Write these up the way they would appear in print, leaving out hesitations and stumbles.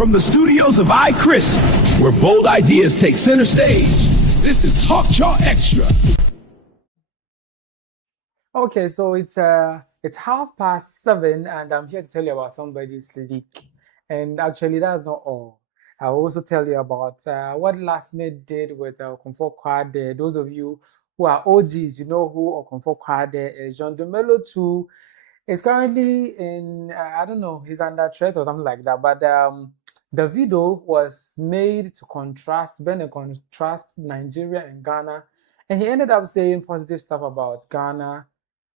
From the studios of iChris, where bold ideas take center stage, this is Talk Chaw Xtra. Okay, so it's 7:30, and I'm here to tell you about somebody's leak. And actually, that's not all. I'll also tell you about what Lasmid did with Okomfo Kwadee. Those of you who are OGs, you know who Okomfo Kwadee is. John Dumelo too is currently in, I don't know, he's under threat or something like that. But Davido was made to bend and contrast Nigeria and Ghana. And he ended up saying positive stuff about Ghana.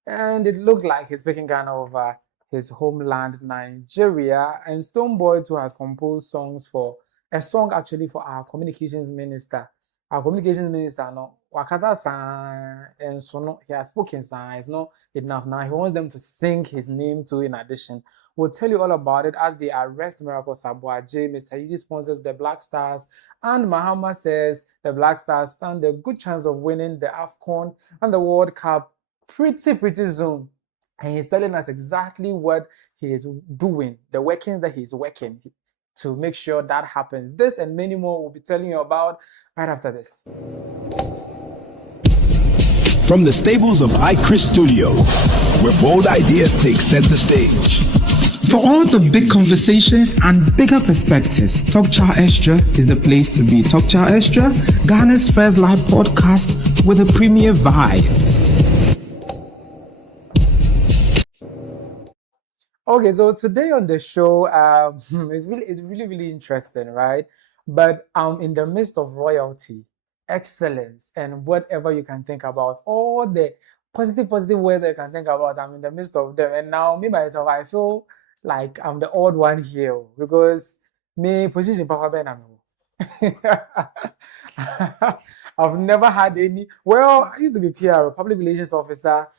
And it looked like he's picking Ghana over his homeland, Nigeria. And Stonebwoy too has composed a song actually for our communications minister. Our communications minister, no, Wakaza san, and so no, he has spoken san, it's not enough now. He wants them to sing his name too in addition. We'll tell you all about it as they arrest Miracle Sabuaje. Mr. Eazi sponsors the Black Stars, and Mahama says the Black Stars stand a good chance of winning the AFCON and the World Cup pretty soon. And he's telling us exactly what he is doing, the workings that he's working to make sure that happens. This and many more we'll be telling you about right after this. From the stables of iChris Studio, where bold ideas take center stage. For all the big conversations and bigger perspectives, Talk Chaw Xtra is the place to be. Talk Chaw Xtra, Ghana's first live podcast with a premier vibe. Okay, so today on the show, it's really interesting, right? But I'm in the midst of royalty, excellence, and whatever you can think about, all the positive words that you can think about, I'm in the midst of them. And now, me myself, I feel like I'm the odd one here because me position Papa Ben. I've never had any. Well, I used to be PR, public relations officer.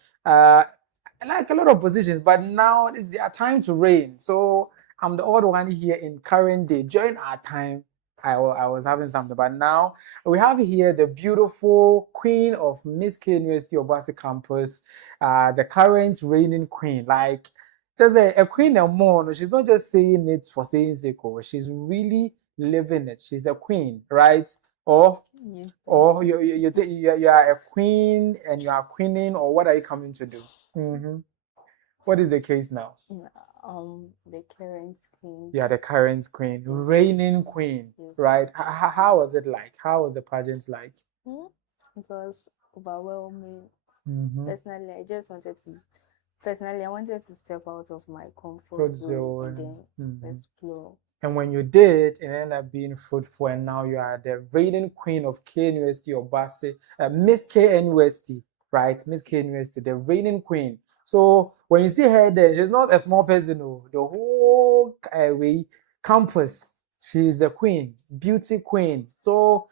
Like a lot of positions, but now it's their time to reign. So I'm the odd one here in current day. During our time, I was having something, but now we have here the beautiful queen of Miss K University of Obasi campus, the current reigning queen. Like just a queen and more. She's not just saying it for saying sake. She's really living it. She's a queen, right? Or Yes. or you are a queen and you are queening, or what are you coming to do? What is the case now? The current queen. Yeah, the current queen, reigning queen, Yes. right? How was it like? How was the pageant like? It was overwhelming. Personally, I wanted to step out of my comfort zone and then explore. And when you did, it ended up being fruitful, and now you are the reigning queen of Kyei University of Obasi, Miss Kyei University, right? Miss Kyei University, the reigning queen. So when you see her there, she's not a small person. The whole campus, she's the queen, beauty queen. So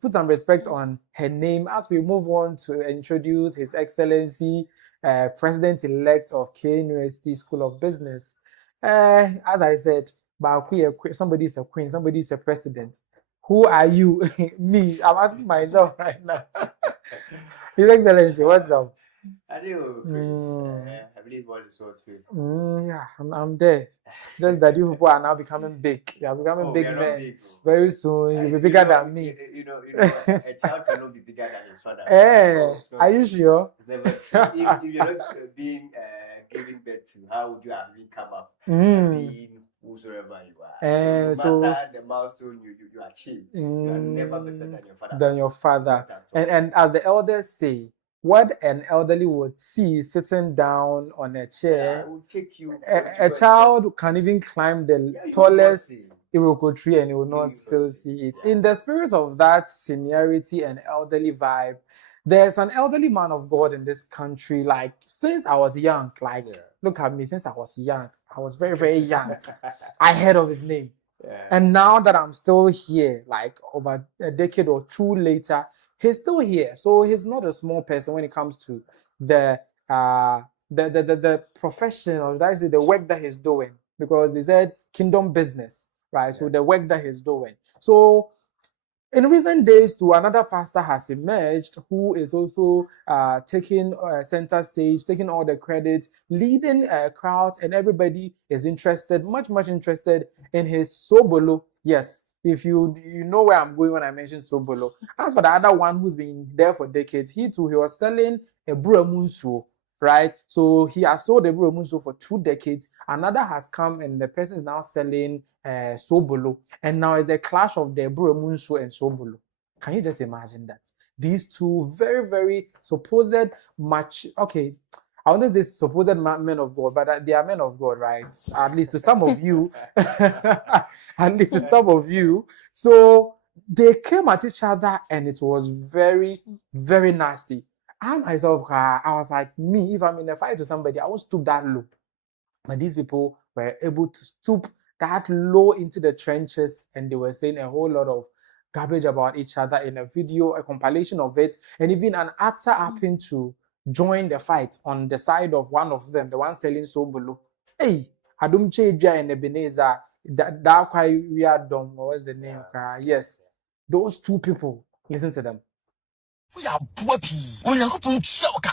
put some respect on her name as we move on to introduce His Excellency, President-elect of Kyei University School of Business. As I said, somebody is a queen, somebody is a president. Who are you? Me. I'm asking myself right now. His Excellency, what's up? I do, Chris. I believe all is well too. Yeah, I'm there. Just that you people are now becoming big. You are becoming big men. Big. Very soon you'll be bigger than me. You know, a child cannot be bigger than his father. Are you sure? It's never if you're not being giving birth to, how would you have been come up being whosoever you are? So no matter the milestone you achieve, you are never better than your father. And as the elders say, what an elderly would see sitting down on a chair, will take you. A child can even climb the tallest Iroko tree and he will not still see it. In the spirit of that seniority and elderly vibe, there's an elderly man of God in this country. Like since I was young, look at me. Since I was young, I was very, very young. I heard of his name. And now that I'm still here, like over a decade or two later, he's still here. So he's not a small person when it comes to the profession, or actually the work that he's doing. Because they said kingdom business, right? So the work that he's doing. So In recent days, too, another pastor has emerged who is also taking center stage, taking all the credit, leading crowds, and everybody is interested, much interested in his Sobolo. Yes, if you know where I'm going when I mention Sobolo. As for the other one who's been there for decades, he was selling a Buramunsu, right? So he has sold the Buramunsu for 2 decades. Another has come and the person is now selling Sobolo. And now it's the clash of the Buramunsu and Sobolo. Can you just imagine that? These two very supposed much, okay, I want to say supposed men of God, but they are men of God, right? At least to some of you. At least to some of you. So they came at each other and it was very nasty. I myself, I was like, me, if I'm in a fight with somebody, I won't stoop that low. But these people were able to stoop that low into the trenches and they were saying a whole lot of garbage about each other in a video, a compilation of it. And even an actor happened to join the fight on the side of one of them, the one selling Sobolo. Hey, Adom Cheja and Ebenezer, that Kyei, Adom, what's the name? Yes, those 2 people, listen to them. We are Buapi. We are going to Shoka.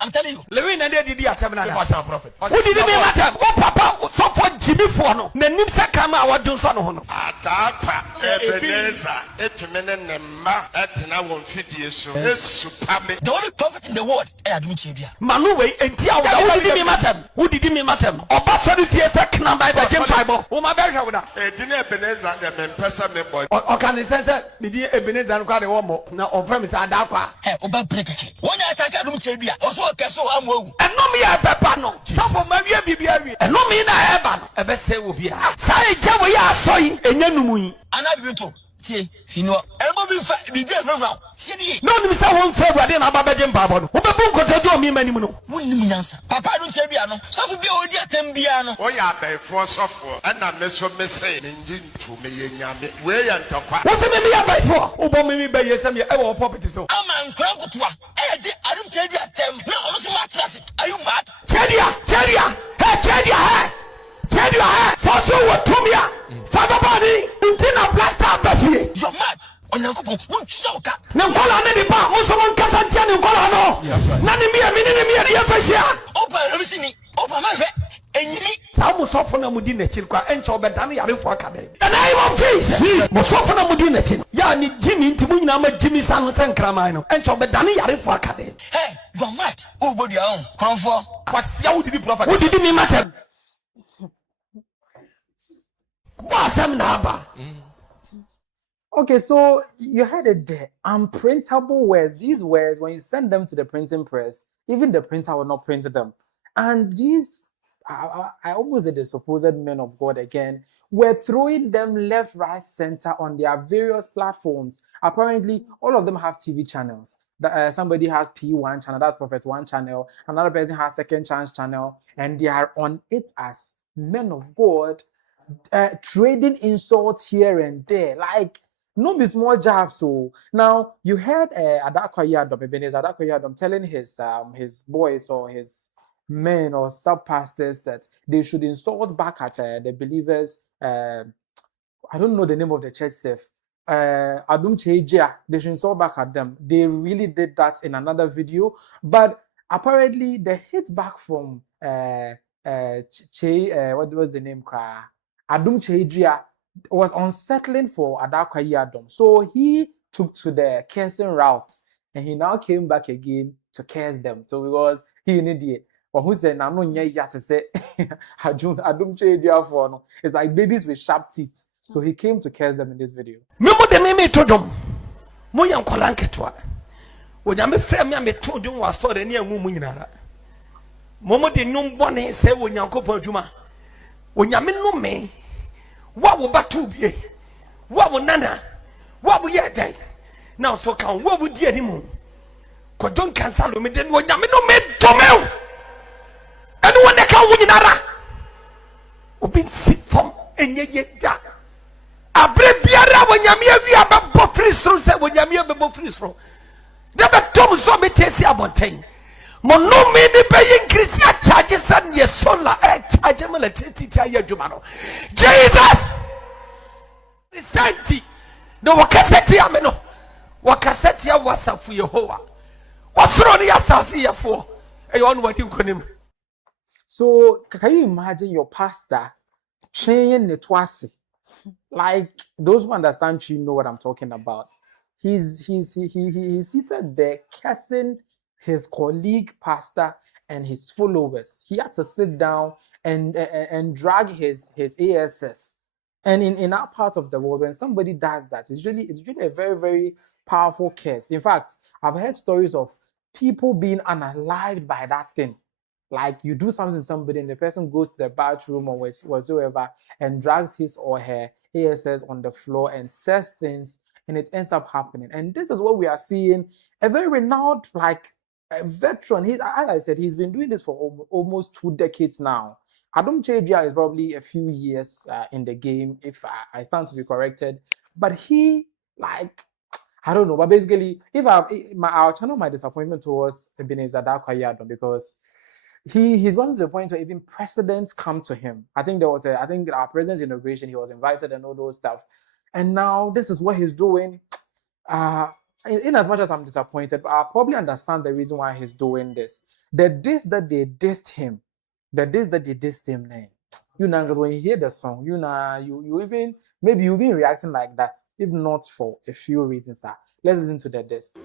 I'm telling you. Lewin and Eddie Atamana was our prophet. Who did it matter? Oh, Papa, so for Jimmy Fono. The Nimsa Kama, what do Sono? Atapa, Ebenezer, Etmenema, Etna won't feed you so. The only prophet in the world, Adom Chibia. Manuwe, and Tiwa, who did it matter? Who did it matter? Obasa, if you're second by the Jim Bible. Oh, my bad. Ebenezer, the Mempesa, me boy. Or can you say that? The dear Ebenezer and Kwadee. Now on premise and aqua. Hey, Oba break it. When I attack Adom Chebia, also a castle I'm woo. And no me a pepano. Some of my baby, and no me in a heaven. A best say will be a say Jawaya soy and Yanui. And I will to see, you know, and will be there around. See, no, Mr. One February and Abajan Babon. Oba could do me many moon. Wouldn't answer. Papa don't say piano. So for be already at Tembiano. Oh, yeah, by force of and I miss what me say. To me and Yami. Where and talk. What's the name by 4? Oba me by yes, I'm your property. So I'm Uncle Tua. I don't tell you at them. No, also my classic. Are you mad? Tell ya. Hey, tell ya. For so what to me? Father body. Until a blaster buffy. You're mad. On Uncle won't show up. No, any bar. Also, one Cassan and Colano. None of me a minute of your face. Open, listen me. Open my head. Some soften within the chilka and so bedani for Kade. The name of Jesus was soften within the chin. Yani Jimmy to me number Jimmy San Cramino and so bedani for Kade. Hey, you're mad. Oh, but your own. Comfort. What's your did proper? What did it matter? What's some number? Okay, so you heard it there. Unprintable words. These words, when you send them to the printing press, even the printer will not print them. And these, I almost said the supposed men of God again, were throwing them left, right, center on their various platforms. Apparently, all of them have TV channels. Somebody has P1 channel, that's Prophet 1 channel. Another person has Second Chance channel. And they are on it as men of God, trading insults here and there. Like, no be small job. So now you heard Adom telling his boys or his men or sub-pastors that they should insult back at the believers. I don't know the name of the church self. Adom Cheja, they should insult back at them. They really did that in another video. But apparently the hit back from what was the name? Adom Cheja was unsettling for Adom. So he took to the cursing route and he now came back again to curse them. So because he an idiot. Or who said, "I'm not yet to say, Adom Cheja for no." It's like babies with sharp teeth. So he came to curse them in this video. Memo de me to them. Moyan Kolanketwa. When I'm a friend, I told you was for the near woman. Momo de no one say when you're couple Juma. When you're no me, what will Batu be? What will Nana? What will you day? Now, so come, what would you anymore? Because don't cancel me, then when you're no me, Tomel. And when they come with Nara, will be sick from any yet. A brave Biara when you're about free through, said when you're about free through. Never told so me test about 10. Mono me the paying Christian charges and your solar charge. Jesus, the sainty The wakasetia me no. Wakasetia wasafu Yehowa. Wasro ni asasi yefo. E on wadi ukonim. So can you imagine your pastor training the twice? Like those who understand you know what I'm talking about. He's seated there cursing his colleague pastor and his followers. He had to sit down and drag his ASS. And in that part of the world, when somebody does that, it's really a very, very powerful curse. In fact, I've heard stories of people being unalived by that thing. Like you do something to somebody and the person goes to the bathroom or whatsoever and drags his or her ASS on the floor and says things and it ends up happening. And this is what we are seeing. A very renowned, like a veteran. As I said, he's been doing this for almost 2 decades now. Adom is probably a few years in the game, if I stand to be corrected. But he, like, I don't know. But basically, I'll channel my disappointment towards Ebenezer Adom because he's gotten to the point where even presidents come to him. I think our president's inauguration, he was invited and all those stuff. And now this is what he's doing. In as much as I'm disappointed, I probably understand the reason why he's doing this. The diss that they dissed him, man. You know, because when you hear the song, you even maybe you'll be reacting like that, if not for a few reasons, sir. Let's listen to the diss.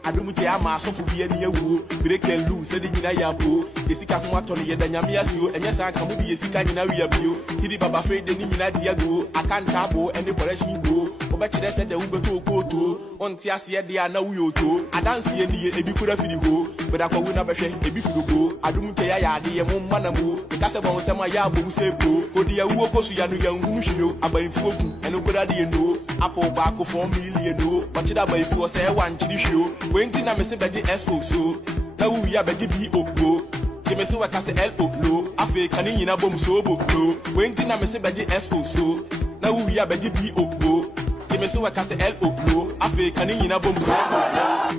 Break and loose, said in Yapo, Yesika Matoni, Yamiasio, and yes, I come with Yesika in Ariabio, Hidi Baba Fred, the Nimina Diago, I can't tabo, and the Poreshi go, Obachi said the Uber to Koto, on Tiasia, they are now Yoto, I don't see any Ebikura Fidigo, but I can win up a shake, Ebifugo, I don't care, the Manamu, the Casabon Samayabu, Sebo, Odia Uokosianu, young Mushio, Abai Fogu, and Obradi no, Apple Baco 4 million, but it by 4 say 1 to the show, when Tina Messabadi Esco so. Now we are beji bi opo. Keme so waka se el oplo. Afe kani yina bom so oplo. Wenti na me se beji eso so. Now we are beji bi opo. Keme so waka se el oplo. Afe kani yina bom so.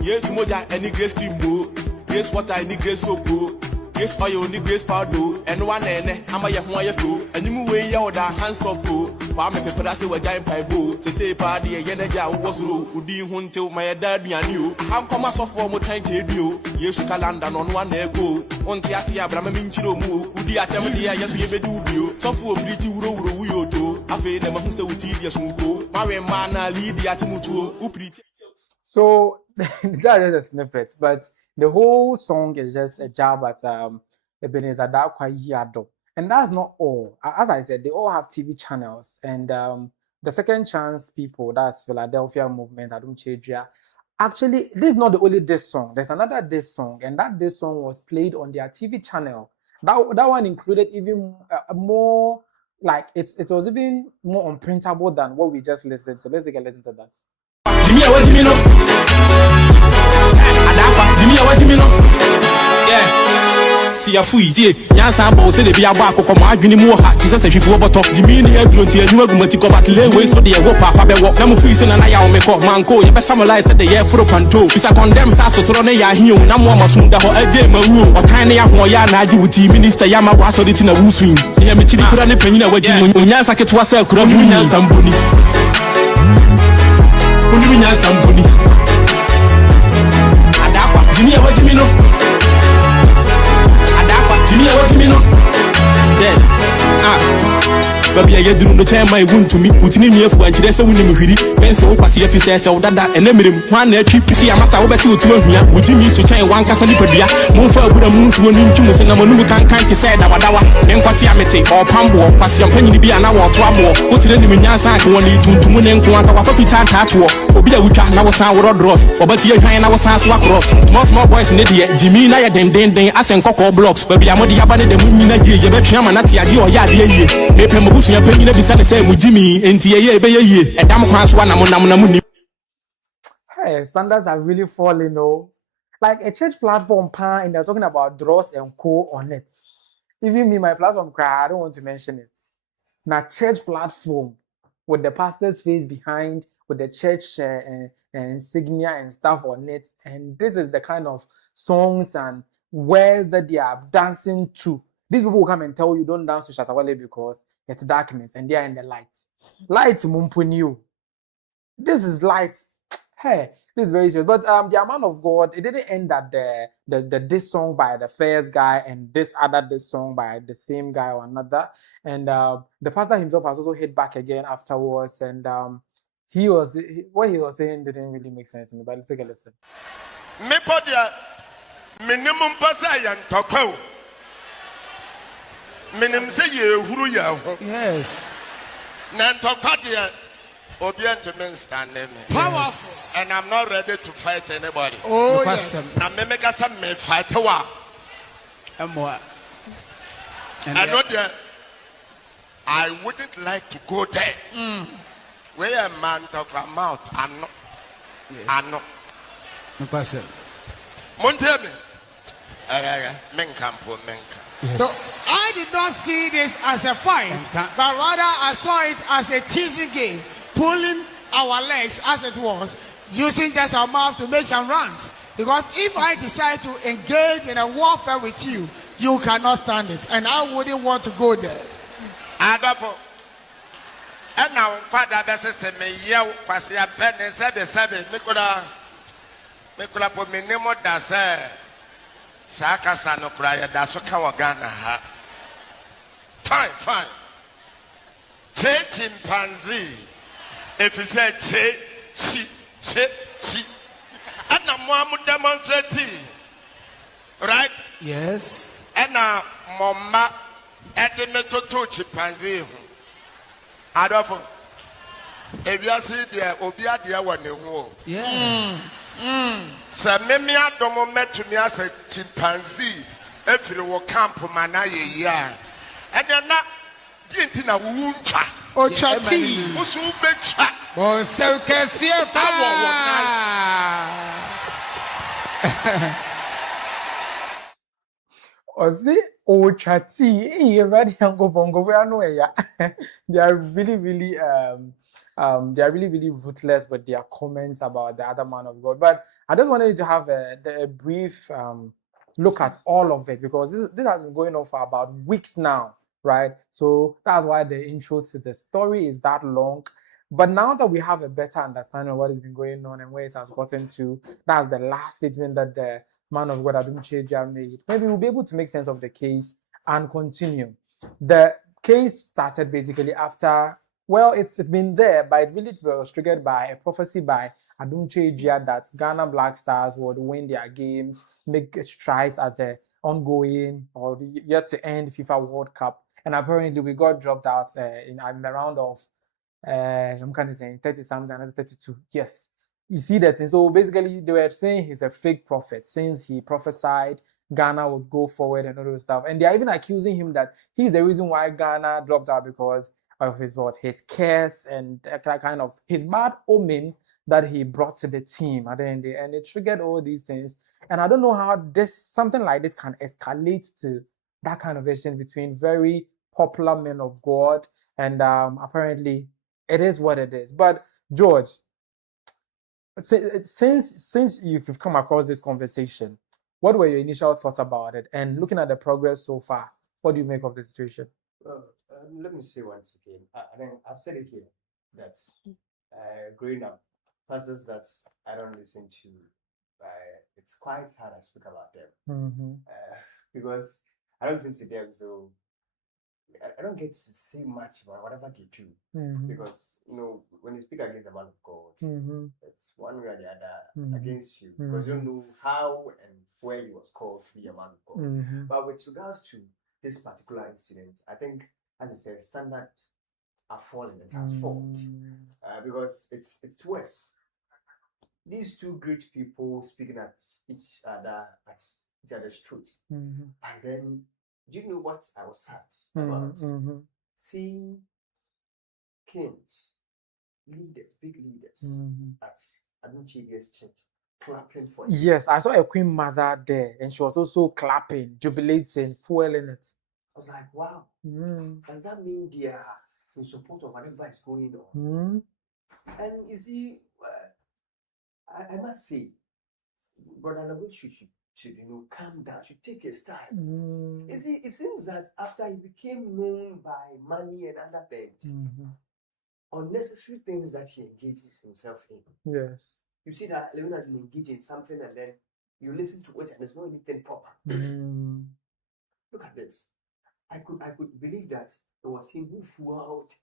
Yes moja any grace cream mo. Grace water any grace soap. Grace oil any grace powder. And one ene ama ye ho ayeso. Animu we ya oda hands up po. Fa me pepera se waja empaibo. Se party ye na ja wo so. Udi hu ntew my dad duane o. Am koma so for mo tan chedio. Yesu calendar no one ego. Onti asi abrama minchiro mu. Udi atem dia yesu ye bedu bio. Sofu obriti wuro wuyo to. Afi na mahu se wuti dia sunko. Mawe mana lead ya timutuo. Upriti. So that's just a snippet, but the whole song is just a jab at Ebenezer Adom. And that's not all. As I said, they all have TV channels. And the Second Chance people, that's Philadelphia Movement, Adom Chedria. Actually, this is not the only diss song. There's another diss song. And that diss song was played on their TV channel. That one included even more, like, it was even more unprintable than what we just listened to. Let's take a listen to that. Yeah. See a fui, Yansa Boss, the Biabaco, Adwini Moha, Jesus, if you over talk, Jimmy, Adrunti, and you are going to go back to lay ways for the Europa, Fabio, Namu and I make up Manco, you best summarize at the year for a panto. It's a condemned Sasotrone Yahu, Namu Munda, or a game, or tiny Moyana, Minister Yama was on it in a woo swing. Yamichi put on the penny away, Yansa to us, Kuramina Zamboni. Unimina Zamboni. Adapa, Jimmy, what you mean? Jimmy, what do you mean? Baby, I do no time I want to meet putting in here for and just winning me. Ben so pass if you say so that and then one trip if I must over to here. Would you mean to try one castle pedia? Monfa would have moved when you to sing a monu can't say that wadawa. Then what Yamete or Opambour, pass your penny be an hour trouble. Go to the Minyansa one to moon and Quanta for Fitan Tatua. Obia which I now sound road ross, or but here I was sound swap ross. Most more boys in India, Jimmy, I then as and cocoa blocks, baby, I'm the Yabba the Moon, you bet Yamanati, or Yadi. Your penny be same with Jimmy and Tia Bay, and I'm class one. Hey, standards are really falling, no. Like a church platform, and they're talking about draws and co on it. Even me, my platform cry, I don't want to mention it. Now, church platform with the pastor's face behind, with the church insignia and stuff on it, and this is the kind of songs and words that they are dancing to. These people will come and tell you don't dance to Shatawale because it's darkness and they are in the light. Light mumpuni you. this is light. Hey, this is very serious. But the Man of God, it didn't end at this song by the first guy and this song by the same guy or another. And the pastor himself has also hit back again afterwards. And what he was saying didn't really make sense to me. But let's take a listen. Me podia minimum pasa yan tokwa. Minim say ye huru ya ho. Yes. Nan tokwa dia Obian to men stand me. Powers. And I'm not ready to fight anybody. Oh, yes. Now, me make us a me fight a war. And more. I know that I wouldn't like to go there. Where a man talk about mouth, I'm not. Yes. I'm not. No person. Montemi. Menkampo, menka. Yes. So I did not see this as a fight, but rather I saw it as a teasing game, pulling our legs as it was, using just our mouth to make some runs. Because if I decide to engage in a warfare with you, you cannot stand it, and I wouldn't want to go there. Adofo. And now, Father, best say me yell, Kwasia Ben, and 7 Nicola put me nemo da say. Sakasa no cry, that's what Kawagana ha. Fine. Che chimpanzee. If you say chi. And now Mamu demonstrate. Right? Yes. And now Mama at the metal chimpanzee. Adolfo. If you see there, Obia dear one. Yeah. Sir, me Adom met to me as a chimpanzee. If you will camp manaye ya, and you're not dinting a wouncha. Oh, chatty. Who's who betcha? Oh, so can see a power. Ozi ochati ready Uncle Bongo we are nowhere. They are really ruthless with their comments about the other man of God. But I just wanted to have a brief look at all of it, because this has been going on for about weeks now, right? So that's why the intro to the story is that long. But now that we have a better understanding of what has been going on and where it has gotten to, that's the last statement that the man of God, Adom made. Maybe we'll be able to make sense of the case and continue. The case started basically after, well, it's been there, but it really was triggered by a prophecy by Adom that Ghana Black Stars would win their games, make strides at the ongoing or yet to end FIFA World Cup. And apparently we got dropped out in the round of, I'm kind of saying 30 something, 32. Yes. You see that thing. So basically they were saying he's a fake prophet since he prophesied Ghana would go forward and all those stuff. And they are even accusing him that he's the reason why Ghana dropped out, because of his curse and that kind of his bad omen that he brought to the team at the end. And it triggered all these things. And I don't know how something like this can escalate to that kind of exchange between very popular men of God. And apparently it is what it is. But George, since you've come across this conversation, what were your initial thoughts about it? And looking at the progress so far, what do you make of the situation? Well, let me say once again, I've said it here, that growing up, pastors that I don't listen to, it's quite hard to speak about them. Because I don't listen to them, so I don't get to see much about whatever they do. Because, when you speak against a man of God, it's one way or the other against you. Because you don't know how and where he was called to be a man of God. But with regards to this particular incident, I think, as you said, standards are falling. It has fallen. Because it's worse. These two great people speaking at each other's truth. And then, do you know what I was sad about? Seeing kings, leaders, big leaders at Adom church clapping for him. Yes, I saw a queen mother there, and she was also clapping, jubilating, fueling it. I was like, wow. Does that mean they are in support of whatever is going on? And you see, I must say, Brother Nabu should calm down, should take his time. You see, it seems that after he became known by money and other things, unnecessary things that he engages himself in. Yes. You see that Levin has been engaged in something and then you listen to it and there's no anything proper. Look at this. I could believe that it was him who flew out.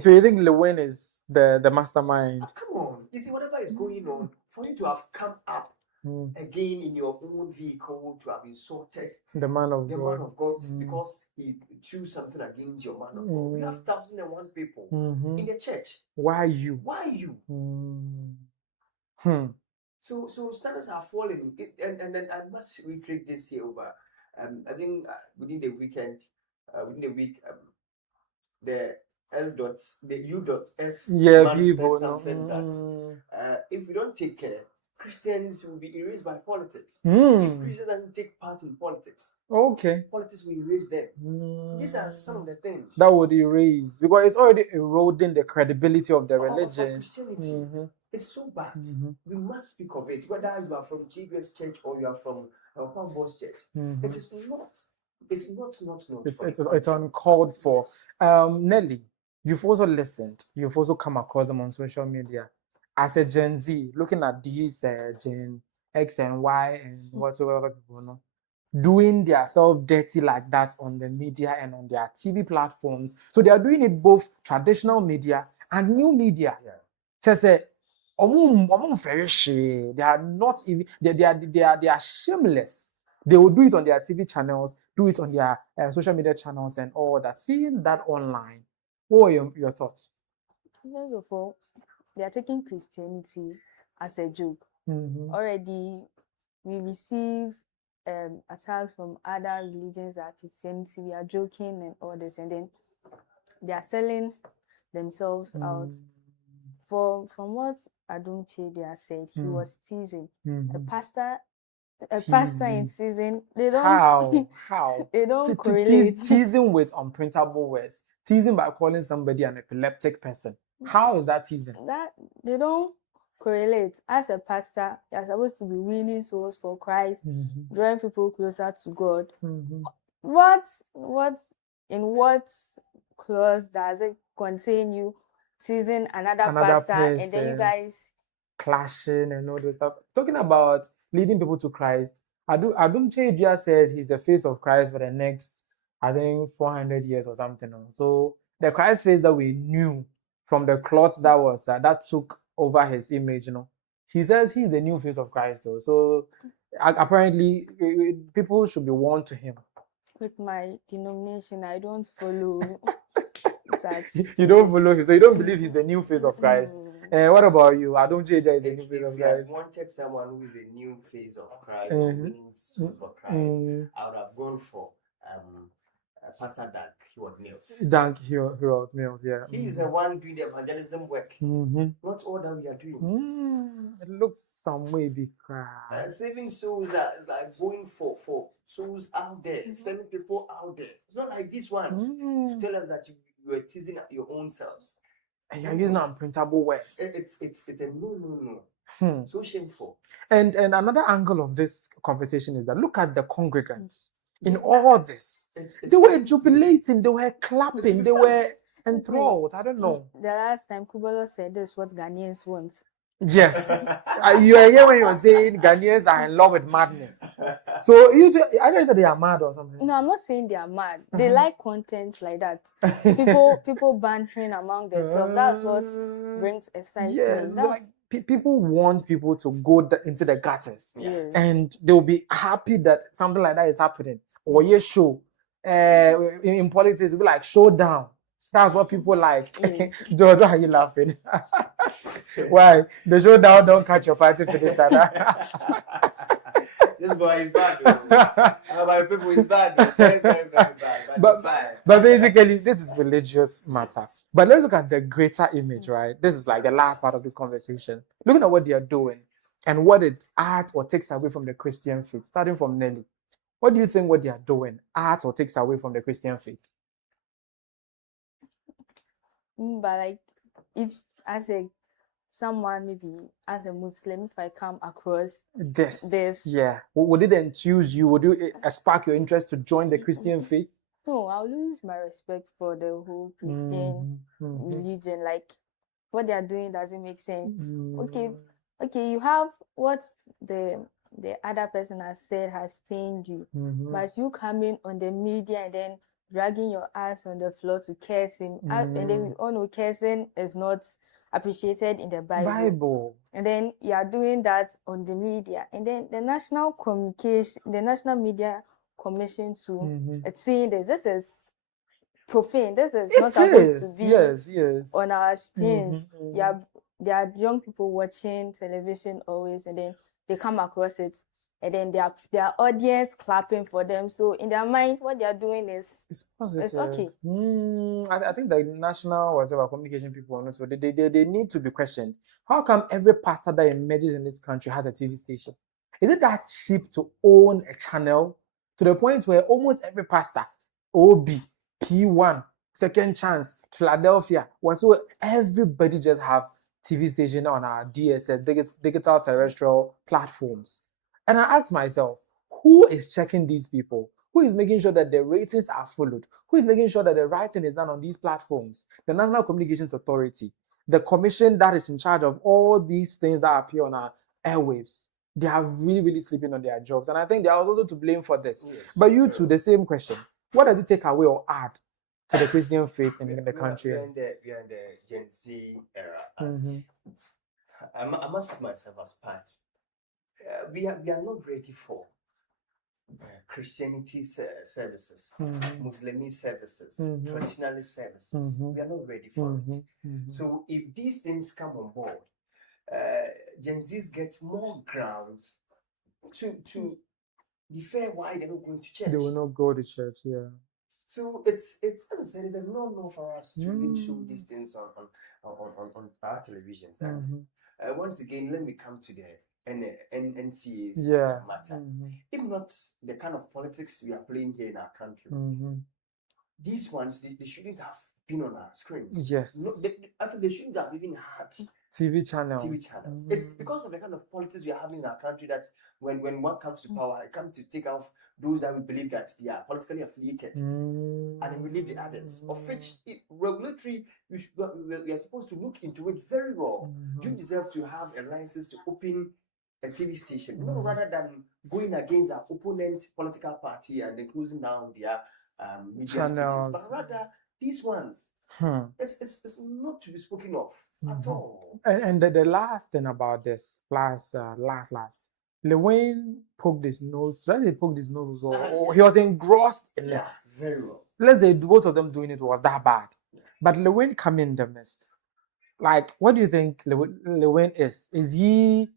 So you think Lewin is the mastermind? Come on. You see, whatever is going on, for you to have come up again in your own vehicle to have insulted the man of God because he chose something against your man of God. We have 1,001 people in the church. Why you? So standards are falling, and then I must reiterate this here over. I think within the week, the U.S man says something that if we don't take care, Christians will be erased by politics. If Christians don't take part in politics, politics will erase them. These are some of the things that would erase, because it's already eroding the credibility of the religion. Of Christianity. It's so bad. We must speak of it, whether you are from GBS Church or you are from Opambour's church. It is not. It's uncalled for. Nelly, you've also listened. You've also come across them on social media. As a Gen Z, looking at these Gen X and Y and whatsoever people know, doing themselves dirty like that on the media and on their TV platforms. So they are doing it both traditional media and new media. So say, they are not even. They are shameless. They will do it on their TV channels, do it on their social media channels and all that. Seeing that online, what are your thoughts? First of all, they are taking Christianity as a joke. Already, we receive attacks from other religions that Christianity, we are joking and all this, and then they are selling themselves out. From what Adom has said, he was teasing. A pastor in season, they don't how they don't correlate. Teasing with unprintable words, teasing by calling somebody an epileptic person. How is that teasing? That they don't correlate. As a pastor, you're supposed to be winning souls for Christ, drawing people closer to God. What in what clause does it contain you teasing another pastor person, and then you guys clashing and all this stuff? Talking about leading people to Christ, Adom just says he's the face of Christ for the next, I think, 400 years or something. So the Christ face that we knew from the cloth that was that took over his image, he says he's the new face of Christ, though. So apparently, people should be warned to him. With my denomination, I don't follow. You don't follow him, so you don't believe he's the new face of Christ. What about you? I don't judge is the new face of Christ. If I wanted someone who is a new face of Christ or winning souls for Christ, I would have gone for Pastor Dank Heward Mills, yeah. He's the one doing the evangelism work. Not all that we are doing. It looks some way big. Saving souls is like going for souls out there, sending people out there. It's not like this one to tell us that you are teasing at your own selves. And you're using unprintable words. It's a no. So shameful. And another angle of this conversation is that look at the congregants. In all this, they were jubilating, they were clapping, they were enthralled. I don't know. The last time Kubolo said this, what Ghanaians want. Yes. You are here when you were saying Ghanaians are in love with madness. So I don't say they are mad or something. No, I'm not saying they are mad. They like content like that. People bantering among themselves. That's what brings excitement. Yes, people want people to go into the gutters. Yes. And they'll be happy that something like that is happening. Or show. In politics, it'll be like showdown. That's what people like. Yes. Jojo, are you laughing? Why? The showdown don't catch your party finish. This boy is bad. My people is bad. Very, very, very bad. But basically, this is religious matter. But let's look at the greater image, right? This is like the last part of this conversation. Looking at what they are doing and what it adds or takes away from the Christian faith, starting from Nelly. What do you think what they are doing adds or takes away from the Christian faith? But like, if as someone, maybe as a Muslim, if I come across this, yeah, would it enthuse you? Would you spark your interest to join the Christian faith? No, I'll lose my respect for the whole Christian religion. Like, what they are doing doesn't make sense. Okay, you have what the other person has said has pained you, but you coming on the media and then dragging your ass on the floor to curse him, and then we all know cursing is not appreciated in the Bible. And then you are doing that on the media, and then the National Media Commission too. It's saying this is profane. This is not supposed to be on our screens. There are young people watching television always, and then they come across it, and then their audience clapping for them. So in their mind, what they are doing is positive. It's okay. I think the national communication people, so they need to be questioned. How come every pastor that emerges in this country has a TV station? Is it that cheap to own a channel to the point where almost every pastor, OB, P1, Second Chance, Philadelphia, so everybody just have TV station on our DSS, digital terrestrial platforms? And I asked myself, who is checking these people? Who is making sure that the ratings are followed? Who is making sure that the right thing is done on these platforms? The National Communications Authority, the commission that is in charge of all these things that appear on our airwaves. They are really, really sleeping on their jobs. And I think they are also to blame for this. Yes, but you too, the same question. What does it take away or add to the Christian faith in the country? We are in the Gen Z era. And I must put myself as part. We are not ready for Christianity services, Muslim services, traditionalist services. We are not ready for it. So if these things come on board, Gen Zs get more grounds to defer why they're not going to church. They will not go to church, yeah. So it's as I said, it's a no for us to even show these things on our televisions. And once again, let me come to the NCA's matter. If not the kind of politics we are playing here in our country, these ones they shouldn't have been on our screens. Yes. No, they shouldn't have even had TV channels. It's because of the kind of politics we are having in our country that when one comes to power, it comes to take off those that we believe that they are politically affiliated, and then we leave the others, of which regulatory we are supposed to look into it very well. Do you deserve to have a license to open a TV station, no, rather than going against our opponent political party and then closing down their media stations, but rather these ones, it's not to be spoken of at all. And the last thing about this, last, Lil Wayne poked his nose. He poked his nose, or he was engrossed in it. Very well. Let's say both of them doing it was that bad, but Lil Wayne come in the midst. Like, what do you think Lil Wayne is? Is he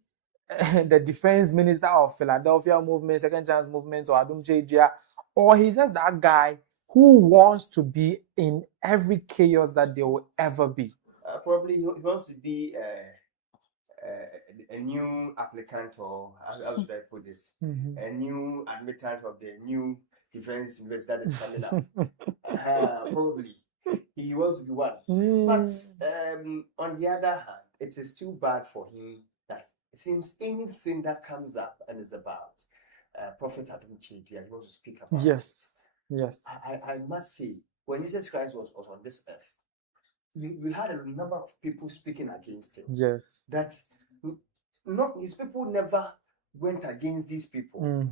the defense minister of Philadelphia movement, Second Chance movement, or Adom Cheja, or he's just that guy who wants to be in every chaos that there will ever be? Probably he wants to be a new applicant, or how should I put this? A new admitant of the new defense university that is coming up. Probably he wants to be one. But on the other hand, it is too bad for him that it seems anything that comes up and is about Prophet Adom Cheja, he wants to speak about. Yes. I must say, when Jesus Christ was on this earth, we had a number of people speaking against him. Yes. That not his people never went against these people.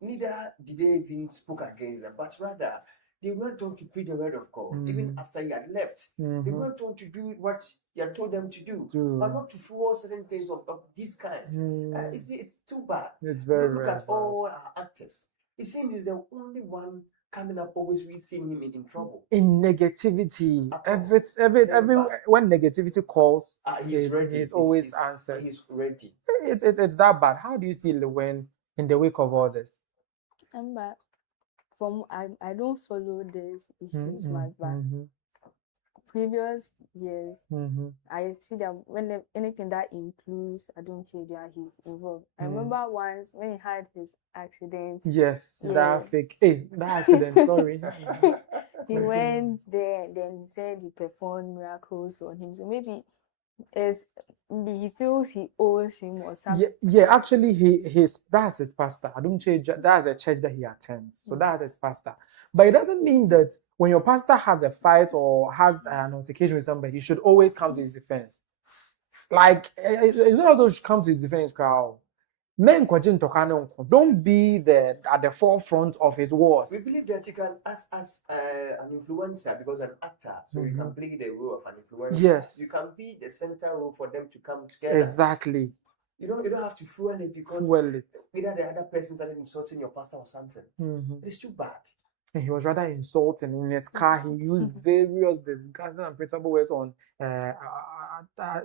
Neither did they even spoke against them, but rather they went on to preach the word of God. Even after he had left, they went on to do what he had told them to do, but not to follow certain things of this kind. It's too bad. It's very look bad. At all our actors. It seems he's the only one coming up, always we see him in trouble. In negativity. Every when negativity calls, he's ready. He's always answers. He's ready. It's that bad. How do you see Lil Wayne in the wake of all this? I don't follow these issues much, but previous years, I see that when anything that includes Adom Cheja, he's involved. I remember once when he had his accident. Yes, that accident, sorry. He went there and then he said he performed miracles on him. So maybe he feels he owes him or something. Yeah, actually that's his pastor. Adom Cheja, that's a church that he attends. So that's his pastor. But it doesn't mean that when your pastor has a fight or has an altercation with somebody, you should always come to his defense. Like, it's not as though you should come to his defense, crowd. Men don't be there at the forefront of his wars. We believe that you can, as an influencer, because an actor, so you can play the role of an influencer. Yes. You can be the center role for them to come together. Exactly. You don't have to fuel it because either the other person started insulting your pastor or something. It's too bad. And he was rather insulting in his car. He used various disgusting and unprintable words on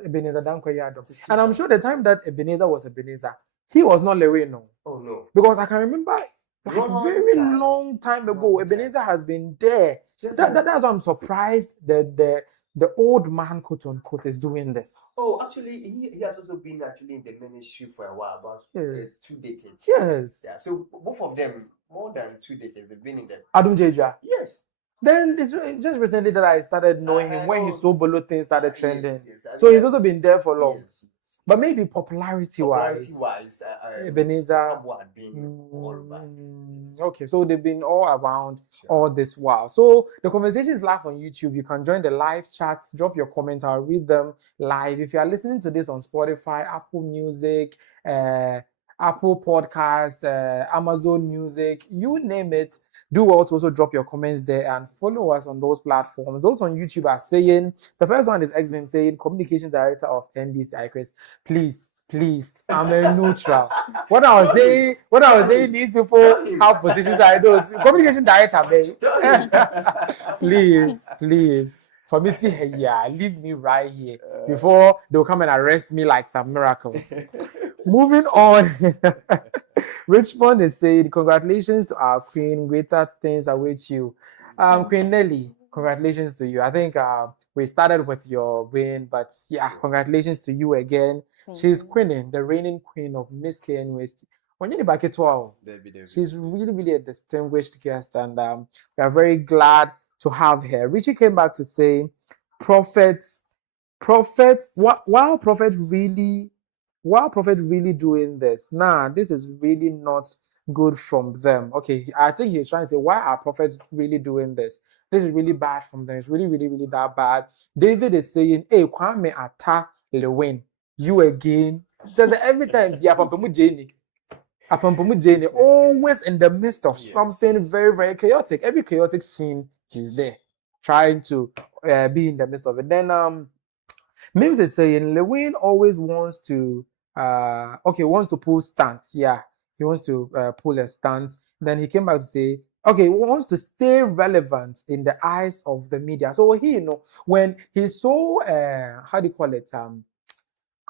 Ebenezer Adom. And I'm sure the time that Ebenezer was Ebenezer, he was not Lewe, no. Oh no. Because I can remember long time ago, Ebenezer has been there. That's why I'm surprised that the old man, quote unquote, is doing this. Oh, actually, he has also been actually in the ministry for a while, about 2 decades. Yes. Yeah. So both of them, more than 2 decades, they've been in the Adom Jeja. Yes. Then it's just recently that I started knowing him when his Sobolo things started trending. Yes. So he's also been there for long. Yes. But maybe popularity-wise, Ebenezer had been all over. Okay, so they've been all around all this while. So the conversation is live on YouTube. You can join the live chat, drop your comments. I'll read them live. If you are listening to this on Spotify, Apple Music, Apple Podcast, Amazon Music, you name it, do well to also drop your comments there and follow us on those platforms. Those on YouTube are saying, the first one is Xbim saying, Communication Director of NDC, Chris, please, I'm a neutral. What I was saying, these people have positions I don't. Communication Director, babe. please. For me, see here, leave me right here before they'll come and arrest me like some miracles. Moving on, Richmond is saying, congratulations to our queen. Greater things await you. Queen Nelly, congratulations to you. I think we started with your win, but yeah, congratulations to you again. She's queening, the reigning queen of Miss KNUST. She's really, really a distinguished guest, and we are very glad to have her. Richie came back to say, while Prophet really doing this, this is really not good from them. Okay, I think he's trying to say, why are prophets really doing this? This is really bad from them. It's really, really, really that bad. David is saying, hey, Kwame Ata Lewin, you again. Just every time, always in the midst of something very, very chaotic. Every chaotic scene, he's there, trying to be in the midst of it. Then Mims is saying Lewin always wants to pull stunts. Yeah, he wants to pull a stunt. Then he came back to say, he wants to stay relevant in the eyes of the media. So he, when he's so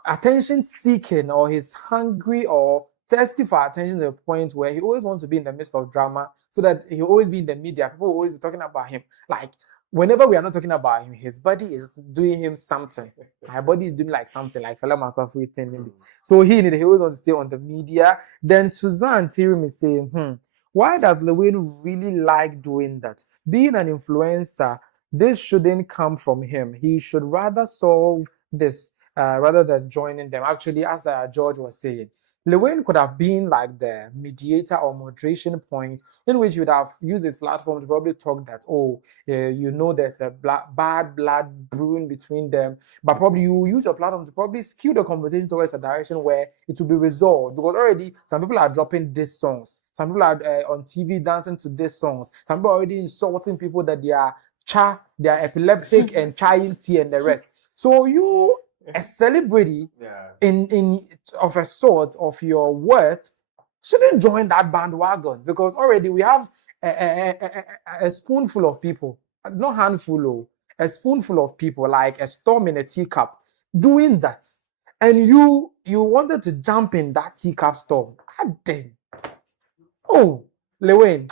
attention seeking, or he's hungry or thirsty for attention to the point where he always wants to be in the midst of drama, so that he'll always be in the media. People will always be talking about him. Like, whenever we are not talking about him, his body is doing him something. My body is doing like something, like Fela Makwafu thing. So he always wants to stay on the media. Then Suzanne Tirim is saying, why does Lewin really like doing that? Being an influencer, this shouldn't come from him. He should rather solve this rather than joining them. Actually, as George was saying, Lewin could have been like the mediator or moderation point in which you would have used this platform to probably talk that, there's a bad blood brewing between them, but probably you use your platform to probably skew the conversation towards a direction where it will be resolved, because already some people are dropping these songs, some people are on TV dancing to these songs, some people are already insulting people that they are epileptic and trying tea and the rest. So you, a celebrity in of a sort of your worth, shouldn't join that bandwagon, because already we have a spoonful of people, not handful, a spoonful of people, like a storm in a teacup, doing that, and you wanted to jump in that teacup storm. Lewin,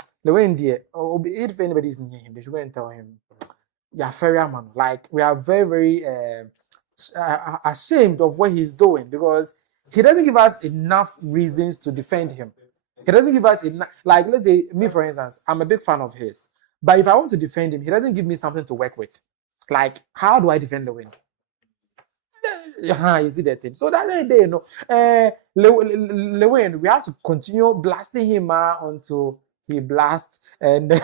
dear. If anybody's near him, they should go and tell him, "Yeah, fair man." Like, we are very, very ashamed of what he's doing, because he doesn't give us enough reasons to defend him. He doesn't give us enough. Like, let's say me, for instance, I'm a big fan of his, but if I want to defend him, he doesn't give me something to work with. Like, how do I defend Lewin? You see that thing. So that day, Lewin, we have to continue blasting him until he blasts and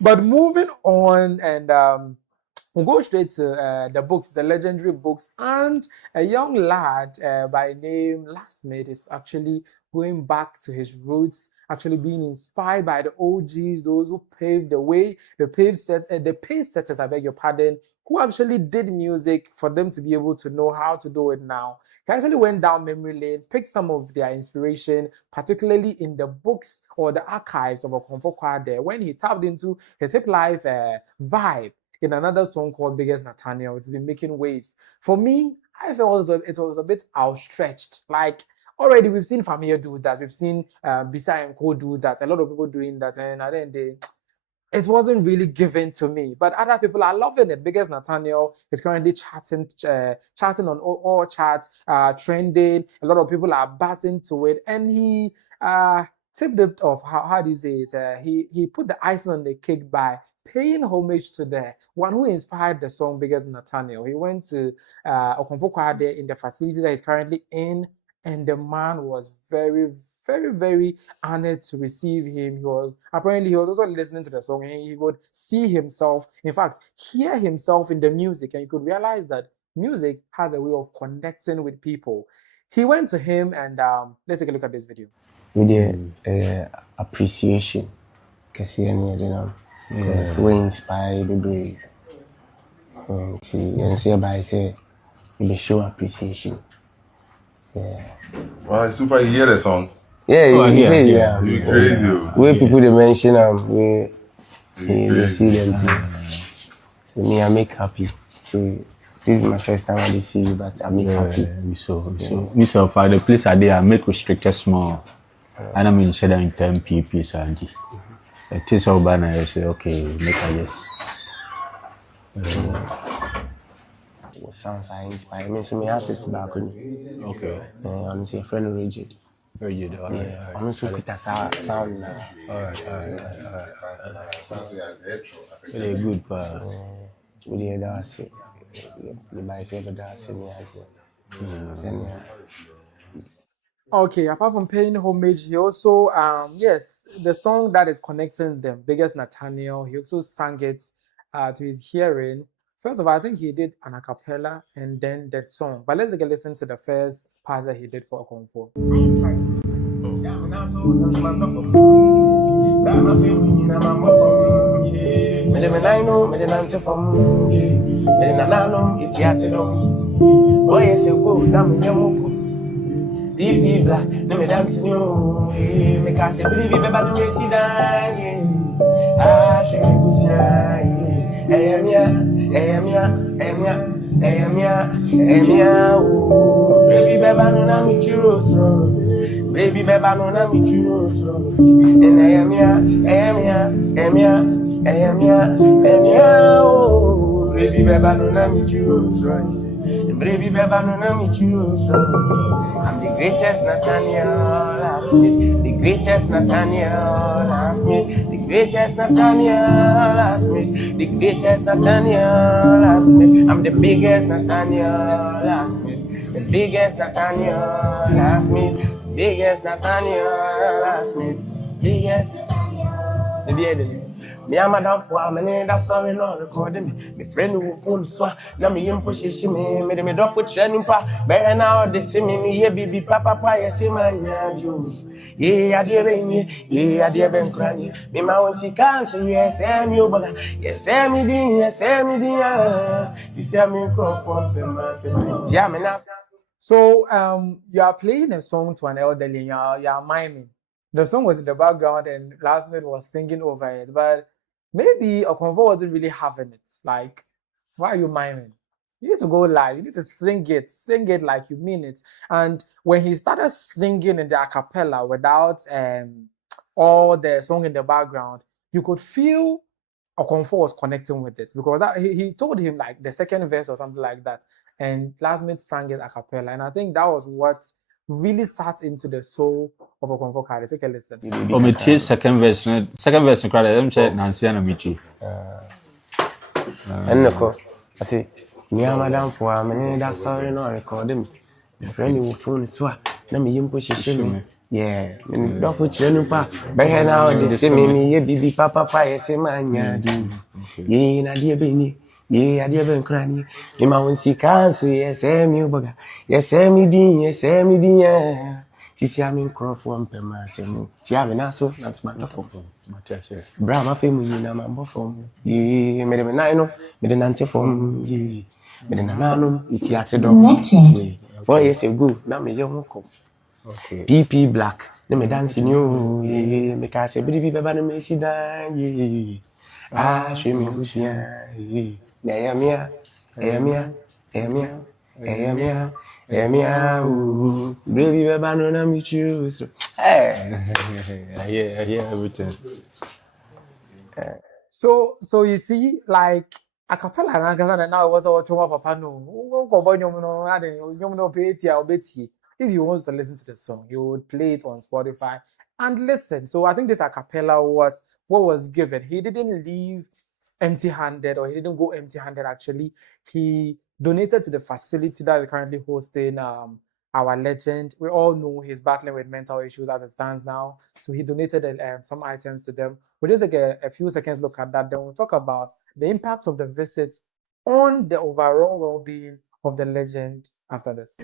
but moving on and we'll go straight to the books, the legendary books, and a young lad by name Lasmid is actually going back to his roots, actually being inspired by the OGs, those who paved the way, the pace setters, I beg your pardon, who actually did music for them to be able to know how to do it now. He actually went down memory lane, picked some of their inspiration, particularly in the books or the archives of Okomfo Kwadee, when he tapped into his hip life vibe in another song called Biggest Nathaniel. It's been making waves. For me, I felt it was a bit outstretched. Like, already we've seen Famia do that. We've seen Bisa and Co do that. A lot of people doing that. And at the end of the day, it wasn't really given to me. But other people are loving it. Biggest Nathaniel is currently charting on all charts, trending. A lot of people are buzzing to it. And he tipped it off. How do you say it? He put the icing on the cake by paying homage to the one who inspired the song Biggest Nathaniel. He went to Okomfo Kwadee in the facility that he's currently in, and the man was very, very, very honored to receive him. He was also listening to the song, and he would see himself, in fact, hear himself in the music, and you could realize that music has a way of connecting with people. He went to him, and let's take a look at this video. With the appreciation, because because we inspire the brave. And so by say, we show appreciation. Yeah. Well, super, you hear the song? Yeah, yeah. You crazy. Where people they mention we see them things. So me, I make happy. So this is my first time I see you, but I make happy. Me so far the place I did, I make restricted small. And I mean, share in 10 pp so and it is all banner. I say, okay, make a yes. What sounds I inspire me, so me artist back on. Okay. I'm say friend rigid. Rigid, alright. I'm also put a sound now. Alright. Very good, we did that's it. The bicycle that's in the Okay, apart from paying homage, he also, yes, the song that is connecting them, Biggest Nathaniel, he also sang it to his hearing. First of all, I think he did an a cappella and then that song. But let's take a listen to the first part that he did for Okomfo. Baby black, no me dancing you. Me cast a baby beba do me see down. Ah, she me busia. Emia. Baby beba no na me churros. Baby beba no na me churros. And Emia. Baby beba no na me churros. Baby beba no na me churros. I'm the greatest Nathaniel Lasmid. The greatest Nathaniel Lasmid. The greatest Nathaniel Lasmid. The greatest Nathaniel Lasmid. I'm the biggest Nathaniel Lasmid. The biggest Nathaniel Lasmid. Biggest Nathaniel Lasmid. Biggest. The me and madam for a minute, that's sorry, no recording me. My friend who phone so now me push me drop with training pa. Better now they see me, yeah, baby, papa, yes, man, yeah, I dear me, yeah, I dear Ben Cranny. Me, my own see cancer, yes, you, but yes, So, you are playing a song to an elderly, you are miming. The song was in the background and Lasmid was singing over it, but maybe Okomfo wasn't really having it. Like, why are you miming? You need to go live. You need to sing it like you mean it. And when he started singing in the a cappella without all the song in the background, you could feel Okomfo was connecting with it because he told him like the second verse or something like that, and Lasmid sang it a cappella, and I think that was what really sat into the soul of Okomfo Kwadee. Take a listen. Oh, me second verse, Kwadee. Let me check Nancy and Amici. And I say, me and madam for a minute, that's sorry, no recording. The friend who phone so, let me push me. Yeah, don't put you in pa. But now they say me ye bibi papa yes man yadi. Ye na dia beni. Ye adia ben krani. Ye ma won sika so yes me uboga. Yes me din, yes me din ya. Tisi amin crop one pe ma se mu. Ti ave na so na tomato fo. Bra ma fe mu ni na ma bo fo. Ye me de na no, me de nante fo. Ye. Me de na no iti ate do. 4 years ago na me ye ko. Okay. PP Black. Let me dance in you. Yeah, make I say, baby, baby, me sit down. Yeah. Ah, show me who's here. Yeah, mia, mia, mia, mia. Baby, baby, no, me choose. Hey, I hear everything. So you see, like a cappella and now it was all to papa no if you want to listen to the song, you would play it on Spotify and listen. So I think this a cappella was what was given. He didn't leave empty-handed, or he didn't go empty-handed. Actually, he donated to the facility that is currently hosting our legend. We all know he's battling with mental issues as it stands now. So he donated some items to them. We'll just take a few seconds look at that. Then we'll talk about the impact of the visit on the overall well-being of the legend after this.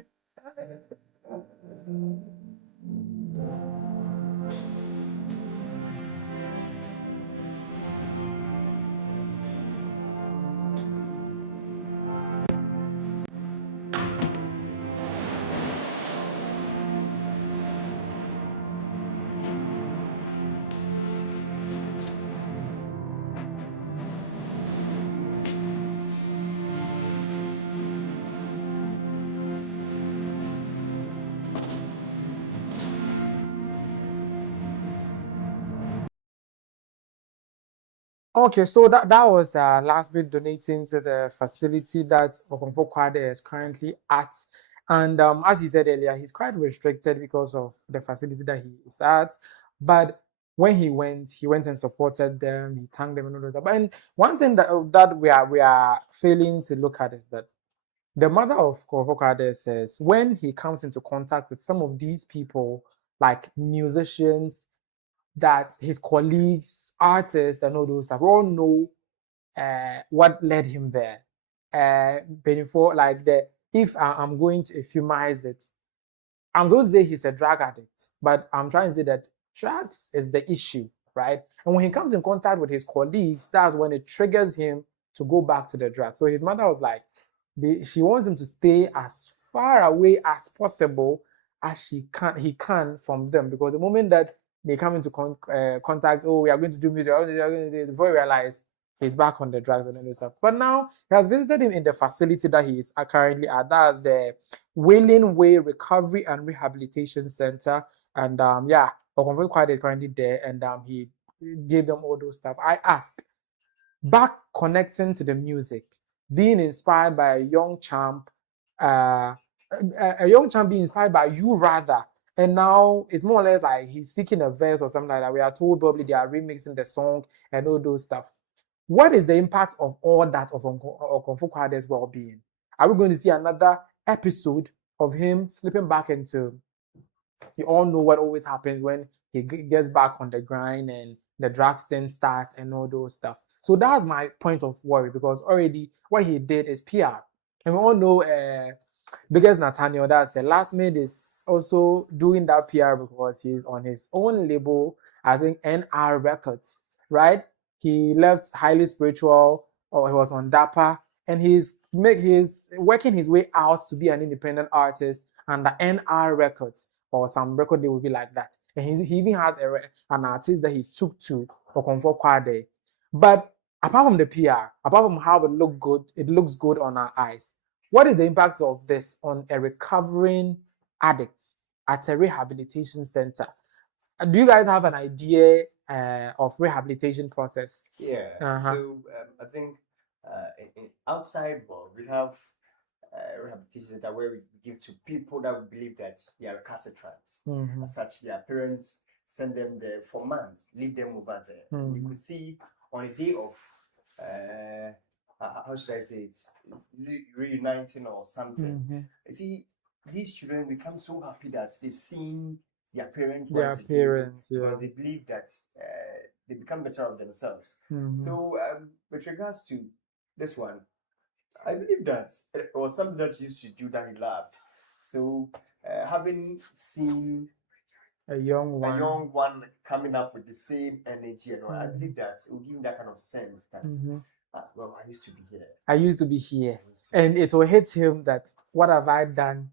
Okay, so that was Lasmid donating to the facility that Okomfo Kwadee is currently at. And as he said earlier, he's quite restricted because of the facility that he is at. But when he went and supported them, he thanked them and all those. And one thing that we are failing to look at is that the mother of Okomfo Kwadee says when he comes into contact with some of these people, like musicians, that his colleagues, artists, and all those stuff, we all know what led him there. Before, like if I'm going to euphemize it, I'm supposed to say he's a drug addict, but I'm trying to say that drugs is the issue, right? And when he comes in contact with his colleagues, that's when it triggers him to go back to the drug. So his mother was like, she wants him to stay as far away as possible as he can from them, because the moment that they come into contact, oh, we are going to do music, before you realize he's back on the drugs and all this stuff. But now he has visited him in the facility that he is currently at. That's the Wailing Way Recovery and Rehabilitation Center. And Okomfo Kwadee is currently there, and he gave them all those stuff. I asked, back connecting to the music, being inspired by a young champ being inspired by you rather, and now it's more or less like he's seeking a verse or something like that. We are told probably they are remixing the song and all those stuff. What is the impact of all that of Okomfo Kwadee's well-being? Are we going to see another episode of him slipping back into, you all know what always happens when he gets back on the grind and the drugs then starts and all those stuff. So that's my point of worry, because already what he did is PR. And we all know biggest Nathaniel, that's the Lasmid, is also doing that PR because he's on his own label, I think NR Records, right? He left Highly Spiritual, or he was on Dapper, and he's working his way out to be an independent artist under NR Records, or some record deal will be like that. And he even has an artist that he took to Okomfo Kwadee. But apart from the PR, apart from how it looks good on our eyes, what is the impact of this on a recovering addict at a rehabilitation center? Do you guys have an idea of rehabilitation process? Yeah. So I think in outside world we have rehabilitation center where we give to people that we believe that they are recalcitrant. As such, their parents send them there for months, leave them over there. We could see on a day of how should I say it? Is it reuniting or something? You see, these children become so happy that they've seen their parents Their once again, parents, because yeah. they believe that they become better of themselves. So with regards to this one, I believe that it was something that he used to do that he loved. So having seen a young one coming up with the same energy and all, I believe that it will give him that kind of sense that well, I used to be here. I used to be here. And it will hit him that what have I done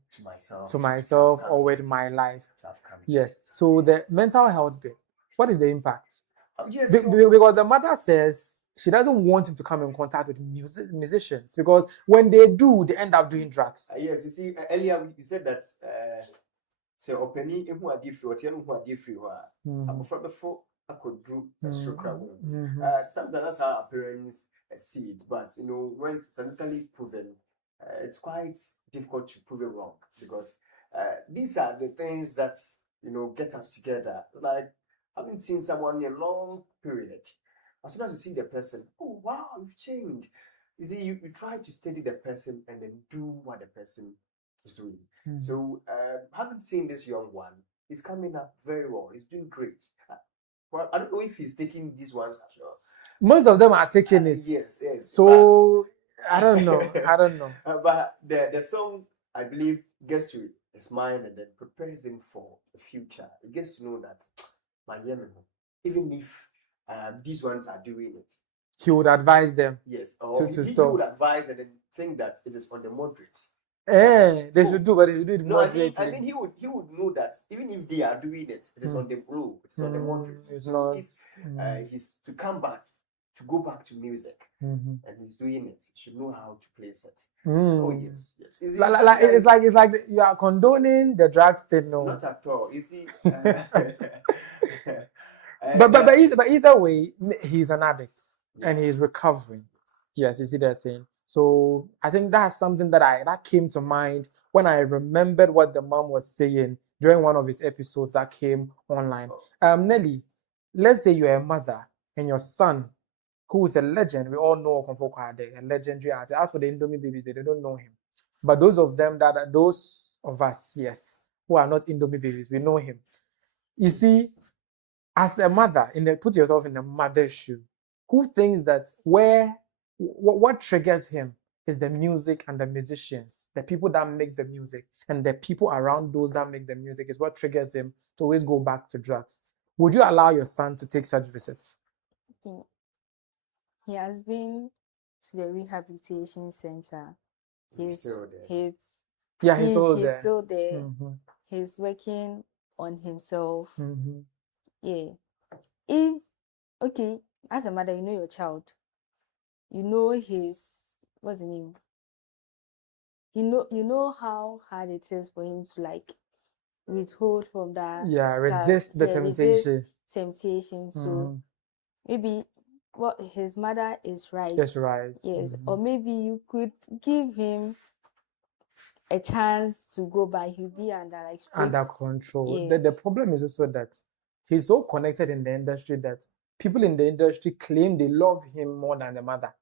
to myself or with my life? Yes. So the mental health bit, what is the impact? Yes, because the mother says she doesn't want him to come in contact with musicians, because when they do, they end up doing drugs. Yes, you see, earlier you said that so opening who are different, who are different, before I could do a stroke. Sometimes that's how our parents see it, but you know, when it's scientifically proven, it's quite difficult to prove it wrong, because these are the things that, you know, get us together. It's like having seen someone in a long period. As soon as you see the person, oh wow, you've changed. You see, you try to study the person and then do what the person is doing. So having seen this young one, he's coming up very well. He's doing great. Well, I don't know if he's taking these ones as well. Most of them are taking it. Yes. So I don't know. But the song, I believe, gets to his mind and then prepares him for the future. He gets to know that my Yemen, even if these ones are doing it, he would advise them. Yes, or to he stop. would advise and then think that it is on the moderate. They should do, but they should do it moderately. moderately. I mean, he would know that even if they are doing it, it is on the low, it is on the moderate. It's so not. if he's to go back to music, and he's doing it, he should know how to place it. Oh yes. It's like you are condoning the drugs thing, no? Not at all. You see. But either way, he's an addict and he's recovering. Yes, you see that thing. So I think that's something that came to mind when I remembered what the mom was saying during one of his episodes that came online. Nelly, let's say you're a mother and your son, who is a legend, we all know Okomfo Kwadee, a legendary artist. As for the Indomie babies, they don't know him. But those of us, yes, who are not Indomie babies, we know him. You see, as a mother, put yourself in a mother's shoe, who thinks that what triggers him is the music and the musicians, the people that make the music, and the people around those that make the music is what triggers him to always go back to drugs. Would you allow your son to take such visits? He has been to the rehabilitation center. He's still there. He's still there. He's working on himself. Yeah. As a mother, you know your child. You know what's the name? You know how hard it is for him to like withhold from that. Resist the temptation. So maybe what his mother is right. That's right. Yes. Or maybe you could give him a chance to go by. He'll be under control. Yes. The problem is also that he's so connected in the industry that people in the industry claim they love him more than the mother.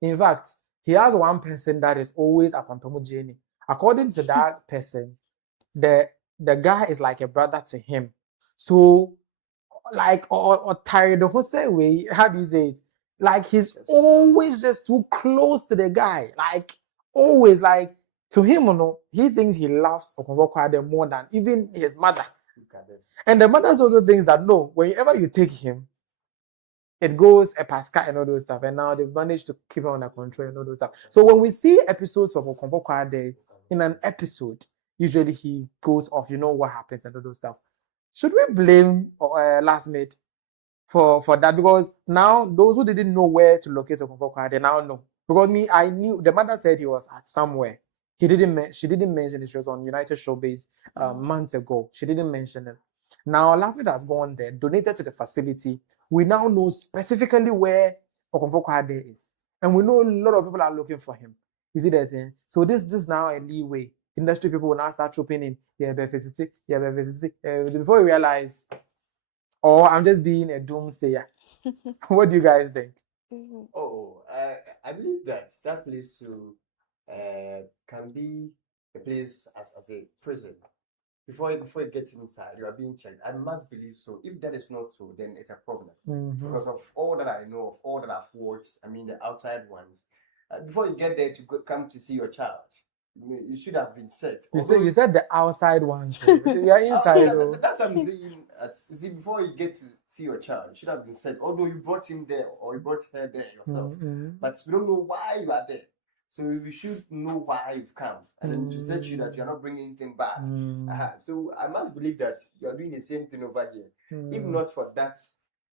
In fact, he has one person that is always a Opambour Jenny. According to that person, the guy is like a brother to him. So, like, or tired the whole way, how do you say it? Like, he's always just too close to the guy. Like, always, like, to him, he thinks he loves Okomfo Kwadee more than even his mother. And the mother also thinks that, no, whenever you take him, it goes a Pascal and all those stuff. And now they've managed to keep him under control and all those stuff. So when we see episodes of Okomfo Kwadee, in an episode, usually he goes off, you know what happens and all those stuff. Should we blame Lasmid for that? Because now those who didn't know where to locate Okomfo Kwadee now know. Because I knew, the mother said he was at somewhere. She didn't mention it. She was on United Showbiz months ago. She didn't mention it. Now Lasmid has gone there, donated to the facility. We now know specifically where Okomfo Kwadee is. And we know a lot of people are looking for him. You see that thing? So this now a leeway. Industry people will now start trooping in. Before you realize, or I'm just being a doomsayer. What do you guys think? I believe that place to can be a place as a prison. before you get inside, you are being checked. I must believe so. If that is not so, then it's a problem. Because of all that I know, of all that I've watched, I mean the outside ones, before you get there to come to see your child, you should have been set. You said the outside ones. You are inside. That's what I'm saying. See, before you get to see your child, you should have been set. Although you brought him there or you brought her there yourself, but we don't know why you are there. So we should know why you've come, and then to set you that you are not bringing anything bad. So I must believe that you are doing the same thing over here. If not for that,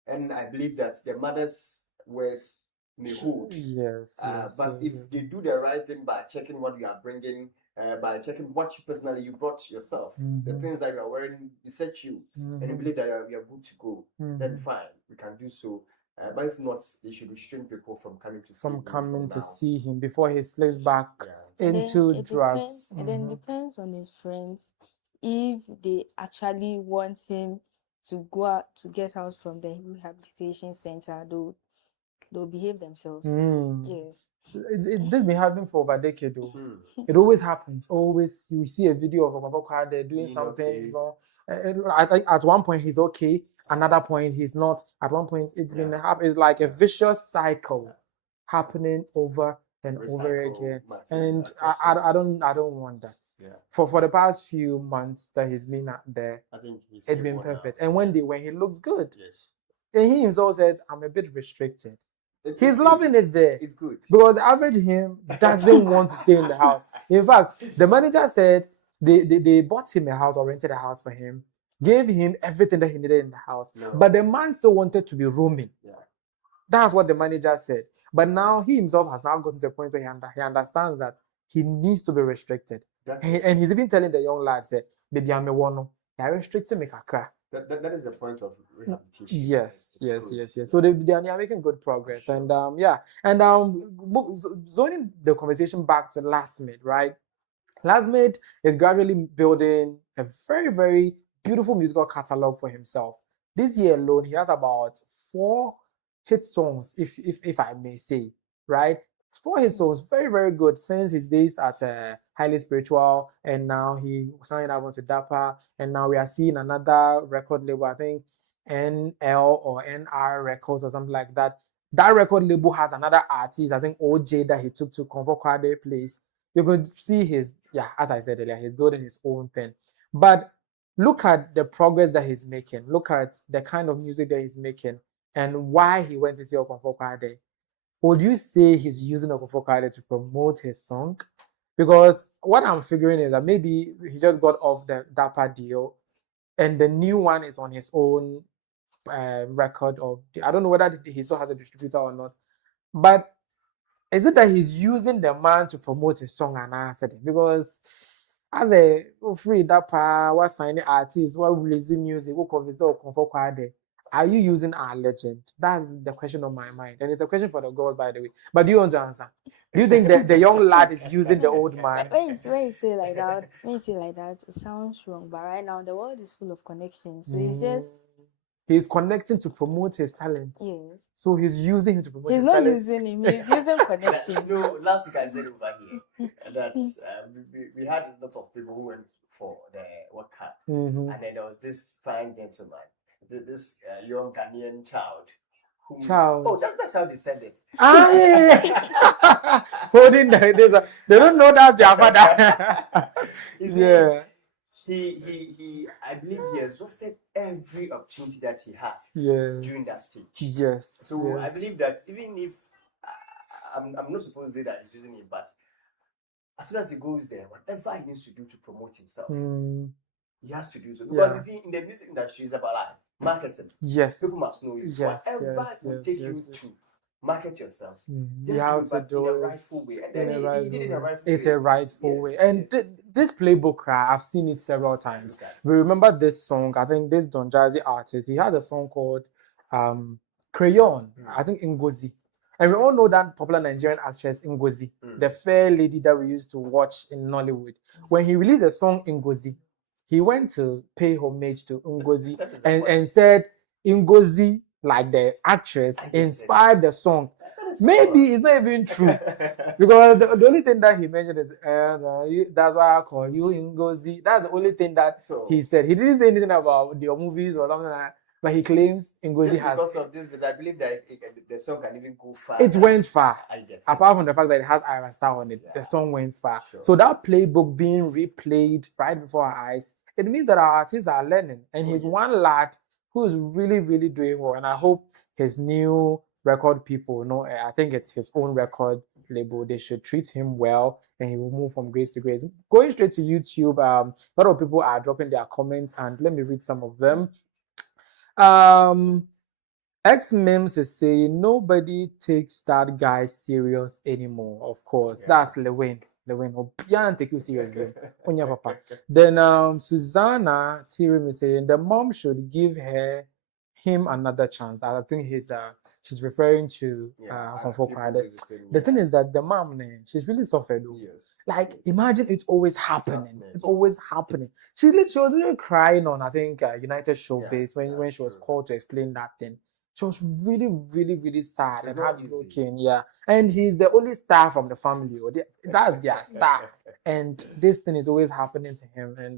and I believe that the mother's words may hold. But if they do the right thing by checking what you are bringing, by checking what you personally brought yourself, the things that you are wearing, you set you, and you believe that you are good to go, then fine, we can do so. But if not, they should restrain people from coming to see him before he slips back into drugs. And then depends on his friends if they actually want him to go out to get out from the rehabilitation center. They'll behave themselves. Yes. It's just been happening for over a decade though. It always happens. Always you see a video of Okomfo Kwadee doing something wrong. At one point he's okay. Another point he's not. At one point it's been it's like a vicious cycle happening over and over again. And I don't want that. For the past few months that he's been out there, I think it's been perfect. And when he looks good, and he himself said, I'm a bit restricted. He's loving it there. It's good. Because the average him doesn't want to stay in the house. In fact, the manager said they bought him a house or rented a house for him, gave him everything that he needed in the house. But the man still wanted to be roaming. That's what the manager said. But now he himself has now gotten to the point where he understands that he needs to be restricted. And he's even telling the young lad, say, baby, I'm a one. They're restricting me kakra. That is the point of rehabilitation. Yes. So they are making good progress. Sure. And zoning the conversation back to Lasmid, right? Lasmid is gradually building a very, very beautiful musical catalog for himself. This year alone, he has about 4 hit songs, if I may say, right? 4 hit songs, very, very good since his days at Highly Spiritual, and now he signed up onto Dapper, and now we are seeing another record label, I think NL or NR Records or something like that. That record label has another artist, I think OJ, that he took to Okomfo Kwadee place. You're going to see as I said earlier, he's building his own thing. But look at the progress that he's making. Look at the kind of music that he's making and why he went to see Okomfo Kwadee. Would you say he's using Okomfo Kwadee to promote his song? Because what I'm figuring is that maybe he just got off the Dapper deal and the new one is on his own record. Or I don't know whether he still has a distributor or not. But is it that he's using the man to promote his song and answer it? Because as a free Dapper, what signing artist, what releasing music, what convince Okomfo Kwadee? Are you using our legend? That's the question on my mind. And it's a question for the girls, by the way. But do you want to answer? Do you think that the young lad is using the old man? When you say like that, it sounds wrong. But right now, the world is full of connections. So it's just... He's connecting to promote his talent. Yes. So he's using him to promote his talent. He's not using him. He's using connections. Last week I said over here that we had a lot of people who went for the World Cup. And then there was this fine gentleman. This young Ghanaian child. That's how they said it. Holding they don't know that their father. He I believe he exhausted every opportunity that he had during that stage. So I believe that even if I'm not supposed to say that he's using it, but as soon as he goes there, whatever he needs to do to promote himself, he has to do so. Because you see, in the music industry, it's about marketing. People must know you. Whatever will take you to market yourself, you have to do it in a rightful way. And then he did it in a rightful way. It's a rightful way. And this playbook, I've seen it several times. We remember this song, I think this Don Jazzy artist, he has a song called Crayon, I think Ngozi. And we all know that popular Nigerian actress Ngozi, the fair lady that we used to watch in Nollywood. When he released the song Ngozi, he went to pay homage to Ngozi and said Ngozi, like the actress, inspired the song. Maybe it's not even true. Because the only thing that he mentioned is, that's why I call you Ngozi. That's the only thing that he said. He didn't say anything about your movies or something like that. But he claims Ngozi has. Because of this, but I believe that the song can even go far. It went far. I get it. Apart from the fact that it has Ira Star on it, the song went far. Sure. So that playbook being replayed right before our eyes, it means that our artists are learning. And he's one lad who is really, really doing well. And I hope his new record people, I think it's his own record label, they should treat him well and he will move from grace to grace. Going straight to YouTube, a lot of people are dropping their comments and let me read some of them. X Mims is saying nobody takes that guy serious anymore. Of course, that's Lewin. Obian take you seriously. Onya papa. Then Susanna Tirim is saying the mom should give him another chance. I think she's referring to Okomfo Kwadee. The thing is that the mom, she's really suffered. Yes. Like imagine it's always happening. It's always happening. She was literally crying on I think United Showbiz when she was called to explain that thing. She was really, really, really sad and heartbroken. Yeah. And he's the only star from the family. That's their star. And this thing is always happening to him. And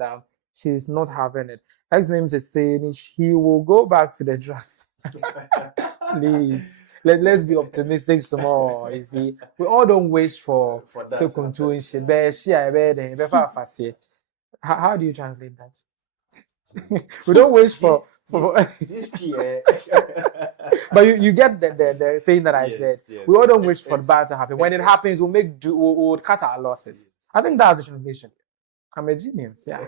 she's not having it. X Mims is saying he will go back to the drugs. Please. Let's be optimistic some more. You see, we all don't wish for that. How do you translate that? We don't wish for this Pierre. But you get the saying that I said. Yes, we all don't wish for the bad to happen. When it happens, we'll cut our losses. I think that's the translation. I'm a genius, yeah.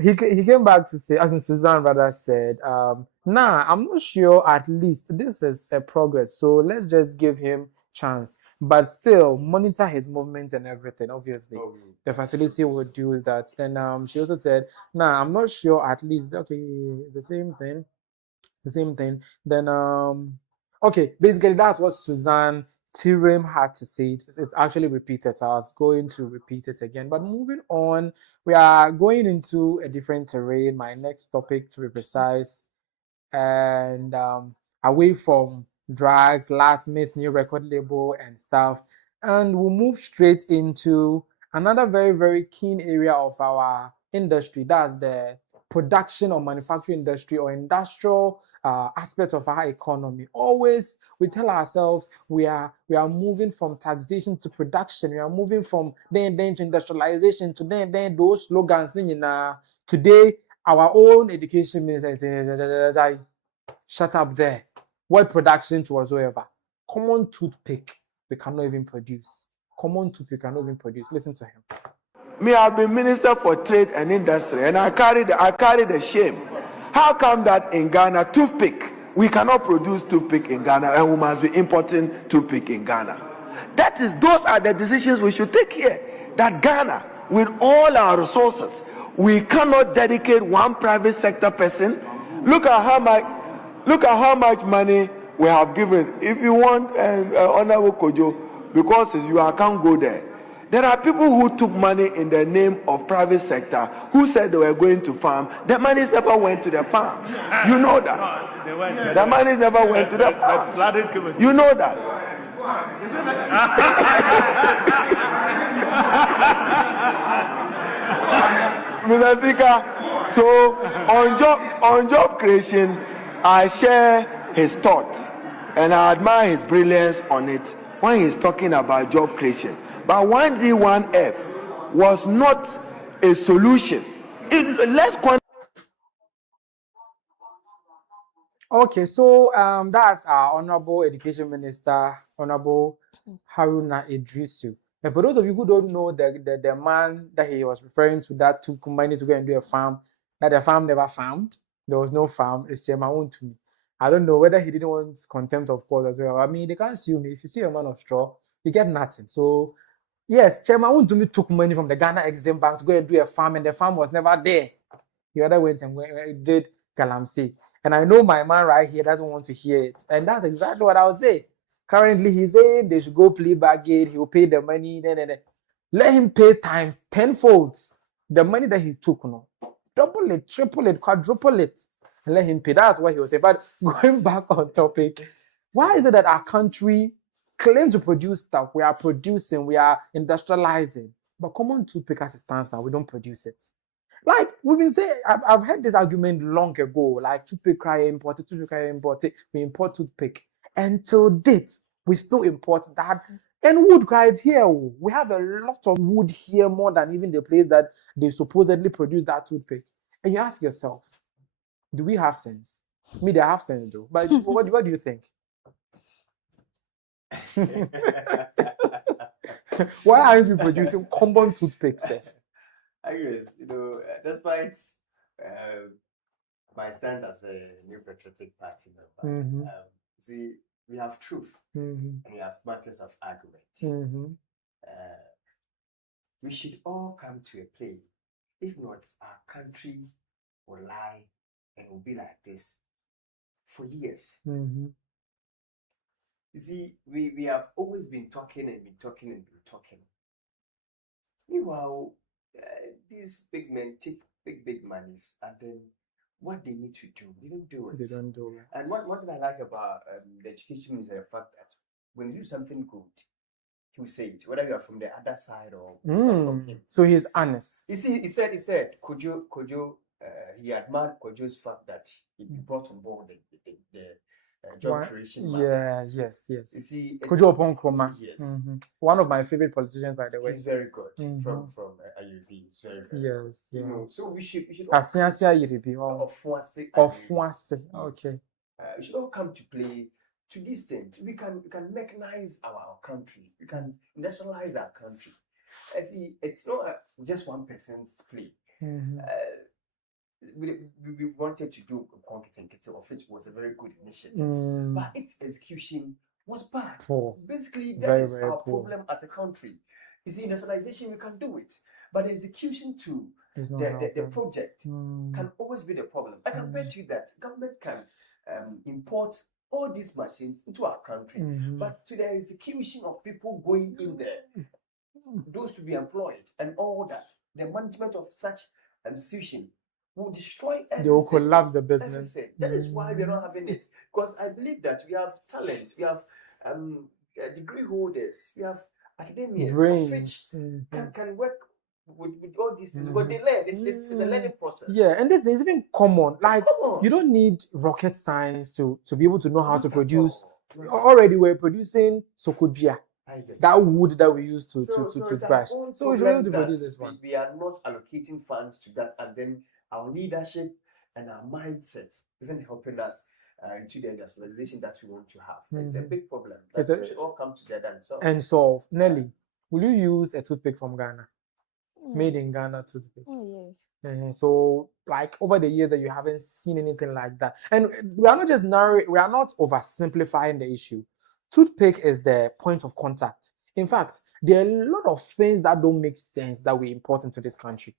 He came back to say, as Suzanne rather said, nah, I'm not sure. At least this is a progress. So let's just give him chance, but still monitor his movements and everything. Obviously, the facility will do that. Then she also said, nah, I'm not sure. At least the same thing. Then okay, basically that's what Suzanne Tirim had to say. It's actually repeated. So I was going to repeat it again. But moving on, we are going into a different terrain. My next topic, to be precise, and away from drugs, Lasmid's new record label and stuff, and we'll move straight into another very, very keen area of our industry. That's the production or manufacturing industry or industrial aspect of our economy. Always we tell ourselves we are moving from taxation to production. We are moving from then to industrialization to then those slogans. Today our own education minister says, shut up there. What production to whatsoever. Common toothpick we cannot even produce. Listen to him. Me, I've been Minister for Trade and Industry, and I carry the shame. How come that in Ghana, toothpick, we cannot produce toothpick in Ghana, and we must be importing toothpick in Ghana? Those are the decisions we should take here. That Ghana, with all our resources, we cannot dedicate one private sector person. Look at how much money we have given. If you want Honorable Kojo, because you can't go there. There are people who took money in the name of private sector who said they were going to farm. The money never went to the farms. You know that. The money never went to the farms. You know that. Mr. Speaker, so on job creation, I share his thoughts and I admire his brilliance on it when he's talking about job creation. But 1D1F was not a solution. Okay, so that's our Honorable Education Minister, Honorable Haruna Iddrisu. And for those of you who don't know, the man that he was referring to that took money to go and do a farm, that the farm never farmed. There was no farm. It's Chairman Wuntumi. I don't know whether he didn't want contempt of court as well. I mean, they can't sue me. If you see a man of straw, you get nothing. So yes, Chairman Wuntumi took money from the Ghana Exim Bank to go and do a farm, and the farm was never there. He rather went and did Galamsey. And I know my man right here doesn't want to hear it. And that's exactly what I would say. Currently, he's saying they should go play bargain. He will pay the money. Let him pay times 10-fold the money that he took. Double it, triple it, quadruple it. And let him pay. That's what he was saying. But going back on topic, Why is it that our country claims to produce stuff? We are producing, we are industrializing, but common toothpick as it stands now, we don't produce it. Like we've been saying, I've heard this argument long ago. Like toothpick cry imported, we import toothpick. Until date, we still import that. And wood cry is here. We have a lot of wood here, more than even the place that they supposedly produce that toothpick. And you ask yourself, do we have sense? Me, they have sense though. But what do you think? Why aren't we producing common toothpicks? I guess, despite my stance as a new patriotic party member, see, we have truth and we have matters of argument. We should all come to a place. If not, our country will lie and will be like this for years. You see, we have always been talking and been talking and been talking. Meanwhile, these big men take big monies, and then what they need to do, they don't do it. They don't do it. And one thing I like about the education is the fact that when you do something good, he will say it, whether you are from the other side or from him. So he's honest. You see, he said, could you? He admired Kojo's fact that he brought on board the job creation matter. Yes. You see, Kojo Oponkroma. Yes. One of my favorite politicians, by the way. He's very good from IUB. He's very good. Yes. You know, so we should Asiasia Yiribi. Ofuase. Okay. We should all come to play to these things. We can mechanize our country. We can industrialize our country. See, it's not just one person's play. We wanted to do a Konkete, of which was a very good initiative, but its execution was bad. Basically, that is our problem as a country. You see, industrialization, we can do it, but the execution to the project can always be the problem. I can bet you that government can import all these machines into our country, but to the execution of people going in there, those to be employed and all that, the management of such institution will destroy everything. They will collapse the business. Everything. That is why we are not having it. Because I believe that we have talent, we have degree holders, we have academics, brains, which can work with all these things. But they learn. It's the learning process. Yeah, and this is even common. Like you don't need rocket science to be able to know how to produce. Already we're producing sokobia. That wood that we use to brush. So we should be able to produce this one. We are not allocating funds to that, and then our leadership and our mindset isn't helping us into the industrialization that we want to have. It's a big problem. We should all come together and solve. Nelly, will you use a toothpick from Ghana? Made in Ghana toothpick? Oh, yes. So, like over the years that you haven't seen anything like that. And we are not just we are not oversimplifying the issue. Toothpick is the point of contact. In fact, there are a lot of things that don't make sense that we import into this country.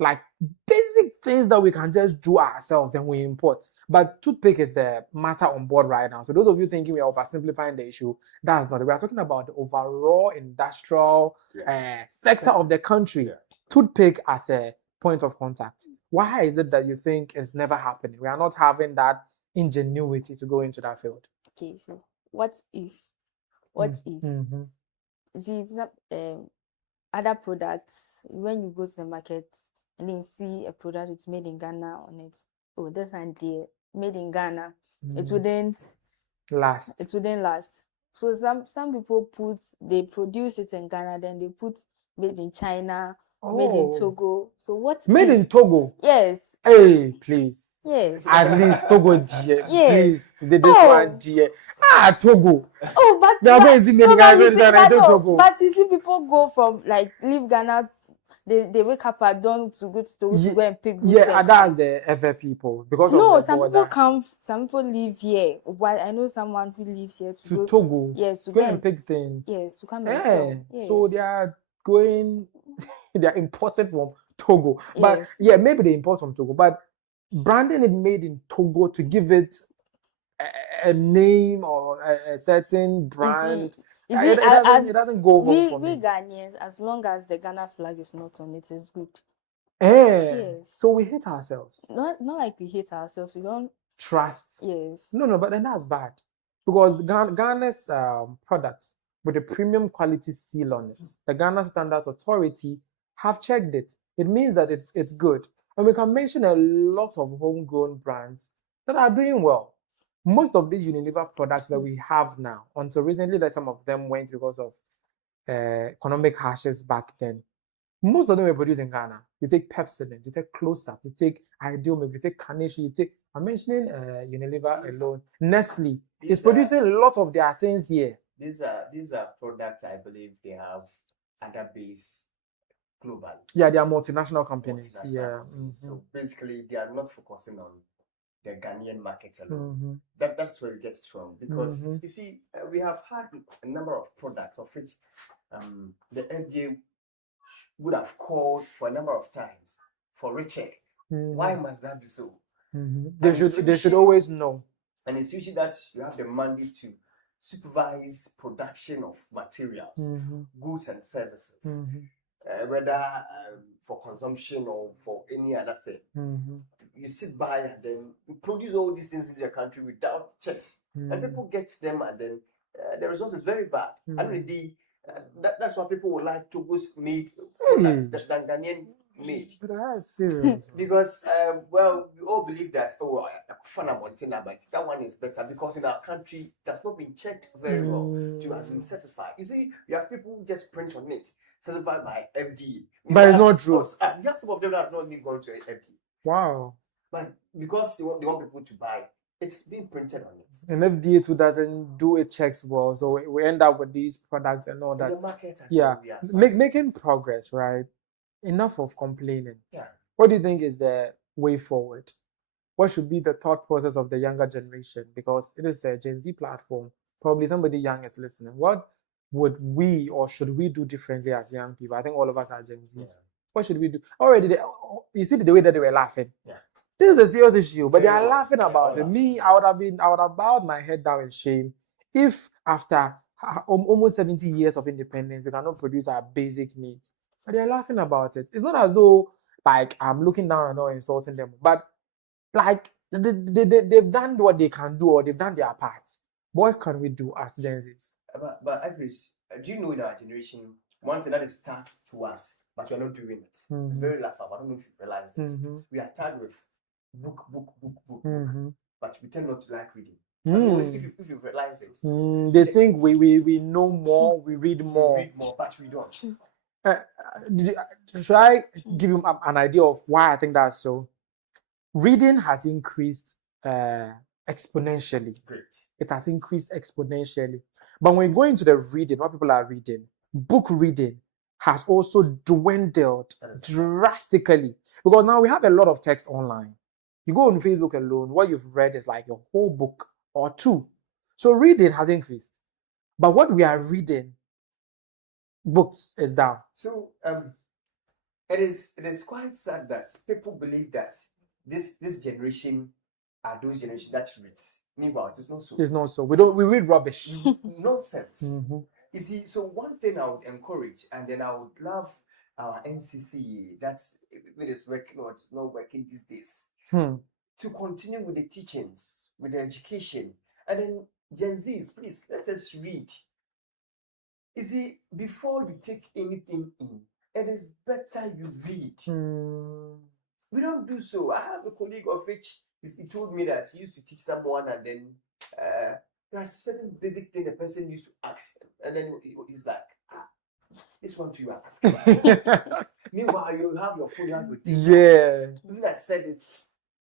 Like basic things that we can just do ourselves, then we import. But toothpick is the matter on board right now. So those of you thinking we are oversimplifying the issue, that's not it. We are talking about the overall industrial sector of the country. Toothpick as a point of contact. Why is it that you think it's never happening? We are not having that ingenuity to go into that field. Okay, so what if? See, other products, when you go to the market and then see a product that's made in Ghana on it, oh, that's an idea, made in Ghana, it wouldn't last. It wouldn't last. So some people they produce it in Ghana, then they put made in China, made in Togo. So what? Made in Togo? Yes. Hey, please. Yes. At least Togo, dear. Yes. Please. This one, dear. Togo. Oh, but but you see, people go from leave Ghana. They wake up at dawn to go to Togo to go and pick goods. Yeah, that's the ever people because some people come. Some people live here. But I know someone who lives here to go, Togo. Yes, to go and pick things. Yes, to come and sell. Yes. So they are going. They are imported from Togo, but maybe they import from Togo, but branding it made in Togo to give it a name or a certain brand. It doesn't go home for me. We Ghanaians, as long as the Ghana flag is not on it, is good. Yes. So we hate ourselves. Not like we hate ourselves. We don't trust. Yes. No, but then that's bad. because Ghana's products with a premium quality seal on it, the Ghana Standards Authority have checked it. It means that it's good. And we can mention a lot of homegrown brands that are doing well. Most of these Unilever products that we have now, until recently that some of them went because of economic hardships back then. Most of them were produced in Ghana. You take Pepsodent, you take Close Up, you take Adom, you take Carnation, you take, I'm mentioning Unilever alone. Nestle is producing a lot of their things here. These are products I believe they have other base globally. Yeah, they are multinational companies. So basically, they are not focusing on the Ghanaian market alone. That's where we get it from. Because you see, we have had a number of products of which the FDA would have called for a number of times for recheck. Why must that be so? They should always know. And it's usually that you have the money to supervise production of materials, goods and services, whether for consumption or for any other thing. You sit by and then you produce all these things in your country without checks, and people get them, and then the result is very bad. And that's why people would like Togo's meat than Ghanaian meat. That's serious. Because well, we all believe that but that one is better because in our country it has not been checked very well to have been certified. You see, you have people who just print on it, certified by FDA. But it's not true. You have some of them that have not even gone to FDA. Wow. But because they want people to buy, it's being printed on it. And FDA too doesn't do it checks well, so we end up with these products and all that. The market, making progress, right? Enough of complaining. Yeah. What do you think is the way forward? What should be the thought process of the younger generation? Because it is a Gen Z platform. Probably somebody young is listening. What would we or should we do differently as young people? I think all of us are Gen Zs. Yeah. What should we do? Already, you see the way that they were laughing. Yeah. This is a serious issue, but they are laughing about it. Me, I would have bowed my head down in shame if after almost 70 years of independence, we cannot produce our basic needs. But they're laughing about it. It's not as though like I'm looking down and not insulting them, but like they've done what they can do, or they've done their part. What can we do as Gen Zs? But Iddrisu, do you know in our generation, one thing that is tagged to us, but we're not doing it. It's very laughable. I don't know if you've realized it. We are tagged with book, but we tend not to like reading. I don't know if you've realized it. They think we know more, we read more. We read more, but we don't. Should I give you an idea of why I think that's so? Reading has increased exponentially. Great. It has increased exponentially. But when you go into the reading, what people are reading, book reading has also dwindled drastically. Because now we have a lot of text online. You go on Facebook alone, what you've read is like a whole book or two. So reading has increased. But what we are reading, books, is down. So it is quite sad that people believe that this generation are those generations that reads. Meanwhile, it's not so. It's not so. We read rubbish. Nonsense. You see, so one thing I would encourage, and then I would love our NCC, that's it is working or it's not working these days, to continue with the teachings, with the education, and then Gen Zs, please let us read. You see, before you take anything in, it is better you read. We don't do so. I have a colleague of which he told me that he used to teach someone, and then there are certain basic things a person used to ask, and then he's like, this one to you ask. Meanwhile, you have your phone, you have your data. Yeah. Even I said it,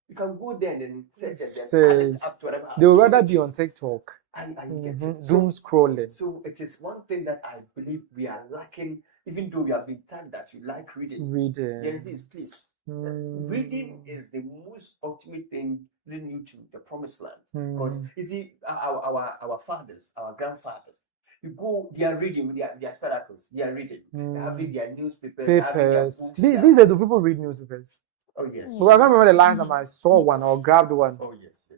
you can go there and then search and then add it up to whatever. They would rather be on TikTok. I get it. Doom scrolling. So it is one thing that I believe we are lacking, even though we have been tagged that we like reading. Gen Zs, please. Reading is the most ultimate thing leading you to the promised land. Because you see, our fathers, our grandfathers, you go, they are reading with their spectacles, they are reading, they're having their newspapers, they're having their books. These are the people who read newspapers. Oh, yes. So I can't remember the last time I saw one or grabbed one. Oh, yes.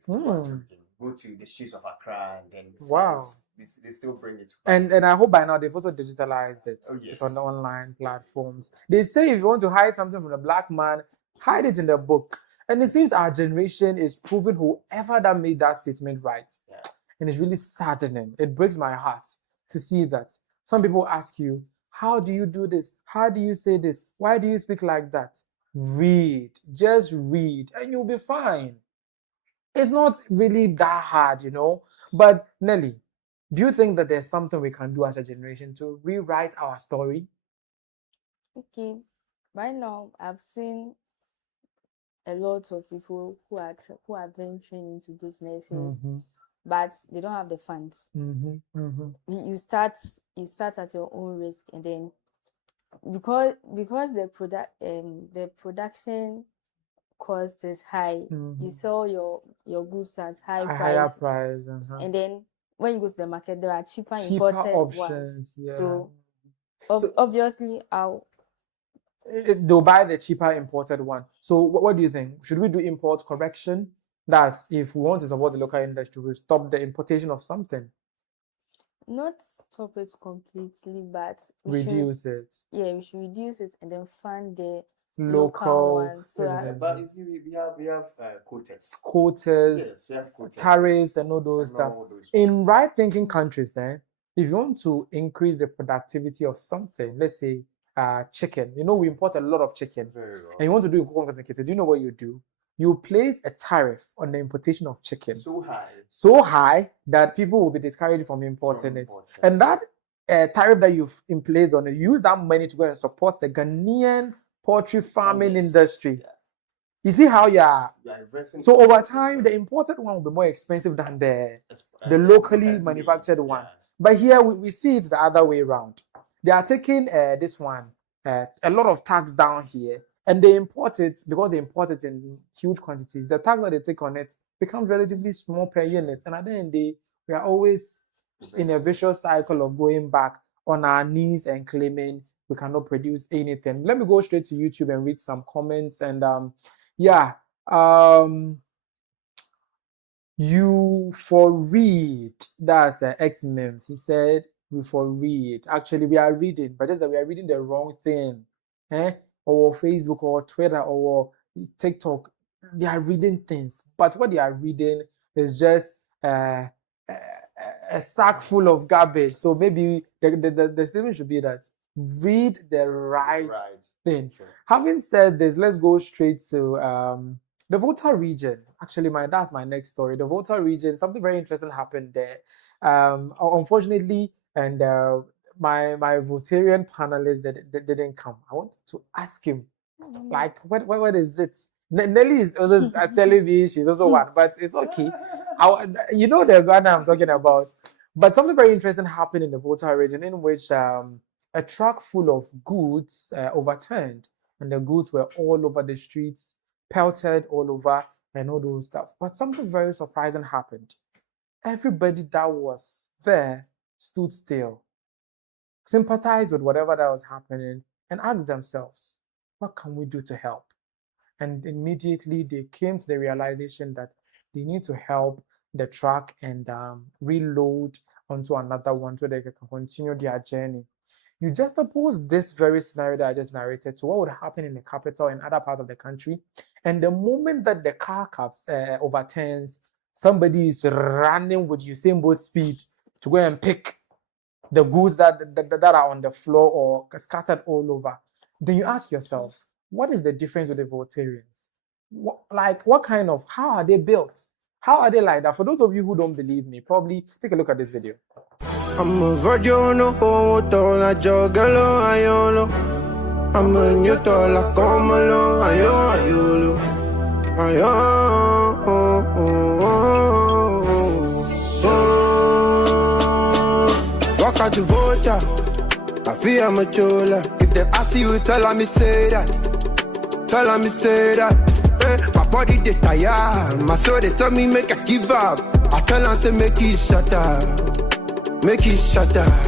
Go to the streets of Accra and then they still bring it. And I hope by now they've also digitalized it. Oh, yes. It's on the online platforms. They say if you want to hide something from the black man, hide it in the book. And it seems our generation is proving whoever that made that statement right. Yeah. And it's really saddening. It breaks my heart to see that. Some people ask you, how do you do this? How do you say this? Why do you speak like that? Read. Just read and you'll be fine. It's not really that hard, you know. But Nelly, do you think that there's something we can do as a generation to rewrite our story? Okay. Right now, I've seen a lot of people who are venturing into businesses, but they don't have the funds. You start at your own risk, and then because the production cost is high, you sell your goods at higher price, and then when you go to the market, there are cheaper imported options. ones. Yeah. So obviously, they'll buy the cheaper imported one. So what do you think? Should we do import correction? That's if we want to support the local industry, we stop the importation of something. Not stop it completely, but reduce it. Yeah, we should reduce it and then fund the local ones. So but you see, we have quotas. Yes, we have quotas. Tariffs and all those stuff. In right-thinking countries, if you want to increase the productivity of something, let's say chicken. You know, we import a lot of chicken. And you want to do it complicated. Do you know what you do? You place a tariff on the importation of chicken. So high that people will be discouraged from importing it. And that tariff that you've placed on it, use that money to go and support the Ghanaian poultry farming industry. You see how you are. So over time, the imported one will be more expensive than the locally manufactured one. But here we see it the other way around. They are taking this one, a lot of tax down here, and they import it because they import it in huge quantities. The tax that they take on it becomes relatively small per unit. And at the end of the day, we are always in a vicious cycle of going back on our knees and claiming we cannot produce anything. Let me go straight to YouTube and read some comments. And you for read. That's X memes. He said, we for read. Actually, we are reading, but just that we are reading the wrong thing. Or Facebook or Twitter or TikTok, they are reading things. But what they are reading is just a sack full of garbage. So maybe the statement should be that read the right thing. Sure. Having said this, let's go straight to the Volta region. Actually, that's my next story. The Volta region, something very interesting happened there. Unfortunately, and my Voltarian panelist that didn't come. I wanted to ask him, like, what is it? Nelly is also telling me she's also one, but it's okay. You know the Ghana I'm talking about. But something very interesting happened in the Volta region in which a truck full of goods overturned, and the goods were all over the streets, pelted all over, and all those stuff. But something very surprising happened. Everybody that was there stood still, sympathized with whatever that was happening, and asked themselves, what can we do to help? And immediately they came to the realization that they need to help the truck and reload onto another one so they can continue their journey. You just oppose this very scenario that I just narrated to what would happen in the capital and other parts of the country. And the moment that the car overturns, somebody is running with Usain Bolt speed to go and pick the goods that are on the floor or scattered all over. Then you ask yourself, what is the difference with the Voltarians? How are they built? How are they like that? For those of you who don't believe me, probably take a look at this video. I'm a virgin, la jogalo, ayolo. I'm a newto, la comalo, ayolo, Walk out the Volta, I feel I'm a chola. If they ask you, tell me say that. Tell me say that. My body they tired, my soul they tell me make I give up. I tell them say make it shut up. Make it shut up.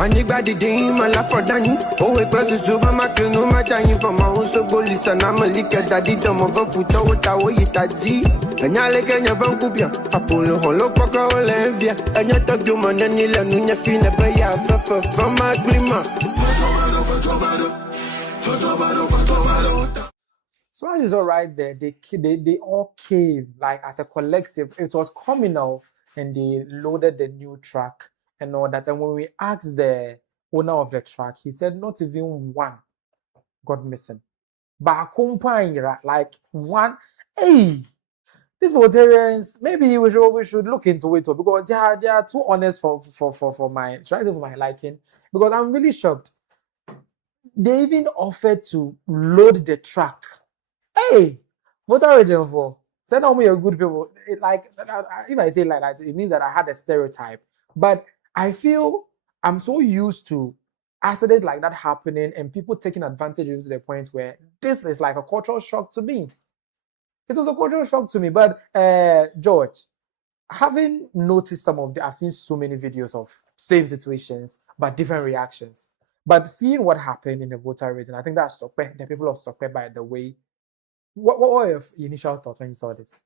Anybody ding my life for Danny. Oh, it presses over my canoe, my dying for my own so bullies and I'm a lick at daddy. Don't move up with our G. And I like a Vancouver. I pull a hollow poker or Levia. And you talk to my nanny, and you feel a bay from my glimmer. So as is all right there, they all came like as a collective. It was communal. and they loaded the new track and all that. And when we asked the owner of the track, he said not even one got missing. But like one, hey, these Voltarians, maybe we should look into it because they are too honest for my liking. Because I'm really shocked. They even offered to load the track. Hey, voter region for send on me a good people. Like if I say like that, it means that I had a stereotype. But I feel I'm so used to accidents like that happening and people taking advantage of it to the point where this is like a cultural shock to me. It was a cultural shock to me. But George, having noticed I've seen so many videos of same situations but different reactions. But seeing what happened in the voter region, I think that's the people of Sokpe, by the way. What were your initial thoughts when you saw this?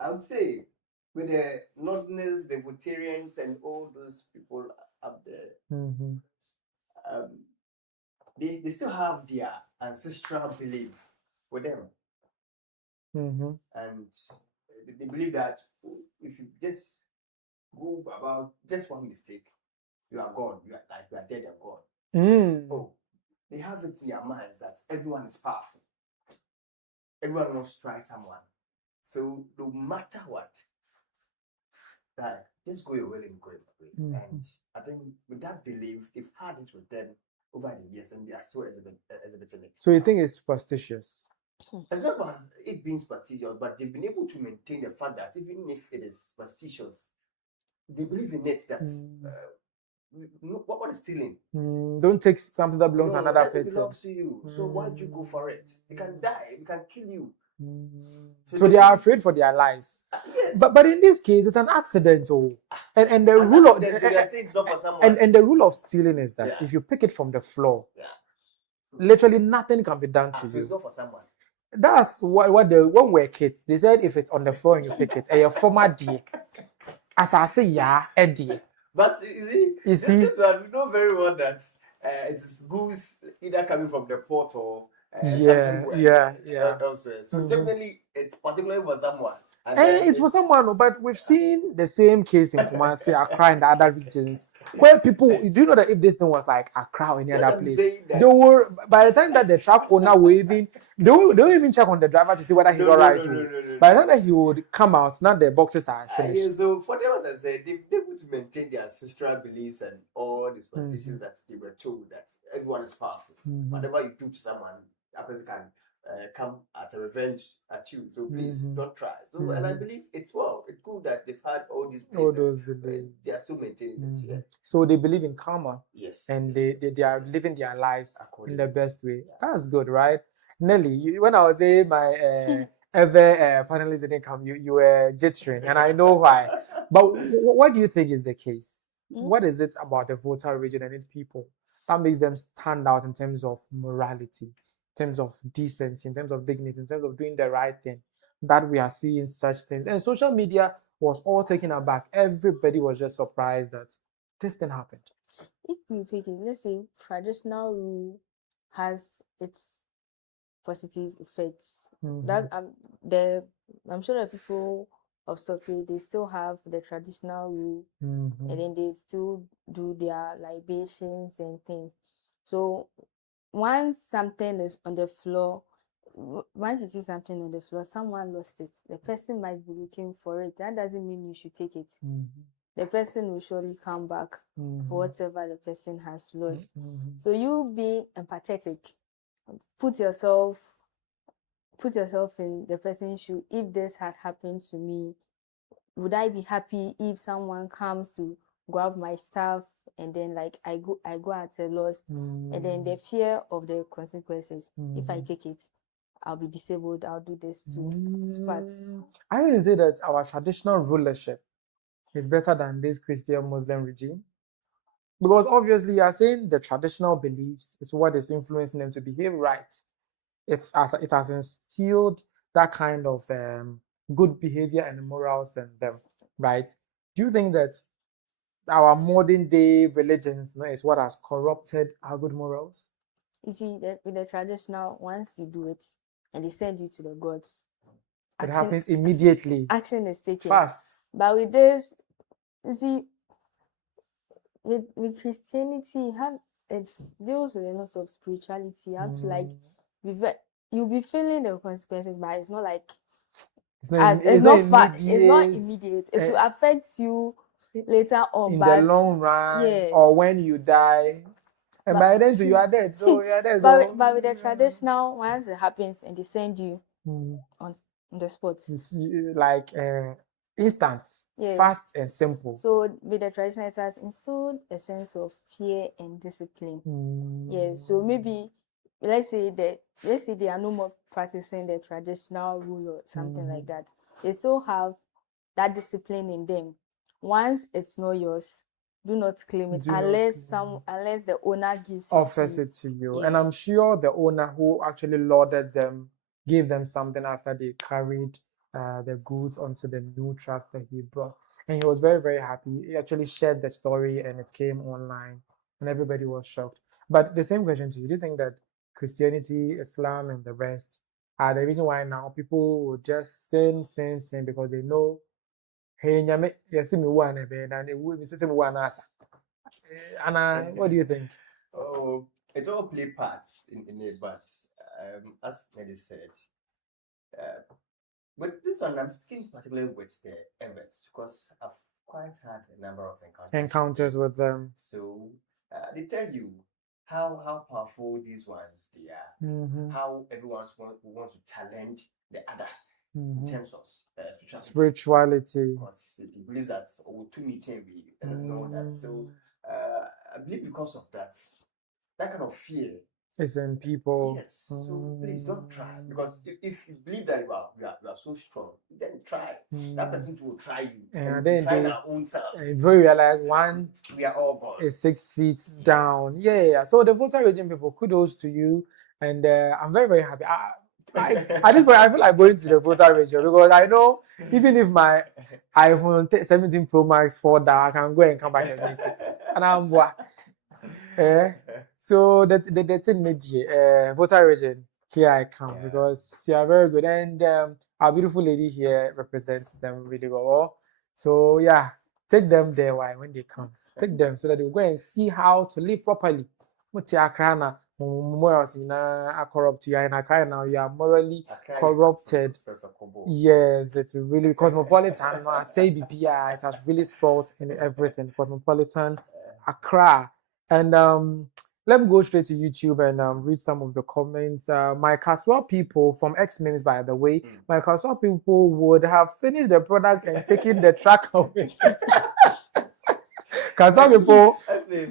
I would say with the Northerners, the Votarians, and all those people up there, they still have their ancestral belief with them. And they believe that if you just go about just one mistake, you are gone. You are dead and gone. Oh, they have it in their minds that everyone is powerful. Everyone wants to try someone. So no matter what, just go your way and go your way. And I think with that belief, they've had it with them over the years, and they are still exhibiting it. So you think it's superstitious? It's not about it being superstitious, but they've been able to maintain the fact that even if it is superstitious, they believe in it that what is stealing? Don't take something that belongs to another person. It belongs to you. So why do you go for it? It can die. It can kill you. So they are afraid for their lives. Yes. But in this case, it's an accident, and the rule of and the rule of stealing is that if you pick it from the floor, literally nothing can be done to you. It's not for someone. That's when we're kids, they said if it's on the floor and you pick it, a former D. As I say, Eddie. But you see, this one, we know very well that it's goose either coming from the pot or elsewhere. So definitely, it's particularly for someone. It's for someone, but we've seen the same case in Kumasi, Accra, and the other regions where people. Do you know that if this thing was like Accra or any other place, they were by the time that the truck owner will even they will even check on the driver to see whether he's alright. By the time that he would come out, not the boxes are finished. So for them, as I said, they've been able to maintain their ancestral beliefs and all the superstitions that they were told that everyone is powerful. Whatever you do to someone, that person can come at a revenge at you. So please don't try. So and I believe it's good that they've had all these beliefs. All those beliefs. They are still maintaining it. Yeah. So they believe in karma. Yes. And they are living their lives in the best way. Yeah. That's good, right? Nelly, when I was saying my ever panelists didn't come, you were jittering, and I know why. But what do you think is the case? What is it about the voter region and its people that makes them stand out in terms of morality, in terms of decency, in terms of dignity, in terms of doing the right thing, that we are seeing such things? And social media was all taken aback. Everybody was just surprised that this thing happened. If you take it, let's say traditional rule has its positive effects. That I'm sure the people of Sokwe, they still have the traditional rule, and then they still do their libations and things. So once something is on the floor, once you see something on the floor, someone lost it. The person might be looking for it. That doesn't mean you should take it. The person will surely come back for whatever the person has lost. So you being empathetic, put yourself in the person's shoe. If this had happened to me, would I be happy if someone comes to grab my stuff and then I go at a loss, and then the fear of the consequences? If I take it, I'll be disabled, I'll do this too. It's parts. I would say that our traditional rulership is better than this Christian Muslim regime, because obviously you are saying the traditional beliefs is what is influencing them to behave right. It has instilled that kind of good behavior and morals in them, right? Do you think that our modern day religions is what has corrupted our good morals? You see, with the traditional, once you do it and they send you to the gods, it happens immediately. Action is taken fast. But with this, you see, with Christianity, it deals with a lot of spirituality. You have to like you'll be feeling the consequences, but it's not like it's not immediate. It will affect you later on in the long run, or when you die. And by then you are dead. So you are dead. But with the traditional, once it happens and they send you on the spot, like instant, fast and simple. So with the traditional, it has instilled a sense of fear and discipline. So maybe let's say they are no more practicing the traditional rule or something like that. They still have that discipline in them. Once it's not yours, do not claim it unless the owner offers it to you. And I'm sure the owner who actually lauded them gave them something after they carried the goods onto the new truck that he brought. And he was very, very happy. He actually shared the story and it came online and everybody was shocked. But the same question to you, do you think that Christianity, Islam and the rest are the reason why now people will just sin because they know Anna, what do you think? Oh, it all play parts in it, but as Nelly said, but this one I'm speaking particularly with the Emirates because I've quite had a number of encounters with them. So they tell you how powerful these ones they are, how everyone wants to challenge the other. In terms of spirituality. Because he believes that to meet we know that. So I believe because of that kind of fear is in people. Yes. So please don't try. Because if you believe that you are so strong, then try. That person will try you. And then try our own selves. And you realize we are all gone. Is 6 feet down. Yeah. So the voter region people, kudos to you. And I'm very, very happy. At this point, I feel like going to the voter ratio because I know even if my iPhone 17 Pro Max fall down, I can go and come back and meet it. And I'm so the thing voter region, here I come because you are very good. And our beautiful lady here represents them really well. So yeah, take them there when they come. Take them so that they will go and see how to live properly. Morals are corrupt. You are in Accra now. You are morally corrupted. Yes, it's really cosmopolitan. I say BPI. It has really spoiled in everything. Cosmopolitan Accra. And let me go straight to YouTube and read some of the comments. My Kaswa people from X-Memes, by the way, my Kaswa people would have finished the product and taken the track away. Because some people, they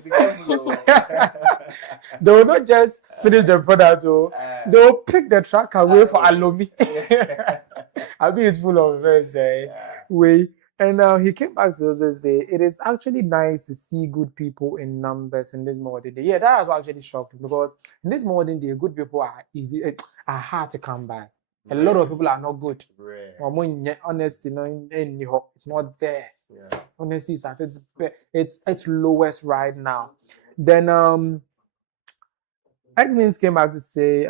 will not just finish the product, they will pick the track away for Alomi. I mean, it's full of verse way. And he came back to us and say, it is actually nice to see good people in numbers in this modern day. Yeah, that was actually shocking because in this modern day, good people are hard to come by. A lot of people are not good. Honesty, it's not there. Yeah. Honesty is at its lowest right now. Then X-Memes came back to say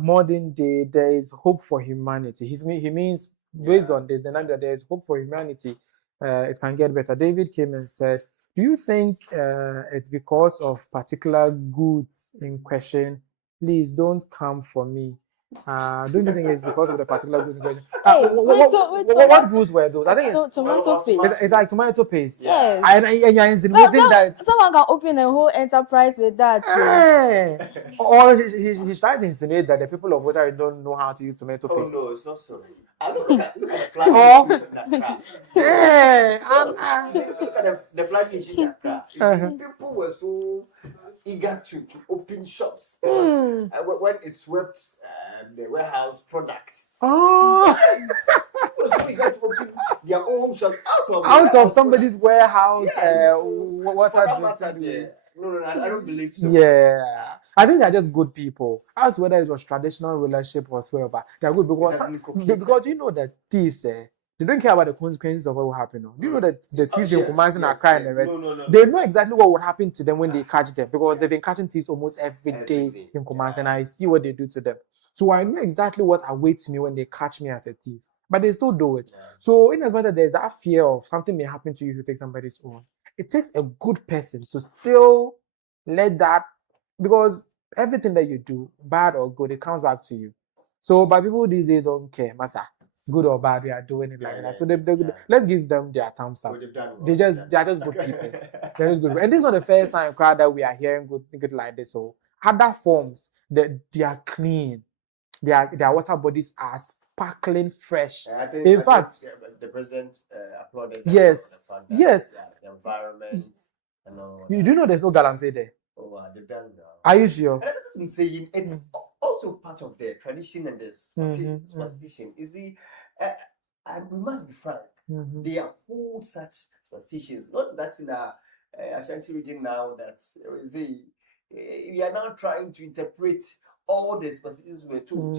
modern day there is hope for humanity. He means based on this, there is hope for humanity. It can get better. David came and said, do you think it's because of particular goods in question? Please don't come for me. Don't you think it's because of the particular goods in question? What goods were those? I think it's tomato paste. It's like tomato paste. Yes. And you're insinuating that someone can open a whole enterprise with that. Or he's trying to insinuate that the people of Water don't know how to use tomato paste. Oh no, it's not so. I look at the flag in Accra. People were so eager to open shops when it swept the warehouse product. Yes. So eager to open their own shop out of somebody's warehouse. Yes. No, I don't believe so. Yeah. I think they're just good people. As to whether it was traditional relationship or whatever, they're good because you know that thieves, they don't care about the consequences of what will happen. Do you know that the thieves in Kumasi are crying and the rest? No. They know exactly what would happen to them when they catch them because they've been catching thieves almost every day in Kumasi and I see what they do to them. So I know exactly what awaits me when they catch me as a thief. but they still do it. So in as much as there's that fear of something may happen to you if you take somebody's own, it takes a good person to still let that, because everything that you do, bad or good, it comes back to you. So, but people these days don't care, massa, good or bad, we are doing it like that. So let's give them their thumbs up. They are just good people. They're just good people. And this is not the first time that we are hearing good like this. So other forms, they are clean. Their water bodies are sparkling fresh. In fact, the president applauded. Yes, yes. The environment. And all you do know there's no galamsey there. Oh, they've done now. Are you sure? And that doesn't say it's also part of the tradition and the superstition. You see, and we must be frank. They uphold such superstitions. Not that in our Ashanti region now that we are now trying to interpret all the superstitions we're told.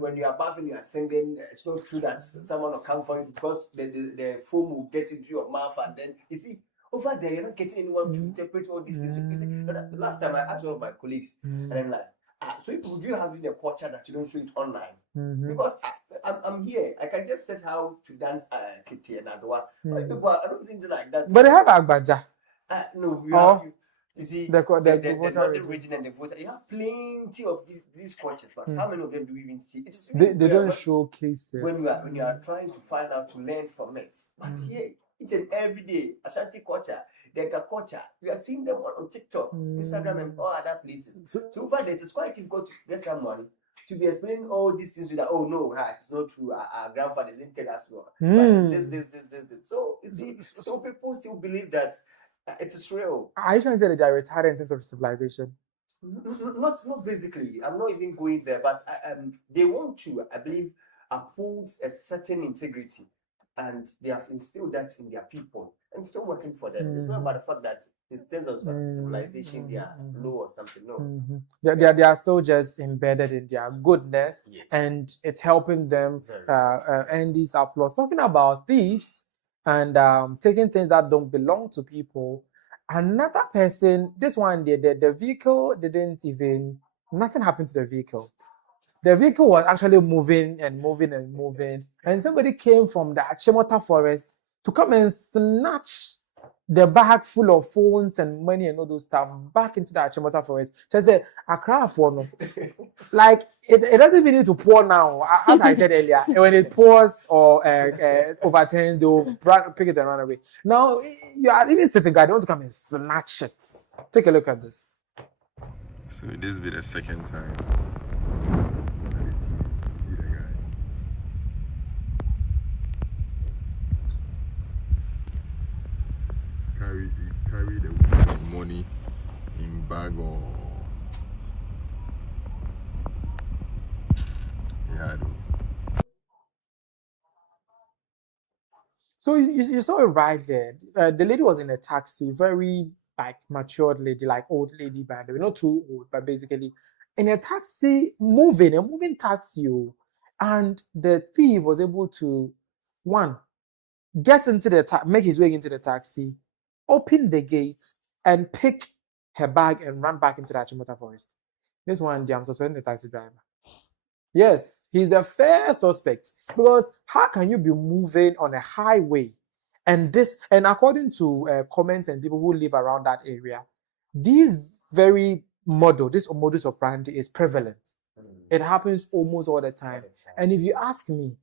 When you are bathing, you are singing. It's not true that someone will come for you because the foam will get into your mouth, and then you see. Over there, you're not getting anyone to interpret all these things. You see, the last time I asked one of my colleagues, and I'm like, so do you have in a culture that you don't show it online? Because I'm here. I can just set how to dance Kyei and Duah. But people, I don't think they like that. But they have Agbaja. No, we have. You see, the northern region and the voter, you have plenty of these cultures, but how many of them do we even see? It is really they don't showcase it. When you are trying to find out to learn from it. But here, each and every day, Ashanti culture, Denka culture, we are seeing them on TikTok, Instagram, and all other places. So over there, it's quite difficult to get someone to be explaining all these things without, oh no, it's not true. Our grandfathers didn't tell us well. But this. So you see, so people still believe that it is real. Are you trying to say that they are retired in terms of civilization? Not basically. I'm not even going there, but they want to, I believe, uphold a certain integrity. And they have instilled that in their people and still working for them. It's not about the fact that in terms of civilization they are low or something. No. They are still just embedded in their goodness, and it's helping them earn these applause. Talking about thieves and taking things that don't belong to people. Another person, this one, the vehicle didn't even, nothing happened to the vehicle. The vehicle was actually moving, and somebody came from the Achimota forest to come and snatch the bag full of phones and money and all those stuff back into the Achimota forest. So I said, Accra for no. Like, it doesn't even need to pour now. As I said earlier, when it pours or overturns, they'll pick it and run away. Now, you are even sitting guy, they want to come and snatch it. Take a look at this. So this will be the second time. Carry the money in bag or So you saw it right there. The lady was in a taxi, very like matured lady, like old lady by the way, not too old, but basically in a taxi, a moving taxi, and the thief was able to get into make his way into the taxi, open the gate, and pick her bag and run back into the Achimota forest. This one, I'm suspecting the taxi driver. Yes, he's the first suspect, because how can you be moving on a highway and according to comments and people who live around that area, this modus operandi is prevalent. It happens almost all the time. And if you ask me,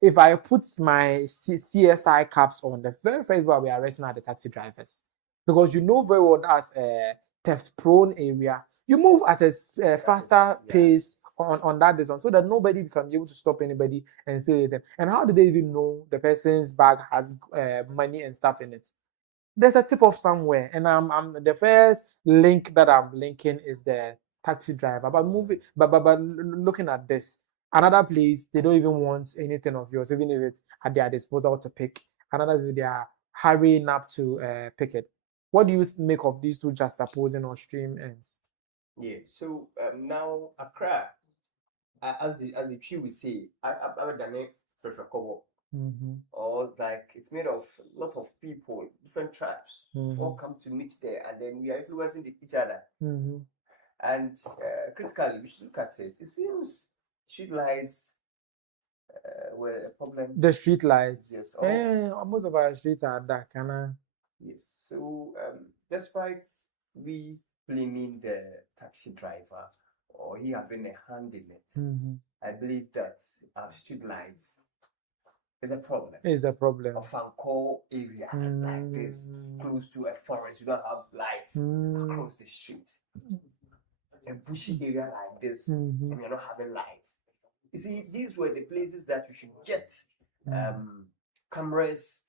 if I put my CSI caps on, the very first one we are arresting are the taxi drivers, because you know very well that's a theft-prone area. You move at a faster pace on that distance so that nobody can be able to stop anybody and steal them. And how do they even know the person's bag has money and stuff in it? There's a tip off somewhere, and I'm the first link that I'm linking is the taxi driver. But looking at this, another place they don't even want anything of yours, even if it's at their disposal to pick. Another place they are hurrying up to pick it. What do you make of these two juxtaposing or stream ends? Yeah. So now Accra, as the tree would say, I've done it for cover. Or like it's made of a lot of people, different tribes, all come to meet there, and then we are influencing each other. And critically, we should look at it. It seems street lights where a problem. The street lights. Yes. Most of our streets are dark, Yes. So despite we blaming the taxi driver or he having a hand in it, I believe that our street lights is a problem. Is a problem. Of Anko area like this, close to a forest, you don't have lights across the street. A bushy area like this, and you're not having lights. You see, these were the places that you should get cameras,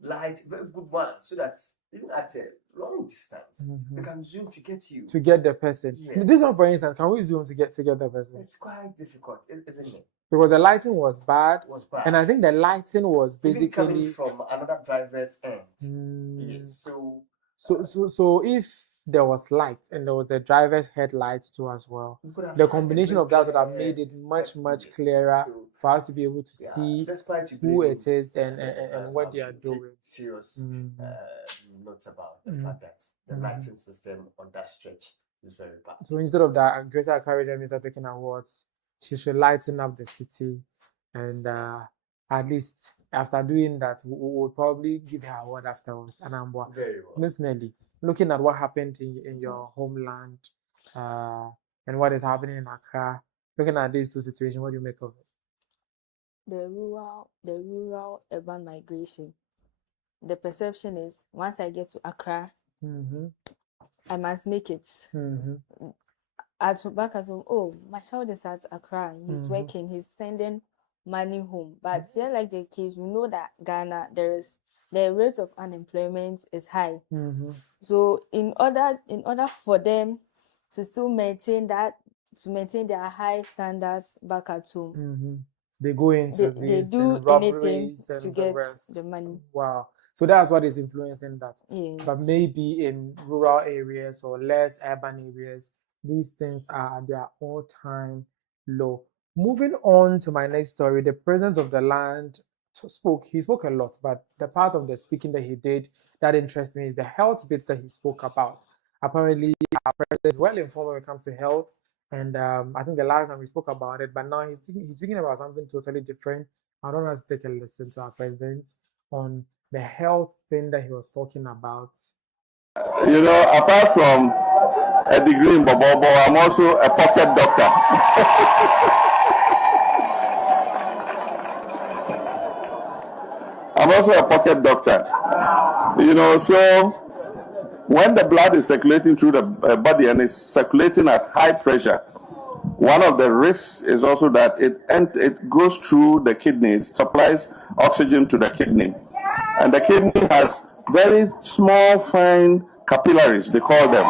light, very good ones, so that even at a long distance, you can zoom to get you. To get the person. Yes. This one, for instance, can we zoom to get the person? It's quite difficult, isn't it? Because the lighting was bad. And I think the lighting was basically coming from another driver's end. Yes. So if there was light and there was the driver's headlights too as well, the combination of that would have made it much clearer for us to be able to see who it is and what they are doing. Serious notes about the fact that the lighting system on that stretch is very bad. So instead of that, Greater Accra Region Minister taking awards, she should lighten up the city, and at least after doing that, we will probably give her award afterwards. And I'm very well. Definitely looking at what happened in your homeland and what is happening in Accra. Looking at these two situations, what do you make of it? The rural urban migration. The perception is once I get to Accra, I must make it. Back at home, oh, my child is at Accra. He's working. He's sending money home. But here, like the case, we know that Ghana, the rate of unemployment is high. So in order for them to still maintain their high standards back at home, they go into they do anything to get the money. Wow. So that's what is influencing that. Yes. But maybe in rural areas or less urban areas, these things are at their all-time low. Moving on to my next story, the president of the land spoke. He spoke a lot, but the part of the speaking that he did that interests me is the health bit that he spoke about. Apparently, our president is well informed when it comes to health, and I think the last time we spoke about it, but now he's speaking about something totally different. I don't want to take a listen to our president on the health thing that he was talking about. You know, apart from a degree in Bobobo, I'm also a pocket doctor. I'm also a pocket doctor. You know, so when the blood is circulating through the body and is circulating at high pressure, one of the risks is also that it goes through the kidney. It supplies oxygen to the kidney. And the kidney has very small, fine capillaries, they call them.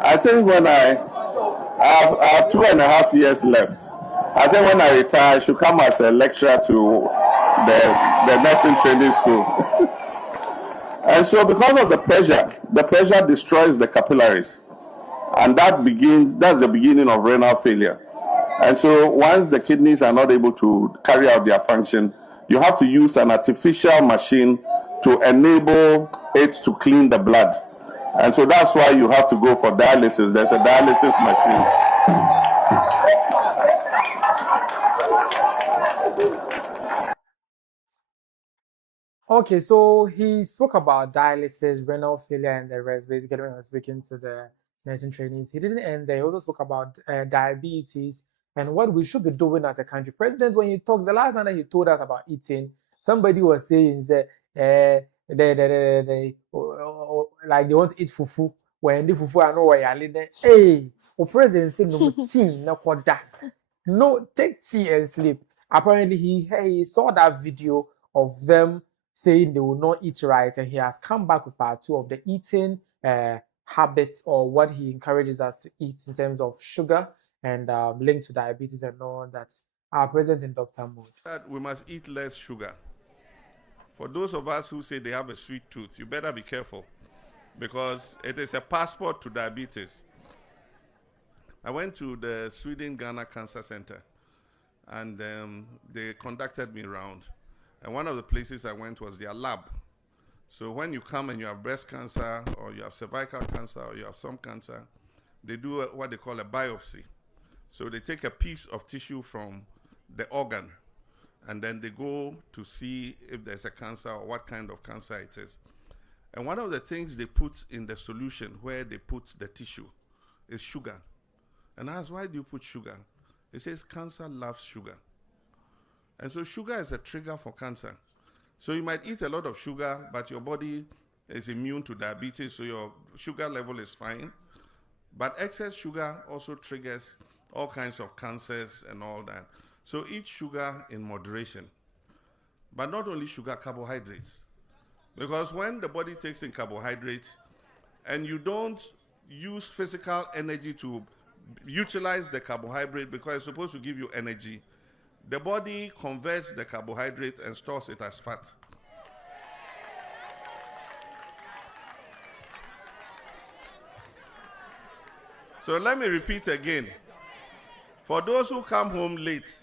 I think when I have 2.5 years left, I think when I retire, I should come as a lecturer to the nursing training school. And so because of the pressure destroys the capillaries. And that's the beginning of renal failure. And so once the kidneys are not able to carry out their function, you have to use an artificial machine to enable it to clean the blood. And so that's why you have to go for dialysis. There's a dialysis machine. Okay, so he spoke about dialysis, renal failure, and the rest, basically, when he was speaking to the nursing trainees. He didn't end there. He also spoke about diabetes and what we should be doing as a country. President, when he talks, the last time that he told us about eating, somebody was saying that like they want to eat fufu. When the fufu are nowhere, hey, the president said no tea, no koda. No, take tea and sleep. Apparently, he saw that video of them saying they will not eat right, and he has come back with part 2 of the eating habits, or what he encourages us to eat in terms of sugar and linked to diabetes and all that. Our president in Dr. Mode. We must eat less sugar. For those of us who say they have a sweet tooth, you better be careful, because it is a passport to diabetes. I went to the Sweden Ghana Cancer Center, and they conducted me around. And one of the places I went was their lab. So when you come and you have breast cancer, or you have cervical cancer, or you have some cancer, they do what they call a biopsy. So they take a piece of tissue from the organ, and then they go to see if there's a cancer or what kind of cancer it is. And one of the things they put in the solution where they put the tissue is sugar. And I asked, why do you put sugar? It says cancer loves sugar. And so sugar is a trigger for cancer. So you might eat a lot of sugar, but your body is immune to diabetes, so your sugar level is fine. But excess sugar also triggers all kinds of cancers and all that. So eat sugar in moderation. But not only sugar, carbohydrates. Because when the body takes in carbohydrates and you don't use physical energy to utilize the carbohydrate because it's supposed to give you energy, the body converts the carbohydrate and stores it as fat. So let me repeat again. For those who come home late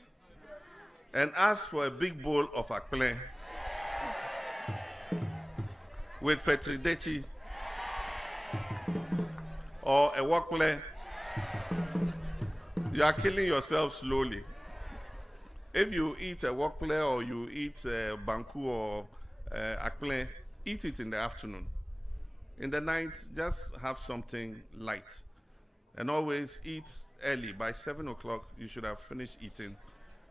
and ask for a big bowl of akple with fetridechi or a wakple, you are killing yourself slowly. If you eat a wakple or you eat banku or akple, eat it in the afternoon. In the night, just have something light. And always eat early. By 7 o'clock, you should have finished eating.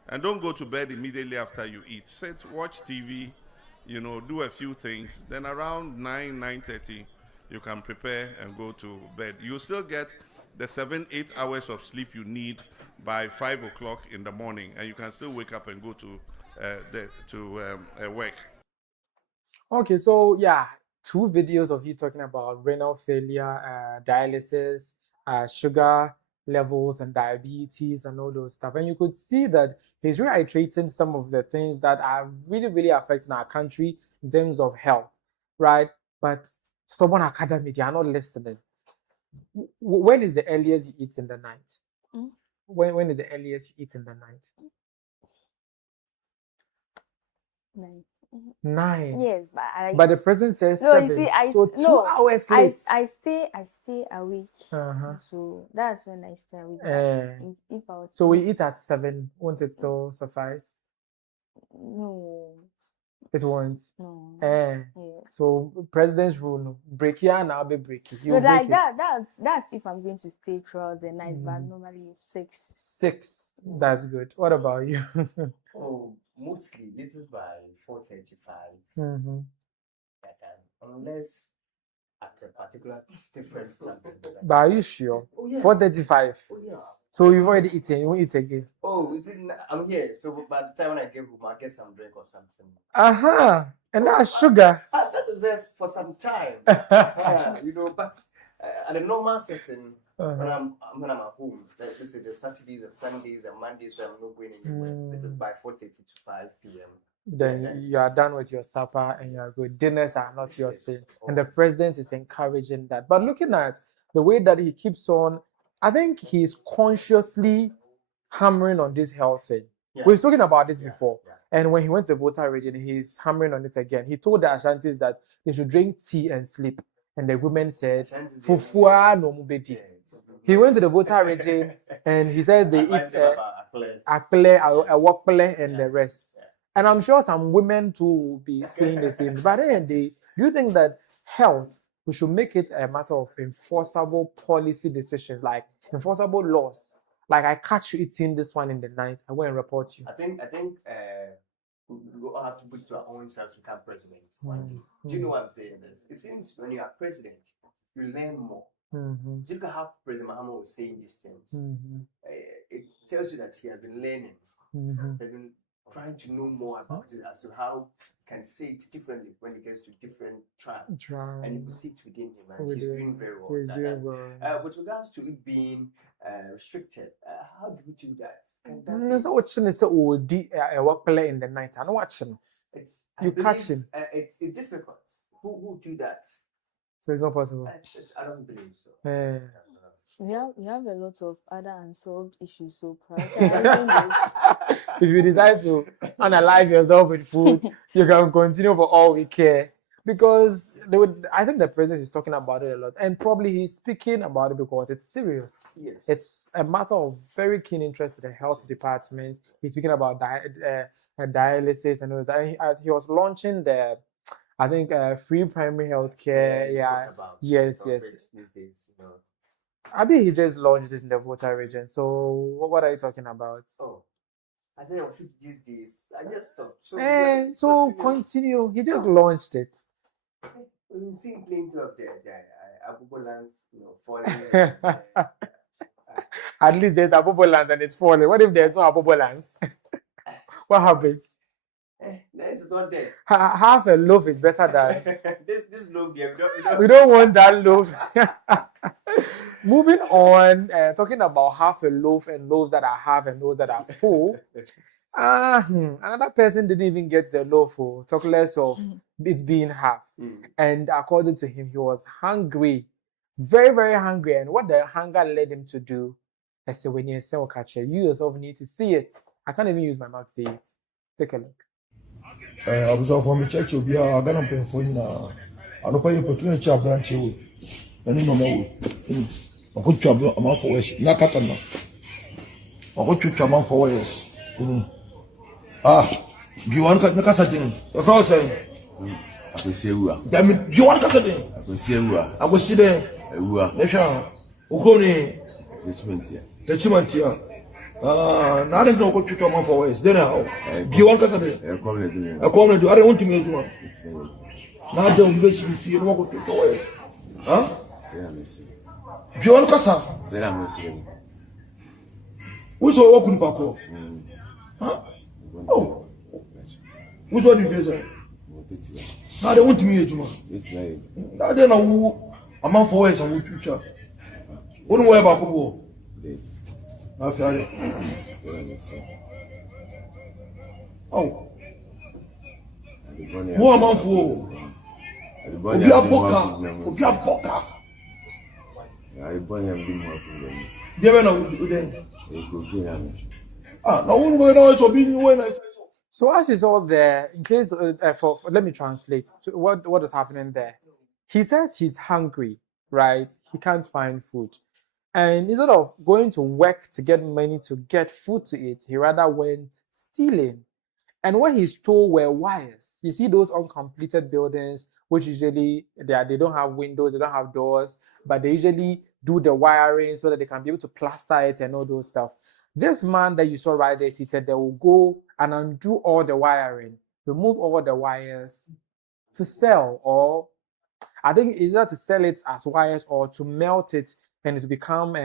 And don't go to bed immediately after you eat. Sit, watch TV, do a few things. Then around 9:30, you can prepare and go to bed. You still get the 7-8 hours of sleep you need by 5 o'clock in the morning, and you can still wake up and go to work. Okay, so yeah, 2 videos of you talking about renal failure, dialysis, sugar levels and diabetes and all those stuff. And you could see that he's reiterating some of the things that are really, really affecting our country in terms of health, right? But stubborn academy, they are not listening. When is the earliest you eat in the night? Mm. When is the earliest you eat in the night? 9. 9. Yes, but the president says no, 7. You see, so 2 hours late. I stay awake. So that's when I stay awake. If I was so we eat at 7. Won't it still suffice? No. It won't. No. Yes. So president's rule, no. Break here and I'll be breaking. No, like that's if I'm going to stay throughout the night, but normally it's 6. 6. That's good. What about you? Mostly this is by 4:35. Unless at a particular different time. But are you sure? Oh, yes. 4:35. Oh yes. So you've already eaten. You won't eat again. Oh, is it? I'm here. So by the time when I get home, I get some drink or something. And that's sugar. That's just for some time. But at a normal setting, when I'm at home, let's say the Saturdays, the Sundays, the Mondays, so I'm not going anywhere. It is by 4:30 to 5 p.m. Then you are done with your supper and you are good. Dinners are not your thing. And the president is encouraging that. But looking at the way that he keeps on, I think he's consciously hammering on this health thing. We were talking about this before. And when he went to the voter region, he's hammering on it again. He told the Ashantis that they should drink tea and sleep. And the women said, Fufua no mubedi. He went to the voter region and he said they eat akple, a wakple, and the rest. And I'm sure some women too will be saying the same. But then do you think that health, we should make it a matter of enforceable policy decisions, like enforceable laws? Like I catch you eating this one in the night, I will report you. I think we all have to put it to our own selves to become president one day. Do you know what I'm saying? It seems when you are president, you learn more. So look at how President Mahama was saying these things. It tells you that he has been learning. He's been trying to know more about it as to how he can say it differently when it gets to different tribes. And you see it within him, and he's doing very well. He's doing well. With regards to it being restricted, how do you do that? So watching is a work play in the night. I'm watching. You catch him. It's difficult. Who do that? So it's not possible. I don't believe so. We have a lot of other unsolved issues, so prioritizing this. If you decide to unalive yourself with food, you can continue for all we care. Because I think the president is talking about it a lot, and probably he's speaking about it because it's serious. Yes. It's a matter of very keen interest to the health department. He's speaking about dialysis and all that. He was launching the, I think, free primary health care. Yeah. Yes. These days, you know. I mean, he just launched this in the Volta region. So, what are you talking about? Oh, I said these days. I just stopped. So, continue. He just launched it. We've seen plenty of the Abubo lands, you know, falling. At least there's Abubo lands and it's falling. What if there's no Abubo lands? What happens? Then it's not there. Half a loaf is better than this loaf. We don't want that loaf. Moving on, talking about half a loaf and loaves that are half and those that are full. Another person didn't even get the loaf, talk less of it being half. And according to him, he was hungry, very, very hungry. And what the hunger led him to do, I said, when you say Okache, you yourself need to see it. I can't even use my mouth to say it. Take a look. I was from the church of Bia, I'm going to pay for you now. I don't pay opportunity to branch you. And you know, I put your amount for West, Nakatana. I put your amount for West. You want to make us a thing? The crowd saying, I will see you. Damn it, you want to cut it? I will see you. I will see there. Nesha, Ugoni, Techimantia. Now I don't know what you talk about for West. Then you want to cut it? I come to I don't want to make you. Now don't basically see you want to go West. Huh? You want to cut it? Who's all walking back? Huh? Oh, who's what you say? Now they want me to do. Now they know who a man for us and who future. Who know about who? I feel it. Oh, who a man for? Obi a boka. I born him be more than they were not who then. So as you saw there, in case for let me translate what is happening there. He says he's hungry, right? He can't find food, and instead of going to work to get money to get food to eat, he rather went stealing. And what he stole were wires. You see those uncompleted buildings, which usually they don't have windows, they don't have doors, but they usually do the wiring so that they can be able to plaster it and all those stuff. This man that you saw right there seated there will go and undo all the wiring, remove all the wires to sell, or I think either to sell it as wires or to melt it and it will become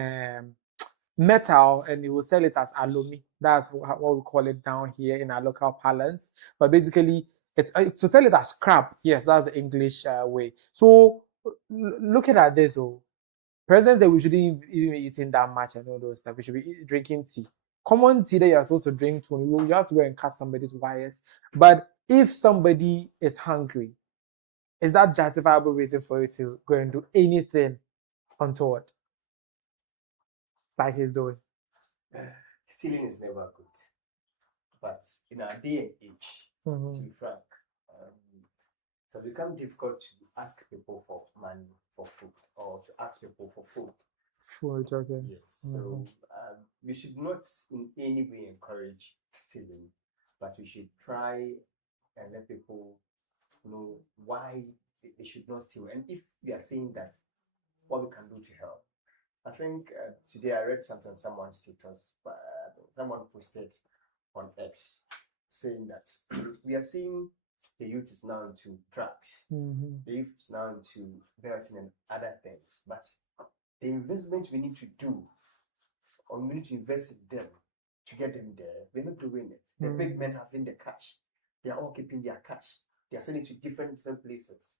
metal and he will sell it as alumi. That's what we call it down here in our local parlance. But basically, it's to sell it as scrap. Yes, that's the English way. So looking at this, presidents that we shouldn't even be eating that much and all those stuff. We should be drinking tea. Common tea that you're supposed to drink to, you have to go and cut somebody's wires. But if somebody is hungry, is that justifiable reason for you to go and do anything untoward like he's doing? Stealing is never good. But in our day and age, to be frank, it's become difficult to ask people for money for food or to ask people for food. Food, okay. Yes. So we should not in any way encourage stealing, but we should try and let people know why they should not steal. And if we are saying that, what we can do to help. I think today I read something on someone's status. Someone posted on X saying that we are seeing the youth is now into drugs. The youth is now into belting and other things. But the investment we need to do, or we need to invest in them to get them there, we're not doing it. The big men having the cash. They are all keeping their cash. They are sending it to different places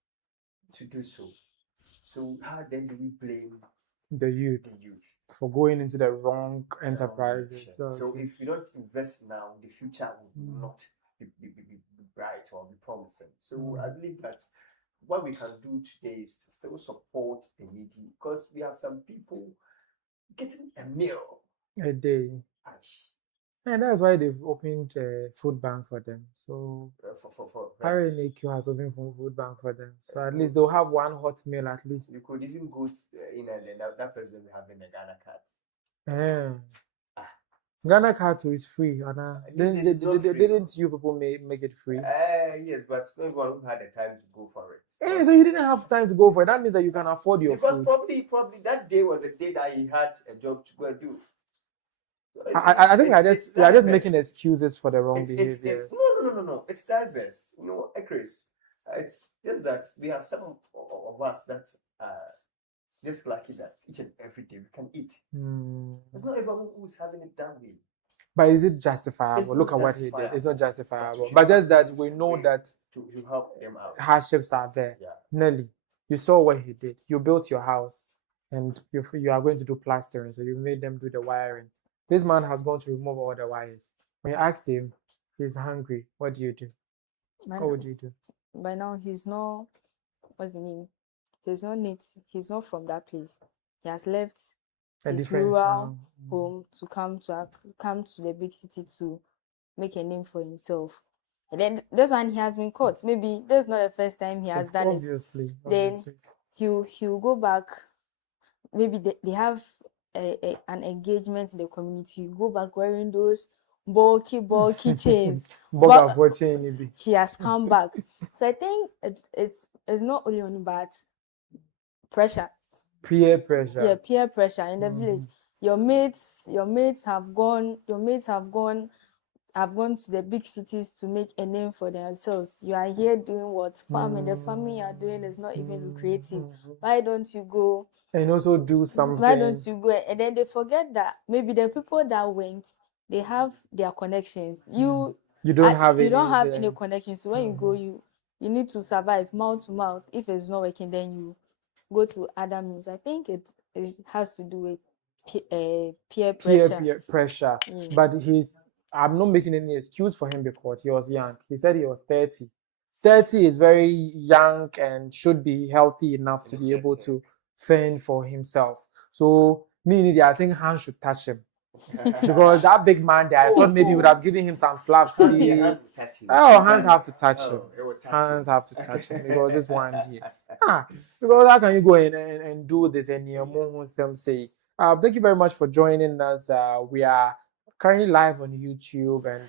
to do so. So how then do we blame the youth for going into the wrong enterprises? So if we don't invest now, the future will not be bright or be promising. So I believe that what we can do today is to still support the needy, because we have some people getting a meal a day. And that's why they've opened a food bank for them. So RNAQ has opened food bank for them. So at least they'll have one hot meal at least. You could even go in and then that person will be having a Ghana card. Ghana card is free, didn't you people make it free? Yes, but it's not everyone who had the time to go for it. So you didn't have time to go for it. That means that you can afford your because food. Probably that day was the day that he had a job to go and do. So I think we are just making excuses for the wrong behaviors. No. It's diverse. You know, Chris. It's just that we have some of us that just lucky that each and every day we can eat. It's not everyone who's having it that way. But is it justifiable? Look at what he did. It's not justifiable. But just that we know that to help them out. Hardships are there. Yeah. Nelly, you saw what he did. You built your house and you are going to do plastering. So you made them do the wiring. This man has gone to remove all the wires. When you asked him, he's hungry. What do you do? What would you do? By now, he's not. What's the name? He's not from that place. He has left his rural home to come to the big city to make a name for himself. And then this one he has been caught. Maybe that's not the first time he has done it. Then he'll go back. Maybe they have an engagement in the community. You go back wearing those bulky chains. He has come back. So I think it's not only on but pressure. Peer pressure. Yeah, peer pressure in the village. Your mates have gone to the big cities to make a name for themselves. You are here doing what? Farming. The farming you are doing is not even lucrative. Why don't you go and also do something? Why don't you go? And then they forget that maybe the people that went, they have their connections. You don't have any connections. So when you go, you need to survive mouth to mouth. If it's not working, then you go to other means. I think it has to do with peer pressure. Peer pressure. But I'm not making any excuse for him because he was young. He said he was 30. 30 is very young and should be healthy enough to be able to fend for himself. So I think Hans should touch him. Because that big man there, I thought maybe he would have given him some slaps. Hands have to touch him. Hands have to touch him because this one here. Because how can you go in and do this and your mom say? Thank you very much for joining us. We are currently live on YouTube, and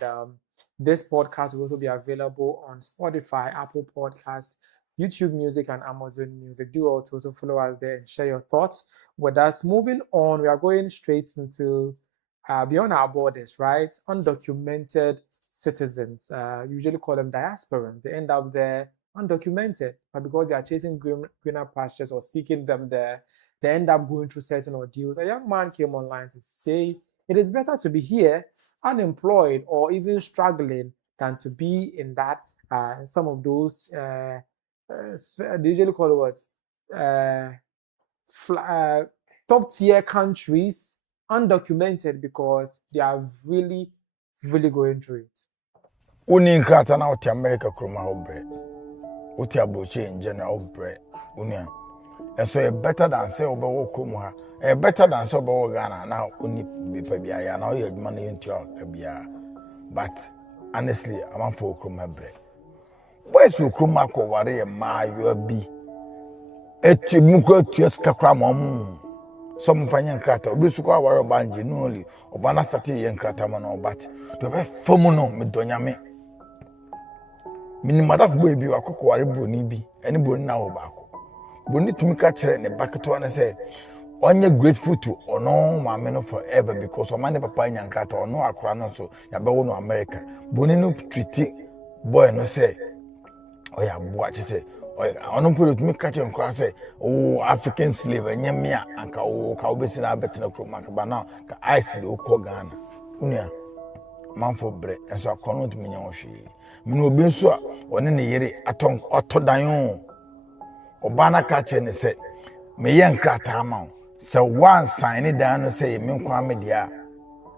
this podcast will also be available on Spotify, Apple Podcast, YouTube Music, and Amazon Music. Do also follow us there and share your thoughts with us. Moving on, we are going straight into beyond our borders, right? Undocumented citizens, usually call them diasporans. They end up there undocumented, but because they are chasing greener pastures or seeking them there, they end up going through certain ordeals. A young man came online to say it is better to be here unemployed or even struggling than to be in that some of those they usually call it what top tier countries undocumented because they are really going through it. Uni nkrata na oti America kroma obre. Oti aboche in general obre. Unia. And so a better than say obo kroma. A better than say obo Ghana now uni be bia now you money into your bia. But honestly, I'm for kroma obre. Boys who kroma ko ware ma you be. Eti muko tueska krama some fanya nkrata obi su kwa ware banje no only obana start ye nkrata ma no but to be fomu no me donyame mini madaf boy bi akoko ware broni bi ene broni na wo baako broni tumi ka kire ne baketo na say onye grateful to ono maame no forever because o man papa nya nkrata ono akora no so ya be wo no America broni no treat boy no say oya boa chi say ono put me catch on cross say African slave enyemia anka ka obesi na betina kroma ka ba now ka ice le okọ Ghana unia man for bre enso akono to menya ohwe me obi nso a one ne yere otodan obana ka che ne say me ye nkrata ma se one sign dan no say me nkwa me dia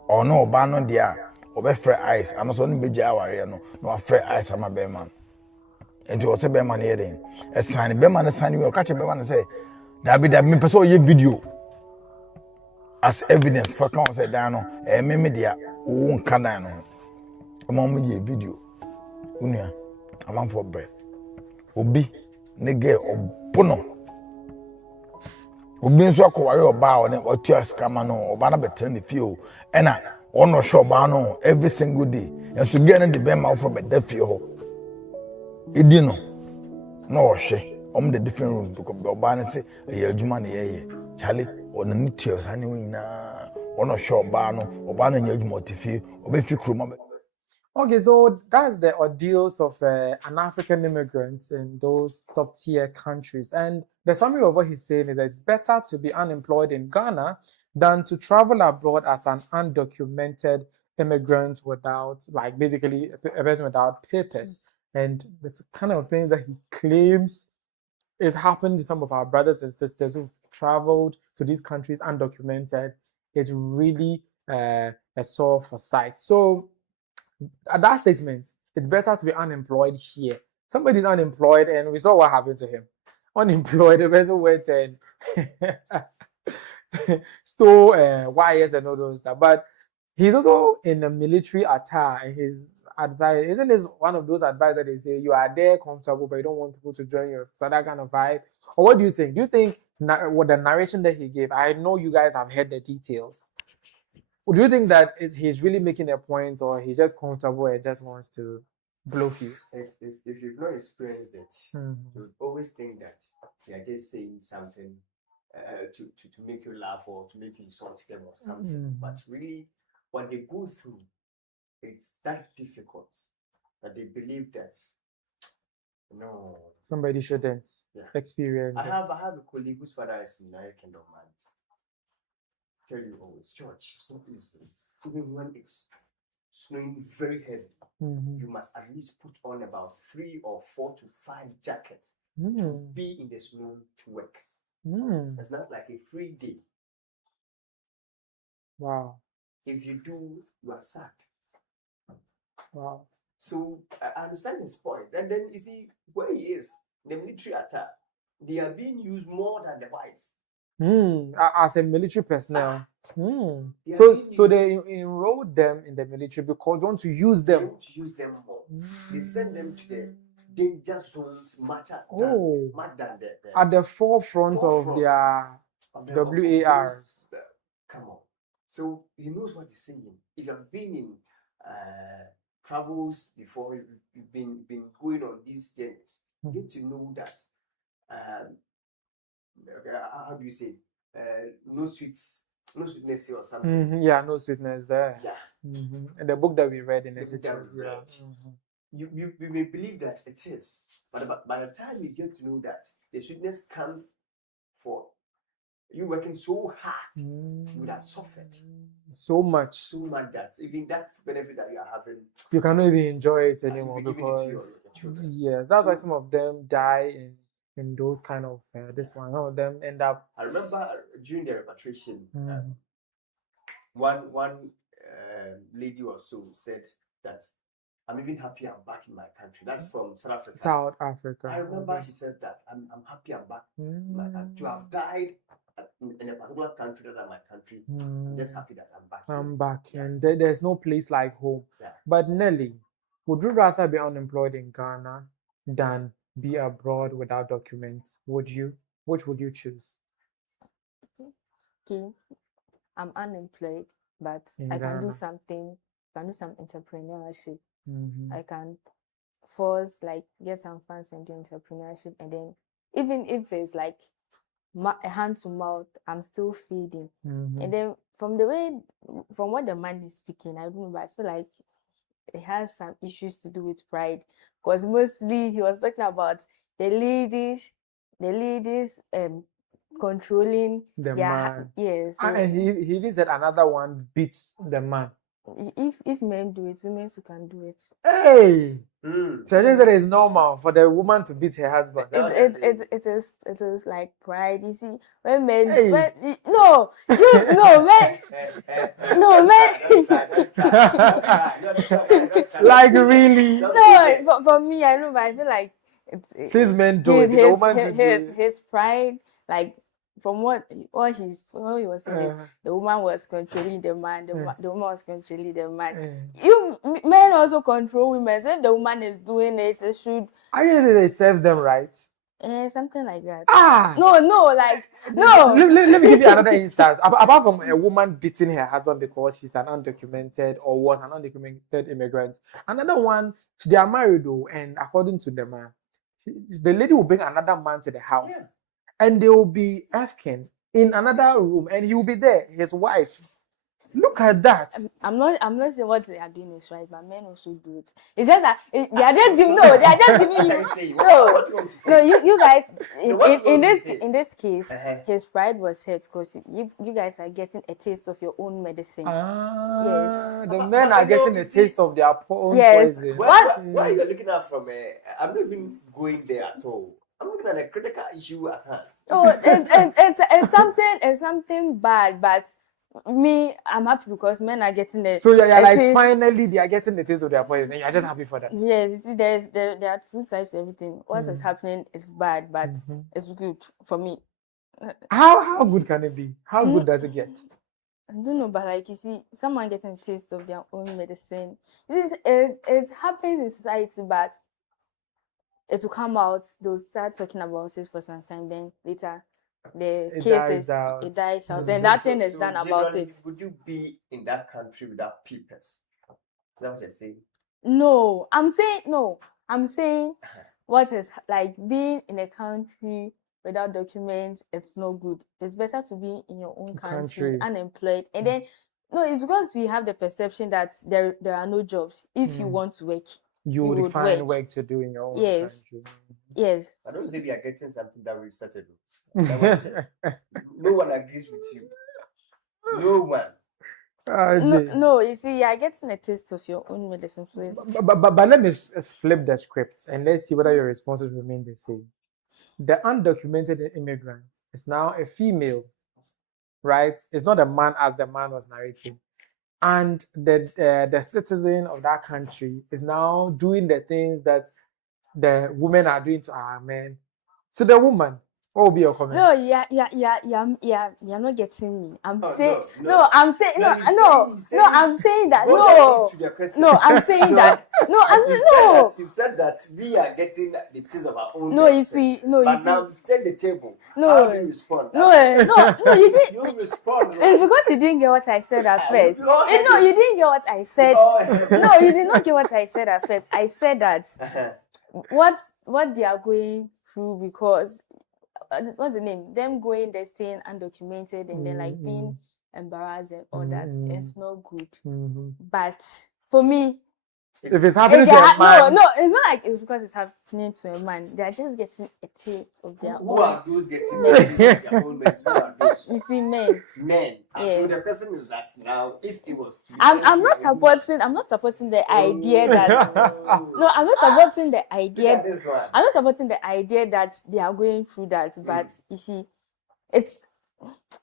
ono oba no dia obefre ice ano so no beja aware no afre ice ama be man. And you also be man here. A sign, be man, a sign, you catch a be man and say, David, me person, ye video. as evidence for count say down no media won kan dan no mom ye video unua amam for bread obi nege obono obi nso akware oba o ne otua scam no oba na betre ne fie e na ono show ba no every single day enso ge na de be ma for be da fie ho edi no no hwe the different rooms because oba na say e adwuma na ye chale ono ni tue sane wina ono show ba no oba na nya adwuma otifie oba fi kroma. Okay, so that's the ordeals of an African immigrant in those top-tier countries. And the summary of what he's saying is that it's better to be unemployed in Ghana than to travel abroad as an undocumented immigrant without, like, basically a person without papers. And the kind of things that he claims is happened to some of our brothers and sisters who've traveled to these countries undocumented. It's really a sore for sight. So, at that statement, it's better to be unemployed here. Somebody's unemployed, and we saw what happened to him. Unemployed, the person went and stole wires and all those stuff. But he's also in a military attire, and his advice isn't this one of those advice that they say you are there comfortable, but you don't want people to join you. So that kind of vibe. Or what do you think? Do you think what the narration that he gave? I know you guys have heard the details. Do you think that he's really making a point, or he's just comfortable and just wants to blow fuse? If you've not experienced it, you always think that they are just saying something to make you laugh or to make you insult them or something. But really, what they go through, it's that difficult that they believe that no, somebody shouldn't experience. I have a colleague whose father is in United Kingdom, and tell you always, George, it's not easy. Even when it's snowing very heavy, you must at least put on about 3 or 4 to 5 jackets to be in the snow to work. It's not like a free day. Wow. If you do, you are sacked. Wow. So I understand his point. And then you see where he is, the military attack, they are being used more than the whites. As a military personnel. So they enrolled them in the military because they want to use them. They want to use them more. They send them to the danger zones much than the at the forefront of their WARs. Come on. So he knows what he's saying. If you've been in travels before, you've been going on these journeys, you get to know that how do you say no sweetness or something. No sweetness there. And the book that we read in you may believe that it is, but by the time you get to know that the sweetness comes for you working so hard, you would have suffered so much that even that benefit that you are having, you cannot even enjoy it anymore because that's why some of them die in those kind of this one. Some of them end up. I remember during the repatriation, one lady or so said that I'm even happy I'm back in my country. That's from South Africa. South Africa. I remember she said that I'm happy I'm back in my country. To have died in a particular country other than my country, I'm just happy that I'm back. I'm back, and there's no place like home. But Nelly, would you rather be unemployed in Ghana than be abroad without documents? Would you? Which would you choose? Okay, I'm unemployed, but I can do something. I can do some entrepreneurship. I can force get some funds and do entrepreneurship, and then even if it's like hand to mouth, I'm still feeding. And then from what the man is speaking, I don't know, but I feel like it has some issues to do with pride, because mostly he was talking about the ladies controlling the man. Yes. And he even said another one beats the man. If men do it, women too can do it. Hey! So I think that it's normal for the woman to beat her husband. It is like pride. You see, when men, Hey. men. Like really? No, for me, I know, but I feel like Since men do it, the woman should do it. his pride, like from what he was saying is the woman was controlling the man, the woman was controlling the man. Men also control women. So if the woman is doing it, it should. I guess they serve them right. Something like that. No. Let me give you another instance. Apart from a woman beating her husband because he's an undocumented or was an undocumented immigrant, another one, they are married though, and according to the man, the lady will bring another man to the house, and they will be Afghan in another room, and he will be there, his wife. Look at that. I'm not saying what they are doing is right, but men also do it. It's just that they are just giving you you guys in this case, his pride was hurt because you guys are getting a taste of your own medicine. Yes. The men are getting a taste of their own poison. Why are you looking at from I'm not even going there at all. I'm looking at a critical issue at hand. Oh, it's something bad, but me, I'm happy because men are getting it. So you're like, finally they are getting the taste of their poison, and you're just happy for that. Yes, you see, there are two sides to everything. What is happening is bad, but it's good for me. How good can it be? How good does it get? I don't know, but like you see, someone getting a taste of their own medicine. It happens in society, but it will come out. They'll start talking about it for some time. Then later, the cases it dies out. Then nothing is done about it. Would you be in that country without papers? Is that what you're saying? No, I'm saying what is like being in a country without documents. It's no good. It's better to be in your own country. Unemployed, and then it's because we have the perception that there are no jobs. If you want to work, you would find work to do in your own country. Yes. I don't think we are getting something that will settle. No one agrees with you. No one. No, you see, you're getting a taste of your own medicine. But let me flip the script and let's see whether your responses remain the same. The undocumented immigrant is now a female, right? It's not a man as the man was narrating. And the citizen of that country is now doing the things that the women are doing to our men. So the woman, what will be your comment? No, you're not getting me. I'm saying I'm saying that. You've said that we are getting the taste of our own. No, you see, but now take the table. No, how do you respond? No, you didn't. You respond. It's because you didn't get what I said at first. No, you didn't get what I said. No, you did not get what I said at first. I said that what they are going through because. What's the name? Them going there, staying undocumented, and then like being embarrassed and all that. It's not good. But for me, if it's happening to a man, no, it's not like it's because it's happening to a man. They are just getting a taste of their own. Who are those getting a taste of their own men? Who are those? You see, men. Yes. So the person is that now. If it was, I'm not supporting the idea that. No, I'm not supporting the idea. I'm not supporting the idea that they are going through that. But you see, it's.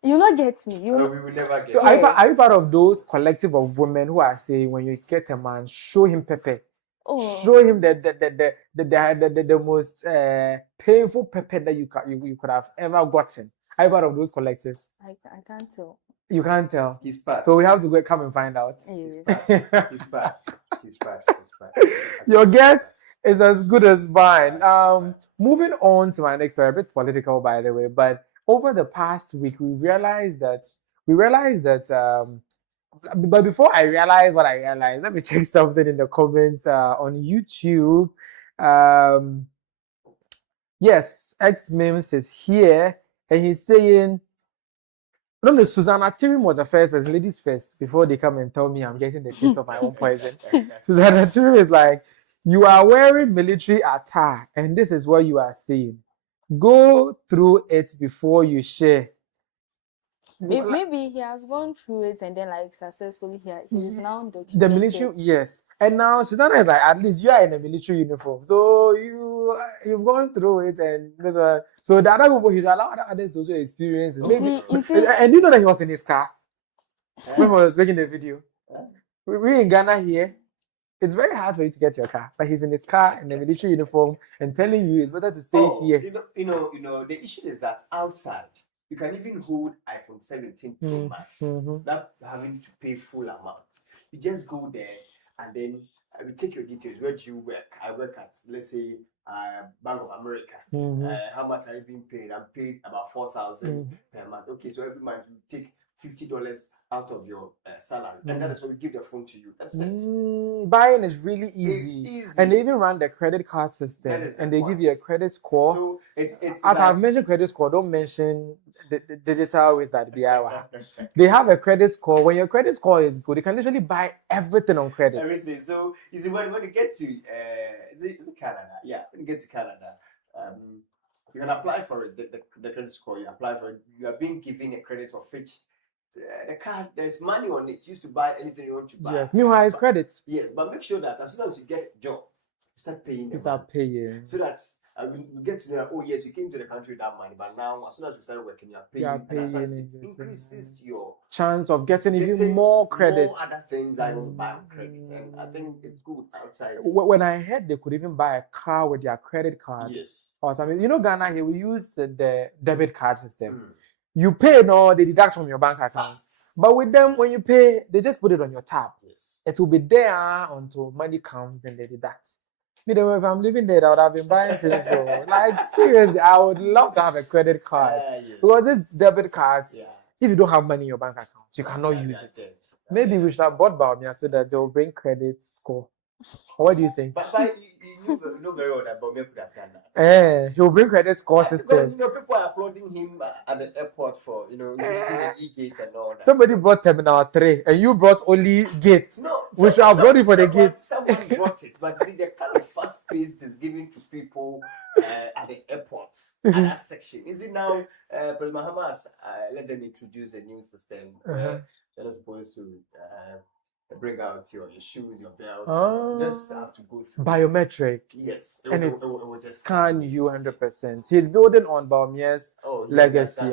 You not get me. We will never get. So are you part of those collective of women who are saying when you get a man, show him pepper, show him the most painful pepper that you could have ever gotten? Are you part of those collectives? I can't tell. You can't tell. He's passed. So we have to come and find out. Yes. He's passed. She's passed. Your guess is as good as mine. Moving on to my next story, a bit political by the way, but. Over the past week, we realized that. But before I realized what I realized, let me check something in the comments on YouTube. Yes, X-Mims is here, and he's saying, no, Susanna Tirim was the first person, ladies first, before they come and tell me I'm getting the taste of my own poison. Susanna Tirim is like, you are wearing military attire, and this is what you are saying. Go through it before you share. Maybe he has gone through it and then like successfully he's now documented. The military, yes. And now Susanna is like, at least you are in a military uniform, so you've gone through it, and this one. So the other people, he allow others to also experience it. You see, and you know that he was in his car when he was making the video. We in Ghana here. It's very hard for you to get your car, but he's in his car in a military uniform and telling you it's better to stay here. You know, the issue is that outside you can even hold iPhone 17 Pro Max, not having to pay full amount. You just go there and then we take your details. Where do you work? I work at, let's say, Bank of America. How much are you being paid? I'm paid about $4,000 per month. Okay, so every month you take $50 out of your salary, and that is what we give the phone to you. That's it. Buying is really easy. It's easy. And they even run the credit card system, and they give you a credit score. So it's as like, I've mentioned credit score, don't mention the digital ways that they have a credit score. When your credit score is good, you can literally buy everything on credit. Everything. So you see, when you get to is it Canada? Yeah, when you get to Canada, you can apply for it. The credit score, you apply for it. You are being given a credit of which the card, there's money on it. You used to buy anything you want to buy. Yes, meanwhile it's credits. Yes, but make sure that as soon as you get a job, you start paying. So that we get to know, oh yes, you came to the country with that money, but now as soon as you start working, you are paying. And it increases your chance of getting even more credit. More other things that you want to buy on credit, and I think it's good outside. When I heard they could even buy a car with their credit card, or something. You know, Ghana here we use the debit card system. You pay, no, they deduct from your bank account. But with them, when you pay, they just put it on your tab. It will be there until money comes, then they deduct. Me, if I'm living there, I would have been buying things. So, like, seriously, I would love to have a credit card. Because it's debit cards, if you don't have money in your bank account, you cannot use it. Maybe we should have bought Baumia so that they will bring credit score. What do you think? But you know very well that Baumia could have done that. He will bring credit score system. You know, people are applauding him at the airport for, using the e-gate and all that. Somebody brought Terminal 3 and you brought only gate. No. We should have brought it for the gate. Someone brought it. But see, the kind of fast pace is given to people at the airport, at that section. Is it now, President Mahamas let them introduce a new system where they're supposed to bring out your shoes, your belt. You just have to go through biometric. Yes. And it will just scan you 100%. He's building on Baumia's legacy.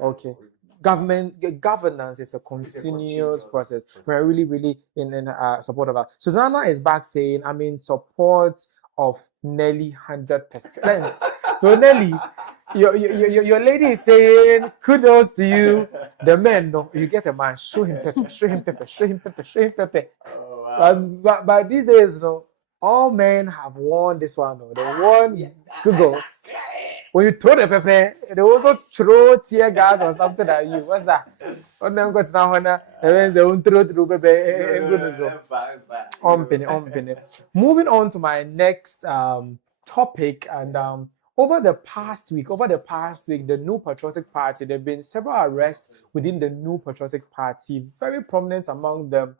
Okay. Governance is a continuous process. We're really, really in support of that. Susanna is back saying, I'm in support of Nelly 100%. So Nelly, your lady is saying kudos to you. The men, no, you get a man, show him pepper, show him pepper, show him pepper, show him pepper. But these days, no, all men have won this one. No, they won kudos. When you throw the pepper, they also throw tear gas or something at you. What's that? When them got now, and then they won't throw pepper. Moving on to my next topic, and over the past week, the New Patriotic Party, there have been several arrests within the New Patriotic Party. Very prominent among them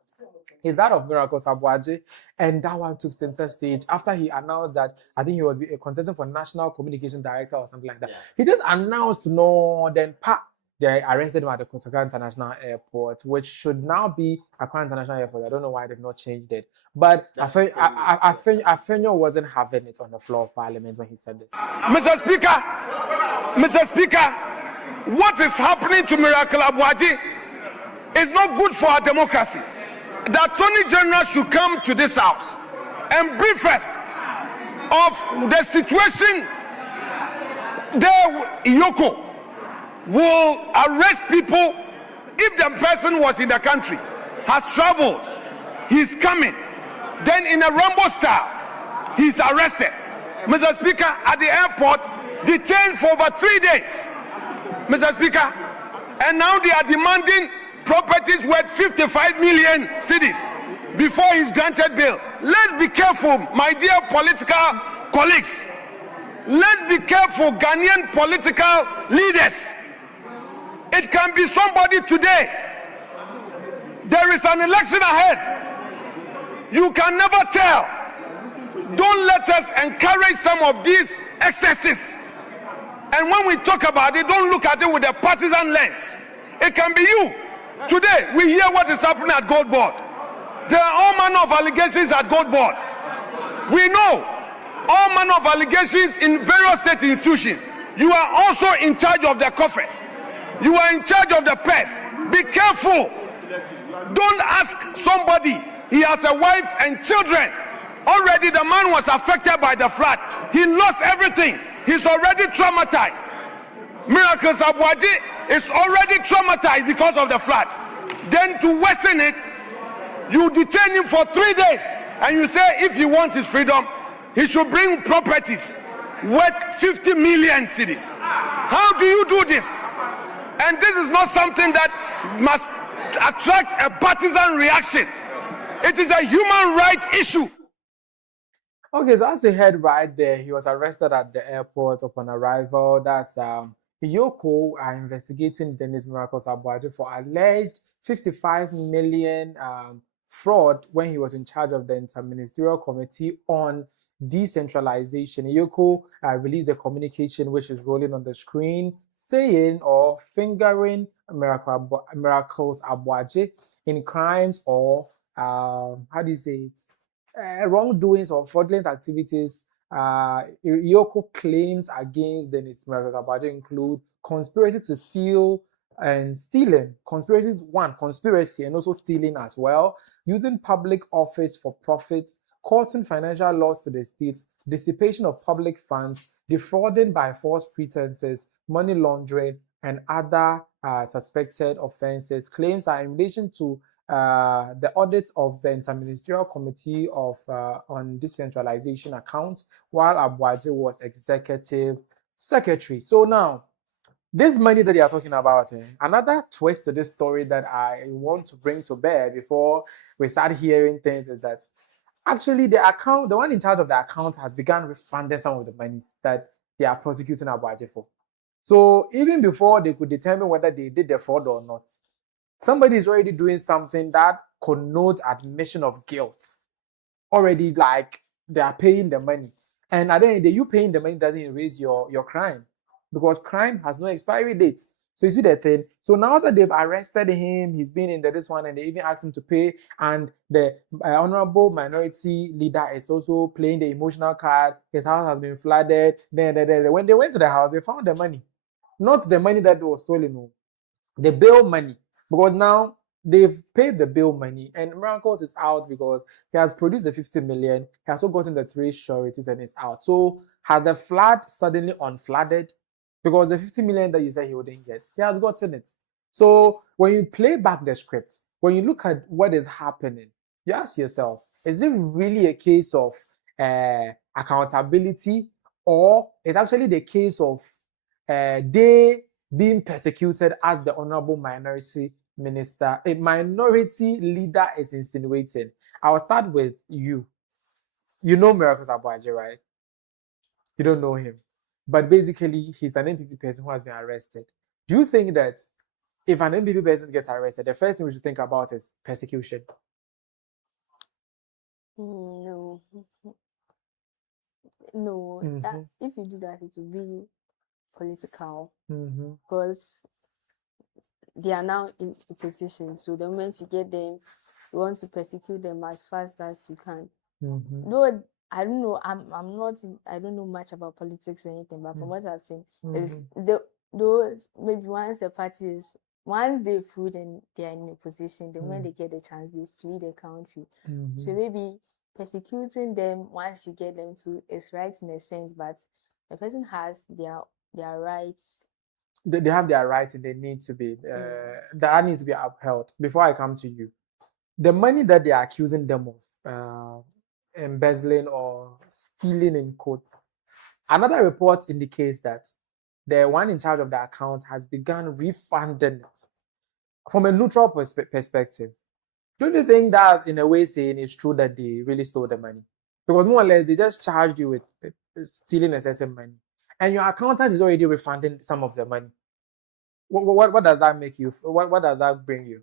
is that of Miracle Sabwaji, and that one took center stage after he announced that I think he was contesting for National Communication Director or something like that. He just announced then they arrested him at the Accra International Airport, which should now be Accra International Airport. I don't know why they've not changed it. But Afenyo wasn't having it on the floor of Parliament when he said this. Mr. Speaker, what is happening to Miracle Abwaji is not good for our democracy. The Attorney General should come to this house and brief us of the situation there. Yoko will arrest people if the person was in the country, has traveled, he's coming, then in a Rambo style, he's arrested. Mr. Speaker, at the airport, detained for over 3 days. Mr. Speaker, and now they are demanding properties worth 55 million cedis before he's granted bail. Let's be careful, my dear political colleagues. Let's be careful, Ghanaian political leaders. It can be somebody today. There is an election ahead. You can never tell. Don't let us encourage some of these excesses. And when we talk about it, don't look at it with a partisan lens. It can be you. Today, we hear what is happening at Gold Board. There are all manner of allegations at Gold Board. We know all manner of allegations in various state institutions. You are also in charge of the coffers. You are in charge of the press. Be careful. Don't ask somebody. He has a wife and children. Already the man was affected by the flood. He lost everything. He's already traumatized. Miracles Kwadee is already traumatized because of the flood. Then to worsen it, you detain him for 3 days and you say if he wants his freedom, he should bring properties worth 50 million cedis. How do you do this? And this is not something that must attract a partisan reaction. It is a human rights issue. Okay, so as you heard right there, he was arrested at the airport upon arrival. That's Yoko are investigating Dennis Miracles Kwadee for alleged 55 million fraud when he was in charge of the Interministerial Committee on Decentralization. Yoko released a communication which is rolling on the screen saying or fingering Miracles Kwadee in crimes or how do you say it? Wrongdoings or fraudulent activities. Yoko claims against Dennis Miracles Kwadee include conspiracy to steal and stealing, conspiracy and also stealing as well, using public office for profits, causing financial loss to the state, dissipation of public funds, defrauding by false pretenses, money laundering, and other suspected offenses. Claims are in relation to the audit of the Interministerial Committee of on Decentralization accounts, while Kwadee was executive secretary. So now, this money that they are talking about, another twist to this story that I want to bring to bear before we start hearing things is that actually the one in charge of the account has begun refunding some of the monies that they are prosecuting Kwadee for. So even before they could determine whether they did the fraud or not, somebody is already doing something that connotes admission of guilt. Already, like, they are paying the money. And at the end of the day, you paying the money doesn't erase your crime. Because crime has no expiry date. So you see that thing? So now that they've arrested him, he's been in this one, and they even asked him to pay, and the honorable minority leader is also playing the emotional card. His house has been flooded. Then when they went to the house, they found the money. Not the money that was stolen, no. The bail money. Because now they've paid the bail money, and Miracles is out because he has produced the 50 million. He has also gotten the 3 sureties and is out. So has the flood suddenly unflooded? Because the 50 million that you said he wouldn't get, he has gotten it. So when you play back the script, when you look at what is happening, you ask yourself, is it really a case of accountability, or is actually the case of they being persecuted as the honorable minority minister, a minority leader is insinuating? I'll start with you. You know Miracles Kwadee, right? You don't know him. But basically, he's an NPP person who has been arrested. Do you think that if an NPP person gets arrested, the first thing we should think about is persecution? No. No. If you do that, it will be political. Because they are now in opposition. So the moment you get them, you want to persecute them as fast as you can. Though I don't know, I'm not I don't know much about politics or anything, but from what I've seen, is those maybe once they food and they are in a position, then when they get the chance, they flee the country. So maybe persecuting them once you get them to is right in a sense, but the person has their rights. They have their rights and they need to be that needs to be upheld. Before I come to you, the money that they are accusing them of embezzling or stealing in quotes, another report indicates that the one in charge of the account has begun refunding it. From a neutral perspective, don't you think that's in a way saying it's true that they really stole the money? Because more or less they just charged you with stealing a certain money, and your accountant is already refunding some of the money. What does that make you? What does that bring you?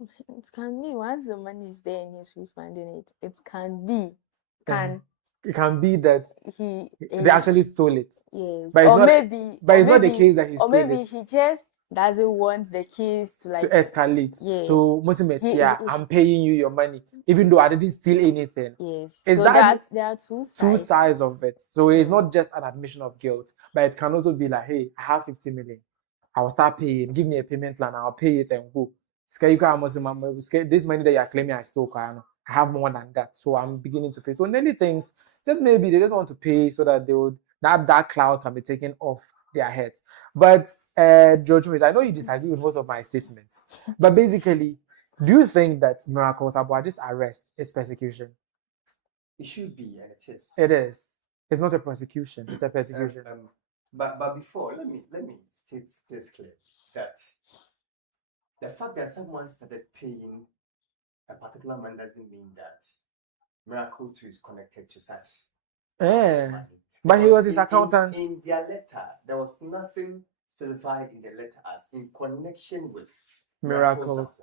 It can be once the money is there and he's refunding it. It can be. It can be that they actually stole it. Yes. But it's not the case that he stole it. Or maybe he just doesn't want the case to escalate. Yeah. So I'm paying you your money, even though I didn't steal anything. Yes. Is so that there are two sides of it. So it's not just an admission of guilt, but it can also be like, hey, I have 50 million. I will start paying. Give me a payment plan. I'll pay it and go. This money that you're claiming I stole, I have more than that. So I'm beginning to pay. So many things, just maybe they just want to pay so that that cloud can be taken off their heads. But George, I know you disagree with most of my statements, but basically, do you think that Miracles Aboaje's arrest is persecution? It should be, and it is. It is. It's not a persecution. It's a persecution. But before, let me state this clear that the fact that someone started paying a particular man doesn't mean that Miracle 2 is connected to such. But he was his accountant. In their letter, there was nothing specified in the letter as in connection with Miracles.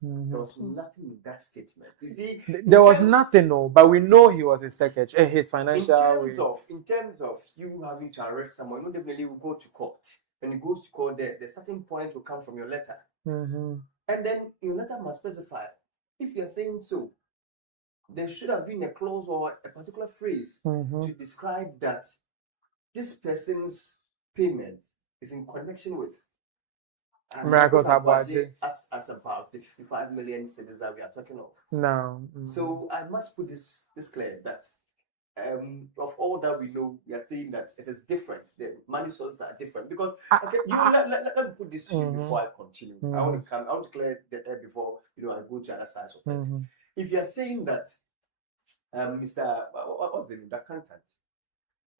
There was nothing in that statement. You see, there was nothing, no, but we know he was his secretary, his financial. In terms of you having to arrest someone, you definitely will go to court. When it goes to court, the starting point will come from your letter. And then your letter must specify. If you're saying so, there should have been a clause or a particular phrase to describe that this person's payments is in connection with Miracles Aboaje as about the 55 million cities that we are talking of. No. So I must put this clear that of all that we know, we are saying that it is different. The money sources are different because let me put this to you before I continue. I want to clear the air before I go to other sides of it. If you are saying that Mr. What's the name? The accountant.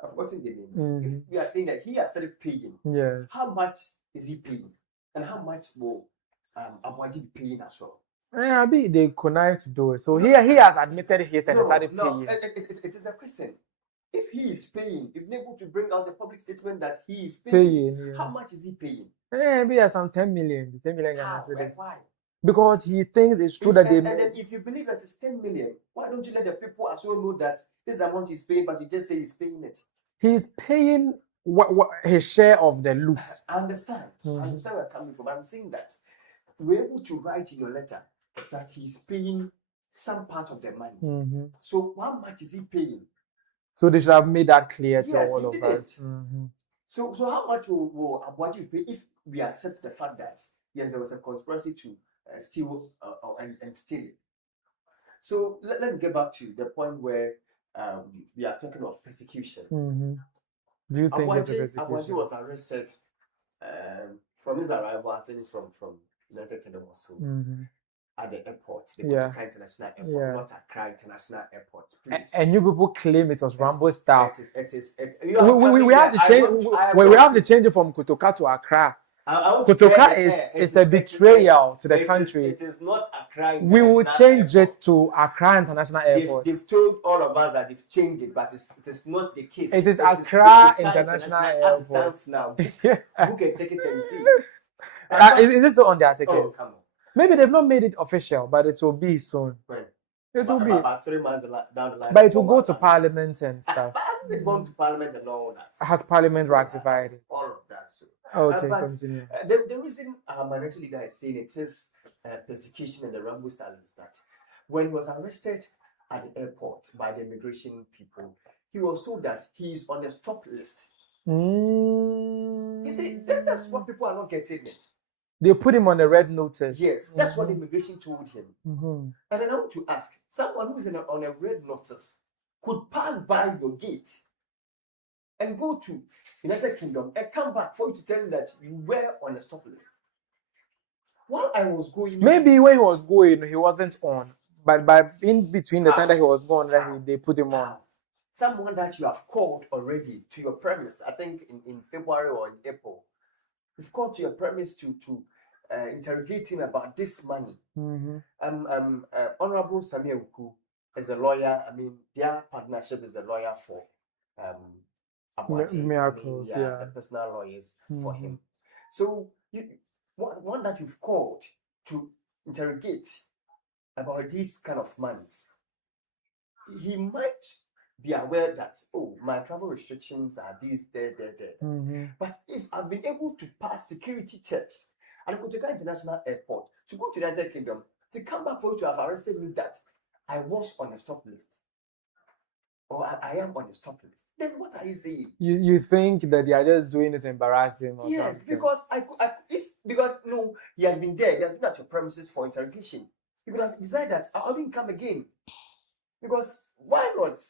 I've forgotten the name. If we are saying that he has started paying, yes, how much is he paying? And how much will Aboaje be paying as well? Yeah, they connive to do it. So he has admitted he started paying. It is a question. If he is paying, if they're able to bring out a public statement that he is paying, yes. How much is he paying? Maybe some 10 million. 10 million. Why? Because he thinks it's true that they. And then if you believe that it's 10 million, why don't you let the people as well know that this is the amount he's paying, but you just say he's paying it? He's paying what his share of the loot. I understand. I understand where I'm coming from. I'm saying that we're able to write in your letter that he's paying some part of the money. So how much is he paying? So they should have made that clear to all of us. So how much will Aboaje pay if we accept the fact that yes, there was a conspiracy to steal and steal it? So let me get back to the point where we are talking of persecution. Do you think it's a persecution? Aboaje was arrested from his arrival, I think from United Kingdom or so, at the airport, the Kotoka International Airport, not Accra International Airport. Please. And you people claim it was Rambo style. We have to change. We have to change it from Kotoka to Accra. Kotoka is a betrayal to the country. It is not Accra. We will change it to Accra International Airport. They've told all of us that they've changed it, but it is not the case. It is Accra International Airport. Now, who can take it and see? Is this still on their tickets? Oh, come on. Maybe they've not made it official, but it will be soon. When? It will be about 3 months down the line. But it will go to Parliament and stuff. But hasn't it gone to Parliament and all that? Has Parliament ratified it? All of that. So. Okay, but continue. The reason minority leader is saying it is persecution and the Rambo style is that when he was arrested at the airport by the immigration people, he was told that he is on the stop list. You see, that's what people are not getting it. They put him on a red notice. Yes, that's what the immigration told him. And then I want to ask, someone who's on a red notice could pass by your gate and go to United Kingdom and come back for you to tell him that you were on a stop list. While I was going, maybe when he was going, he wasn't on. But in between the time that he was gone, they put him on. Someone that you have called already to your premise, I think in February or in April, you've called to your premise to interrogate him about this money. Honorable Samia Uku is a lawyer. I mean, their partnership is the lawyer for Miracles, the personal lawyers for him. So one that you've called to interrogate about these kind of monies, he might be aware that, oh, my travel restrictions are these, there. But if I've been able to pass security checks at the Kotoka International Airport to go to the United Kingdom, to come back for you to have arrested me that I was on a stop list, or I am on a stop list, then what are you saying? You think that they are just doing it to embarrass him? Or yes, something? because no, he has been there, he has been at your premises for interrogation. You could have decided that I didn't come again. Because why not?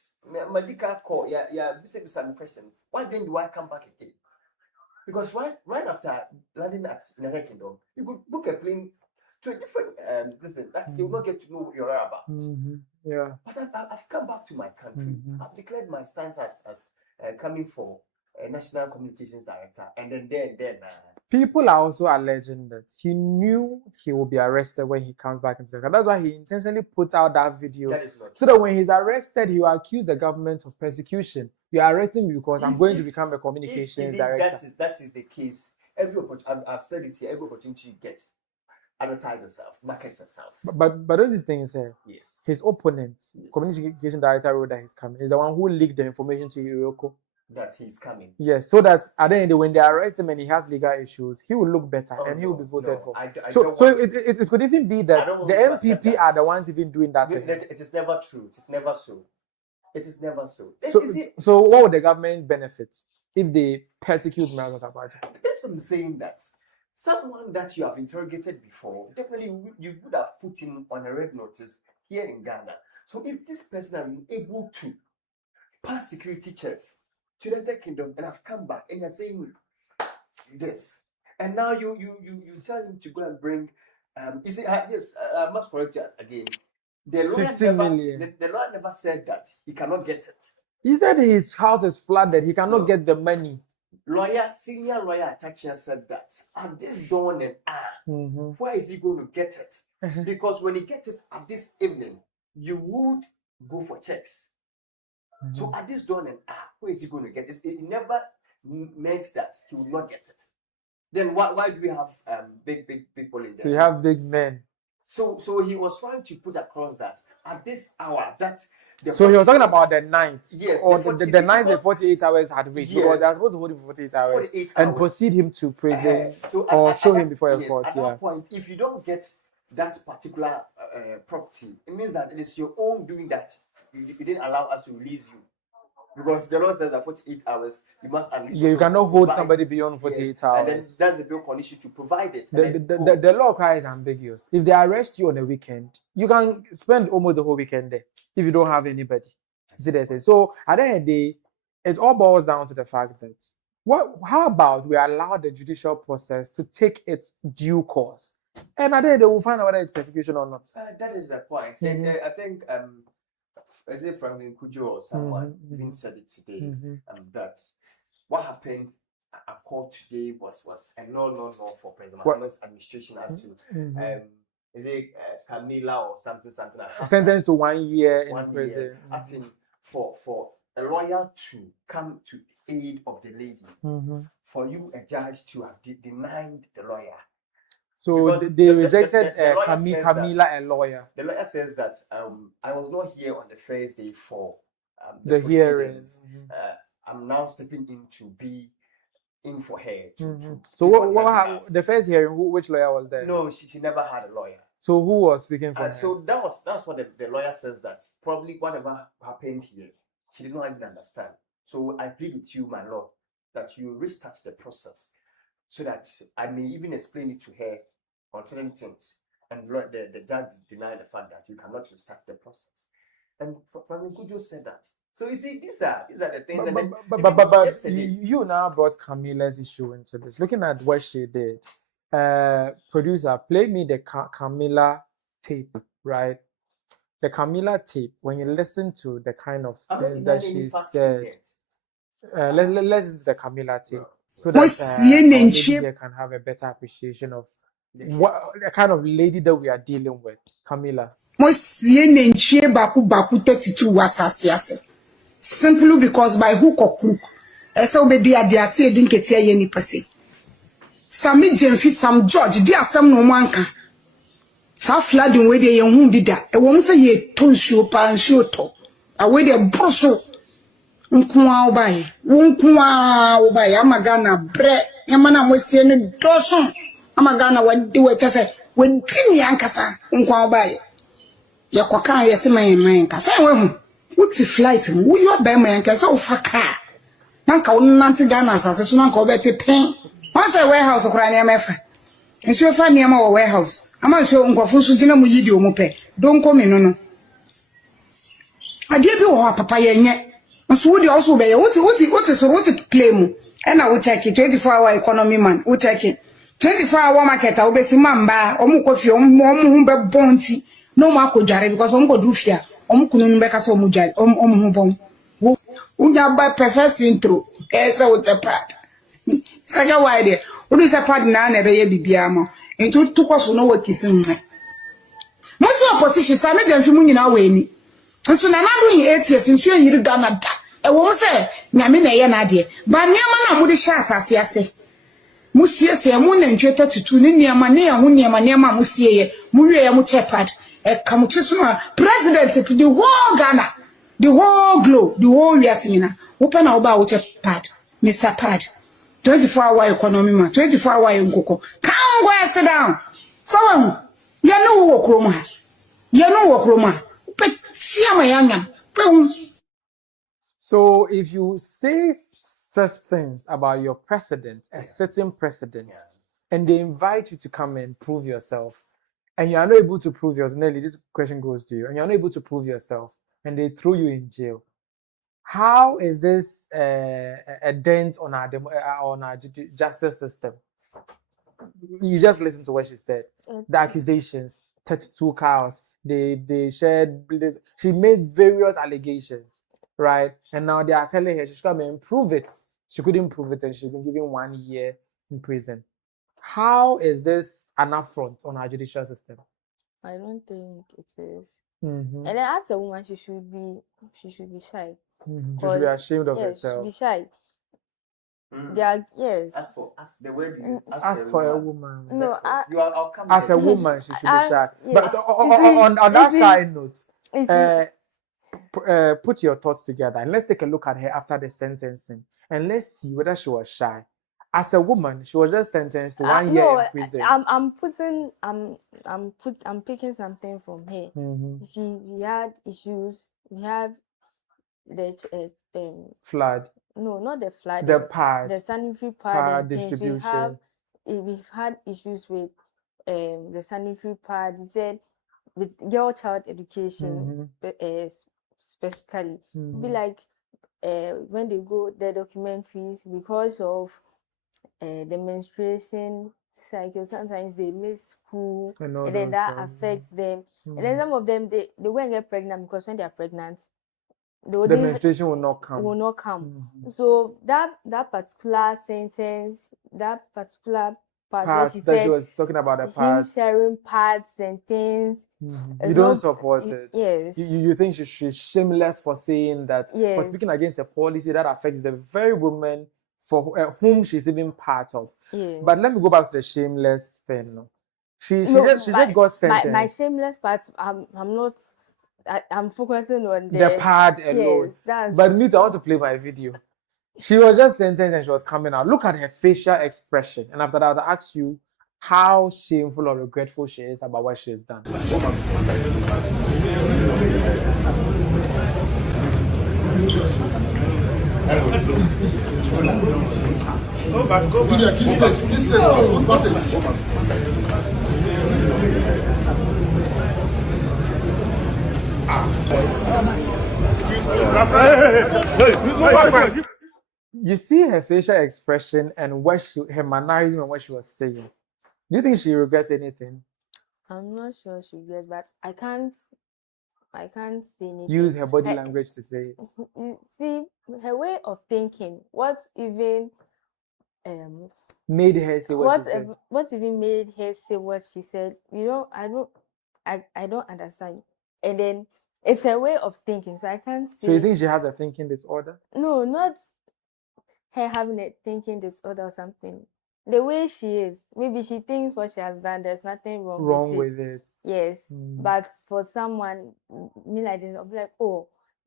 Malika call, busy with some questions. Why then do I come back again? Because right after landing at United Kingdom, you could book a plane to a different that they will not get to know what you're about. Yeah. But I've come back to my country. I've declared my stance as coming for a national communications director, and then people are also alleging that he knew he will be arrested when he comes back into the country. That's why he intentionally put out that video so that when he's arrested, he will accuse the government of persecution. You are arresting me because I'm going to become a communications director. That is the case. I've said it here. Every opportunity you get, advertise yourself, market yourself. But don't you think, sir? Yes. His opponent, communication director, wrote that he's coming. Is the one who leaked the information to Iroko. That he's coming. Yes, so that at the end, when they arrest him and he has legal issues, he will look better and he will be voted for. So it could even be that the MPP are the ones even doing that. It is never true. It is never so. It is never so. So what would the government benefit if they persecute members of party? That's what I'm saying, that someone that you have interrogated before, definitely you would have put him on a red notice here in Ghana. So if this person has been able to pass security checks to the United Kingdom and have come back and you're saying this, and now you tell him to go and bring yes, I must correct you again. The lawyer never said that he cannot get it. He said his house is flooded, he cannot get the money. Senior lawyer Atachia said that at this dawn and where is he going to get it? Because when he gets it at this evening, you would go for checks. So at this dawn and where is he going to get it? It never meant that he would not get it. Then why do we have big people in there? So you have big men. So he was trying to put across that at this hour that. So he was talking about the night. Yes. Or the night the 48 hours had reached. Yes. Because they are supposed to hold him for 48 hours. 48 and hours. Proceed him to prison or show him before a court. At that point, if you don't get that particular property, it means that it is your own doing that. You didn't allow us to release you. Because the law says that 48 hours, you must unleash. Yeah, you cannot hold somebody beyond 48 hours. And then that's the bill condition to provide it. The law is ambiguous. If they arrest you on a weekend, you can spend almost the whole weekend there if you don't have anybody. See that thing? So at the end of the day, it all boils down to the fact that how about we allow the judicial process to take its due course, and at the end they will find out whether it's persecution or not. That is the point. I think is it Franklin Kujo or someone even said it today, that what happened at court today was a no for President Muhammad's administration as to is it Camila or something sentenced to 1 year in prison. As in for a lawyer to come to aid of the lady, for you a judge to have denied the lawyer. So they rejected Camila, a lawyer. The lawyer says that I was not here on the first day for the hearings. I'm now stepping in to be in for her. So what happened? The first hearing, which lawyer was there? No, she never had a lawyer. So who was speaking for her? So that's what the lawyer says, that probably whatever happened here, she did not even understand. So I plead with you, my lord, that you restart the process so that I may even explain it to her on certain things. And the judge denied the fact that you cannot restart the process. And Franklin Kujo said that. So you see, these are the things. But you now brought Camila's issue into this. Looking at what she did, producer, play me the Camila tape, right? The Camila tape. When you listen to the kind of things that she said, let's listen to the Camila tape so that we can have a better appreciation of what the kind of lady that we are dealing with, Camila. Simply because by hook or crook, SOBD are the say didn't get here any per se. Some Jemfi, some George, dear some no manka. Some flooding way they young be that. A woman say ye tonsure pan shoto. Away the broso. Unkwa by Amagana bre. Yamana was saying Dawson. Amagana when do it say when Timmy Ankasa unkwa by Yakwaka, yes, my man. Kasa. What's the flight? Who you are by my uncle? So faka. Nanka unanti Ghana as soon as I bet a pen. Once a warehouse of Rania Mefa. And so far near my warehouse. I'm not sure Uncle Fusujina Muyidio Mope. Don't come in, no. I did you or papa yet. And so would you also be what is claim? And I will check it 24-hour economy man. We check it 24-hour market. I will be mamba. Coffee. Humbe bounty. No more could jare because go do fear. Couldn't make us mujal. Bon. Unya by professing through. Yes, I would a part. Such a wide. What is a part now? Never be biamo. And took us no work kissing. Most opposition, some of them from in our way. And so now doing 8 years in sure you Ghana. I won't say, Namina Yanadi, but Niamana would shas as yase. Musia say a moon and jetta to tune in Yamania, Munia Musia, Muria Muchepad, a Kamuchusuma, president to the whole Ghana, the whole globe, the whole Yasina. Open our bow with a pad, Mr. Pad. 24-hour economy man, 24-hour in Coco. Come go sit down. So, you know what Roma. You know what Roma. But see my young. Boom. So if you say such things about your president, a certain president, and they invite you to come and prove yourself, and you are not able to prove yourself, Nelly, this question goes to you, and you are not able to prove yourself, and they throw you in jail, how is this a dent on our justice system? You just listen to what she said. The accusations, 32 cows, they shared, she made various allegations. Right, and now they are telling her she should come and prove it. She couldn't prove it, and she's been given 1 year in prison. How is this an affront on our judicial system? I don't think it is. Mm-hmm. And then as a woman, she should be shy. Mm-hmm. She should be ashamed of herself. She should be shy. They are As for a woman. No, as a woman, she should be shy. Yes. But on that side note, put your thoughts together and let's take a look at her after the sentencing and let's see whether she was shy. As a woman, she was just sentenced to 1 year in prison. I'm picking something from her. Mm-hmm. See, we had issues. We had the flood. No, not the flood. The sanitary pad distribution. We've had issues with the sanitary pad. He said with girl child education, specifically, be like when they go the documentaries because of the menstruation cycle. Sometimes they miss school, and then that affects them. And then some of them they won't get pregnant because when they are pregnant, the menstruation will not come. So that particular sentence, that particular part where she said she was talking about the him sharing parts and things. You don't support it. Yes. You think she's shameless for saying that, for speaking against a policy that affects the very woman for whom she's even part of. Yeah. But let me go back to the shameless thing. No? She just got sentenced. My shameless parts, I'm not. I'm focusing on the pad alone. Yes, but me too, I want to play my video. She was just sentenced and she was coming out. Look at her facial expression. And after that, I'll ask you how shameful or regretful she is about what she has done. Go back. This place. You see her facial expression and her mannerism and what she was saying. Do you think she regrets anything? I'm not sure she regrets, but I can't see anything. Use her body language to say it. You see, her way of thinking, what even made her say what she said? What even made her say what she said? I don't understand. And then it's a way of thinking, so I can't say. So you think she has a thinking disorder? No, not her having a thinking disorder or something. The way she is, maybe she thinks what she has done, there's nothing wrong with it. Yes, but for someone, me like this, I'll be like, oh,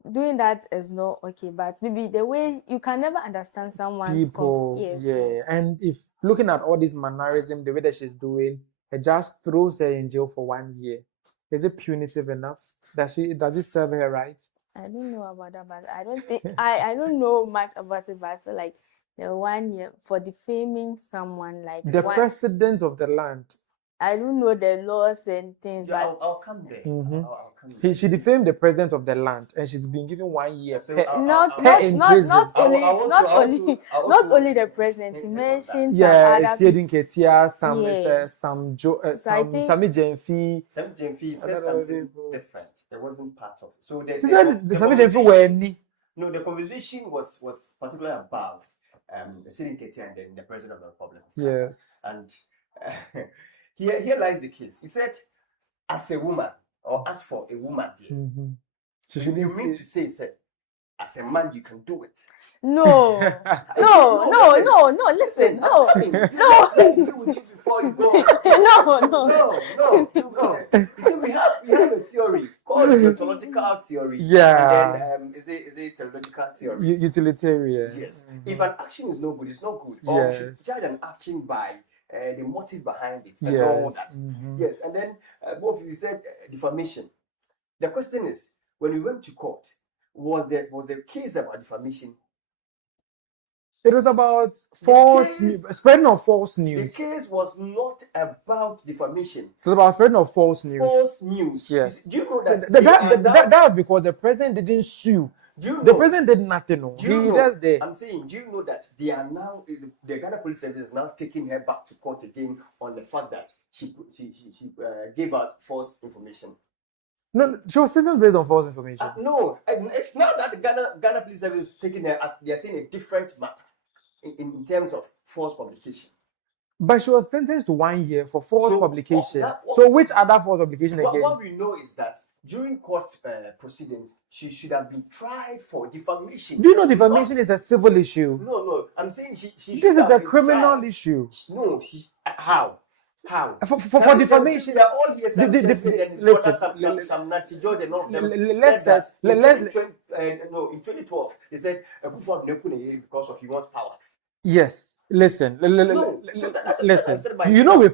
doing that is not okay. But maybe the way you can never understand someone's people. Yes. Yeah, and if looking at all this mannerism, the way that she's doing, it just throws her in jail for 1 year. Is it punitive enough? Does it serve her right? I don't know about that, but I don't think I don't know much about it, but I feel like the 1 year for defaming someone like the president of the land I don't know the laws and things. Yeah, but I'll come there. Mhm. I'll come there. She defamed the president of the land, and she's been given 1 year. So not only the president. He mentioned some other Siedin Ketia, Yeah. some So I think- Sami Jenfi. Sami Jenfi said Another something people. different. That wasn't part of. So the She said the Sami Jenfi were any. No, the conversation was particularly about the Siedin Ketia and then the president of the republic. Yes. And here lies the case. He said, as a woman, or as for a woman, here, So you she didn't mean say- to say, as a man, you can do it. No. No. Listen, no. I'm coming. Let me agree with you before you go. No. You see, we have a theory called the ontological theory. Yeah. And then is it theological theory? Utilitarian. Yes. If an action is no good, it's not good. Or we should Yes. judge an action by the motive behind it. Yes. And all that. Yes. And then both of you said defamation. The question is, when we went to court, was the case about defamation? It was about spreading of false The news. case was not about defamation. It was about spreading of false news. False news. Yes. Do you know that? That was because the president didn't sue. Do you The know- president did nothing. No. Do you He know- just did. I'm saying, do you know that they are now, the Ghana Police Service is now taking her back to court again on the fact that she gave out false information? No, she was sentenced based on false information. No, it's now that the Ghana Police Service is taking her, they are saying a different matter in terms of false publication. But she was sentenced to 1 year for false publication. that- So which other false publication But again? what we know is that during court proceedings, she should have been tried for defamation. Do you know defamation is a civil issue? No, I'm saying she This should is have a been criminal tried. issue. No, how? For Sami defamation, Jenfi, we are all here. Sami the- Jenfi and his listen, brother Sam Nati George and all of them let's said that set- in let- 2012 they said because of he wants power. Yes, listen, So that's a listen. step by You know step.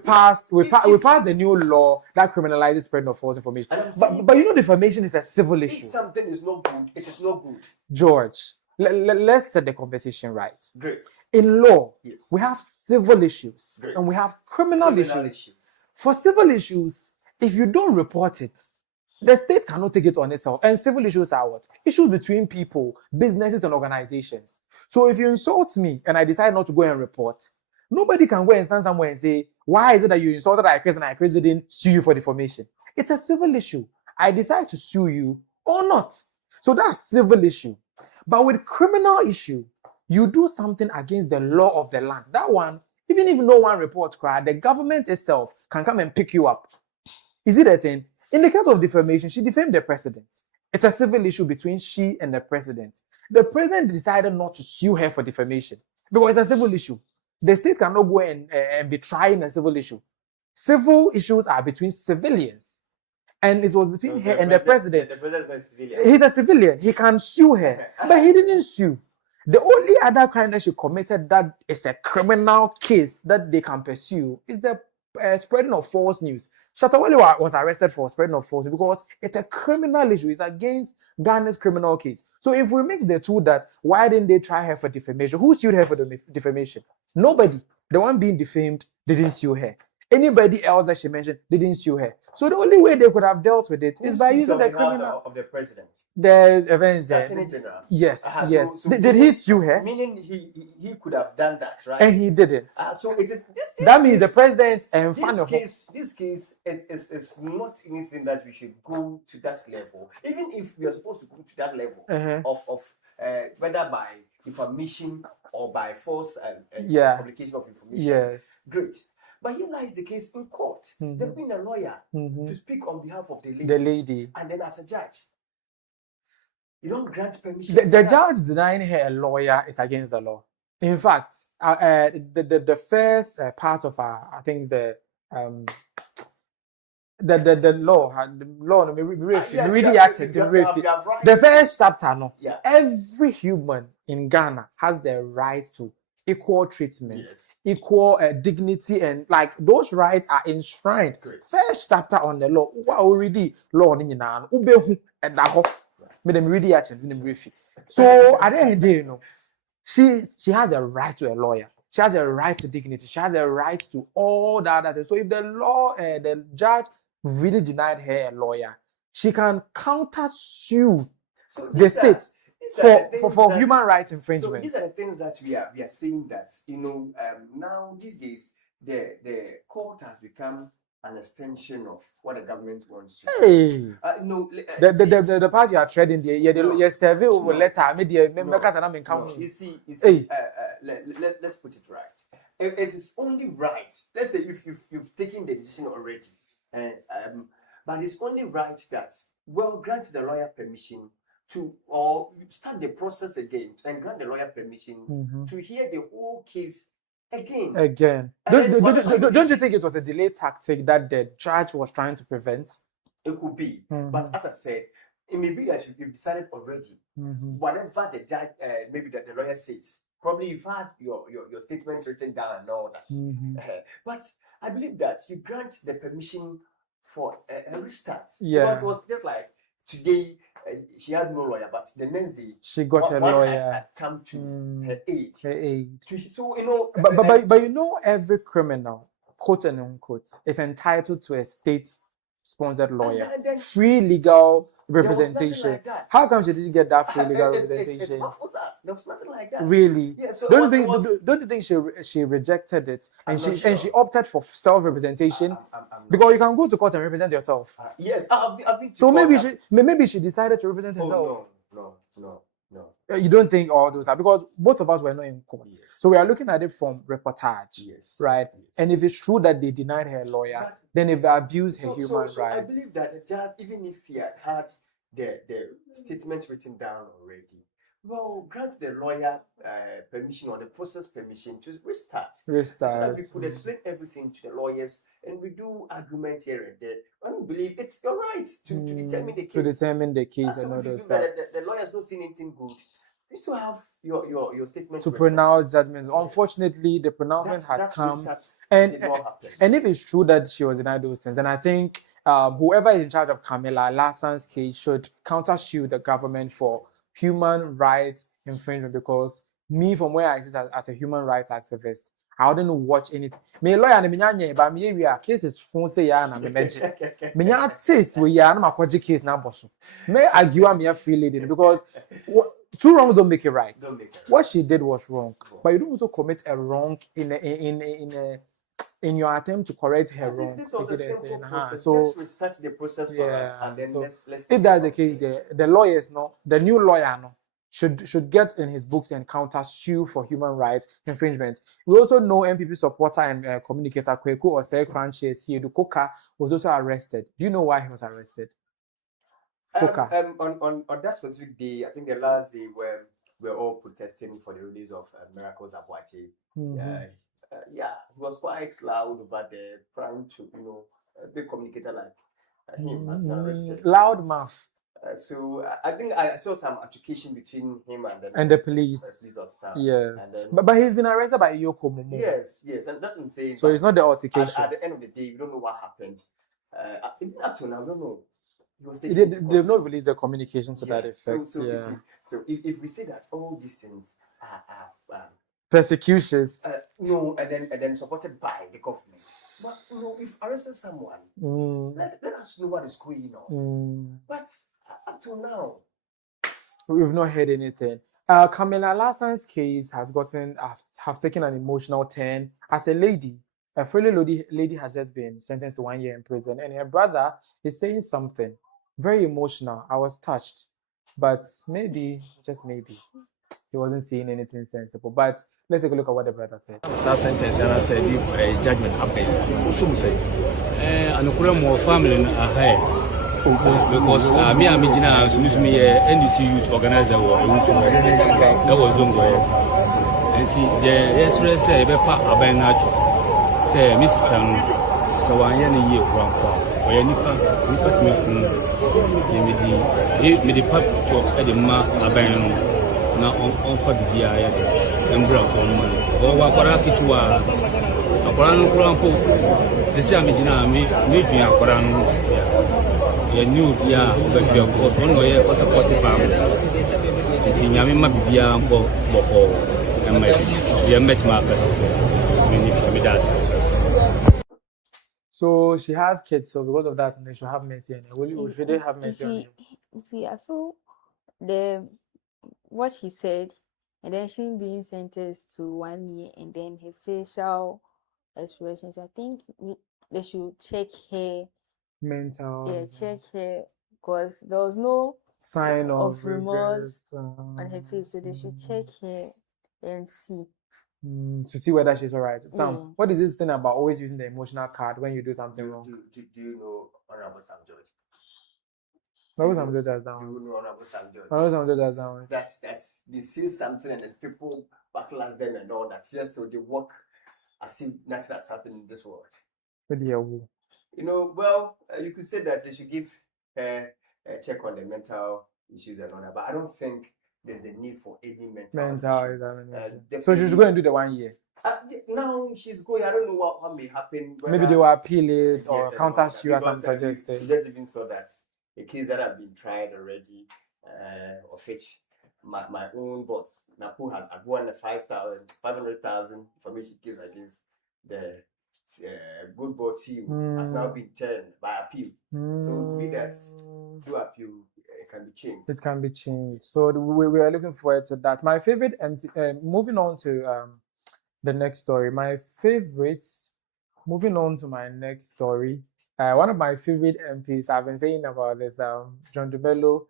we passed the new law that criminalizes spreading of false information. And I'm saying- But you know defamation is a civil If issue. something is not good, it is not good. George, let's set the conversation right. Great. In law, Yes. we have civil issues Great. and we have criminal Criminal issues. For civil issues, if you don't report it, the state cannot take it on itself. And civil issues are what? Issues between people, businesses, and organizations. So if you insult me and I decide not to go and report, nobody can go and stand somewhere and say, why is it that you insulted Chris and Chris didn't sue you for defamation? It's a civil issue. I decide to sue you or not. So that's civil issue. But with criminal issue, you do something against the law of the land. That one, even if no one reports, the government itself can come and pick you up. Is it a thing? In the case of defamation, she defamed the president. It's a civil issue between she and the president. The president decided not to sue her for defamation because it's a civil issue. The state cannot go and be trying a civil issue. Civil issues are between civilians. And it was between her and the president. The president is a civilian. He's a civilian. He can sue her. But he didn't sue. The only other crime that she committed that is a criminal case that they can pursue is the spreading of false news. Shatawale was arrested for spreading of false news because it's a criminal issue. It's against Ghana's criminal case. So if we mix the two, that why didn't they try her for defamation? Who sued her for the defamation? Nobody. The one being defamed didn't sue her. Anybody else that she mentioned didn't sue her. So the only way they could have dealt with it is by using the criminal of the president. The events. The Attorney General. Yes, So- yes. so Did he sue her? Meaning he could have done that, right? And he didn't. So it is this That means case- the president and fan of this case is not anything that we should go to that level. Even if we are supposed to go to that level of whether by information or by false publication of information. Yes. Great. But here lies the case in court. They've been a lawyer to speak on behalf of the lady. The lady. And then as a judge, you don't grant permission. The judge denying her a lawyer is against the law. In fact, the first part of I think the law the first chapter every human in Ghana has the right to equal treatment, equal dignity, and like those rights are enshrined. First chapter on the law. Already law ni nyina ubehu edaho. Me dem read it. So at the end of the day, she has a right to a lawyer. she has a right to dignity. She has a right to all that other things. So if the judge really denied her a lawyer, she can counter sue the state for human rights infringement. So these are the things that we are seeing that, now these days the court has become an extension of what the government wants to do. The party are treading there. You survey over letter. You see, let's put it right. It is only right. Let's say if you've taken the decision already, but it's only right that grant the lawyer permission to or start the process again and grant the lawyer permission to hear the whole case again. Don't you think it was a delay tactic that the judge was trying to prevent? It could be, but as I said, it may be that you've decided already. Whatever the judge, maybe that the lawyer says, probably you've had your statements written down and all that. But I believe that you grant the permission for a restart. Because it was just like today. She had no lawyer, but the next day she got a lawyer. Had come to her aid. So but every criminal, quote and unquote, is entitled to a state-sponsored lawyer, free legal representation. Like how come she didn't get that free legal representation? It baffles us. There was nothing like that. Really? Yeah, so don't you think she rejected it and she opted for self-representation? Because you can go to court and represent yourself. Yes, I've been so maybe she decided to represent herself. No. You don't think all those are because both of us were not in court. Yes. So we are looking at it from reportage, right? Yes. And if it's true that they denied her lawyer, then if they abused her human rights. I believe that the judge, even if he had the statement written down already, grant the lawyer permission or the process permission to restart. So that we could explain everything to the lawyers and we do argument here and there. I don't believe it's your right to determine the case. To determine the case and all those stuff. The lawyers don't see anything good. You still have your statement to pronounce judgment. Unfortunately, the pronouncement had come, and if it's true that she was denied those things, then I think whoever is in charge of Camilla Lassan's case should countersue the government for human rights infringement. Because me, from where I sit as a human rights activist, I wouldn't watch anything. Me lawyer ni minya but me area cases phone say ya na me meji. Minya taste we ya na makoji case na boso. Me argue am ya free lady because two wrongs don't make it right. What she did was wrong, but you don't also commit a wrong in your attempt to correct her wrong. This was a simple process. So just restart the process for us, and then let's if that's the case, the lawyers the new lawyer should get in his books and counter sue for human rights infringement. We also know MPP supporter and communicator Kweku Osei Kranche Siedu Koka was also arrested. Do you know why he was arrested? On that specific day, I think the last day where we're all protesting for the release of Miracles Abuachi. He was quite loud over there, trying to, a big communicator like him has been arrested. Loud mouth. So I think I saw some altercation between him and the police. Officer. Yes, but he's been arrested by Yoko Momo. Yes, and that's what I'm saying. So it's not the altercation. At the end of the day, we don't know what happened. Up to now, I don't know. They've not released the communication to that effect. So if we say that all these things are persecutions, and then supported by the government, but if arresting someone, let us know what is going on. But up to now, we've not heard anything. Camilla Lassan's case has have taken an emotional turn. As a lady, a fellow lady has just been sentenced to 1 year in prison, and her brother is saying something very emotional. I was touched, but maybe, just maybe, he wasn't saying anything sensible. But let's take a look at what the brother said. That sentence, and I said, the judgment happened. Some say, and the more family are high. Because me and Mijina, me NDC youth organizer, that was Zongo. And see, the Xtra say, Bepa Abanacho, say, Mr. So I am a year from or any part to me from the pub talk at the Ma Abano, now on for the DIA and Brown for money. Or Wakaraki a Korano Krampo, the same Mijina, me, a Korano. A new but of course, one way was a 40 family. It's in Yamima Bibia for So she has kids, so because of that, they should have mercy. Should they have mercy on you? You see, I feel what she said, and then she being sentenced to 1 year, and then her facial expressions. I think they should check her mental. Yeah, check her, because there was no sign of remorse on her face, so they should check her and see. To see whether she's alright. Sam, what is this thing about always using the emotional card when you do something wrong? Do you know Honorable Sam George? Honorable Sam George does that one. Do you know Honorable Sam George? Honorable Sam George does that one. That's they see something and then people backlash them and all that. Just so they work as if nothing has happened in this world. You know, well, you could say that they should give her a check on the mental issues and all that, but I don't think there's the need for any mental examination. So she's going to do the 1 year. Now she's going. I don't know what may happen. Maybe they will appeal it or counter sue as I'm suggesting. We just even saw that a case that have been tried already, of which my own boss Napu had won a 500,000 information case against the good boy CEO has now been turned by appeal. So we that through appeal it can be changed. It can be changed. So we are looking forward to that. My favorite, moving on to the next story. My favorite, moving on to my next story. One of my favorite MPs, I've been saying about this, John Dumelo,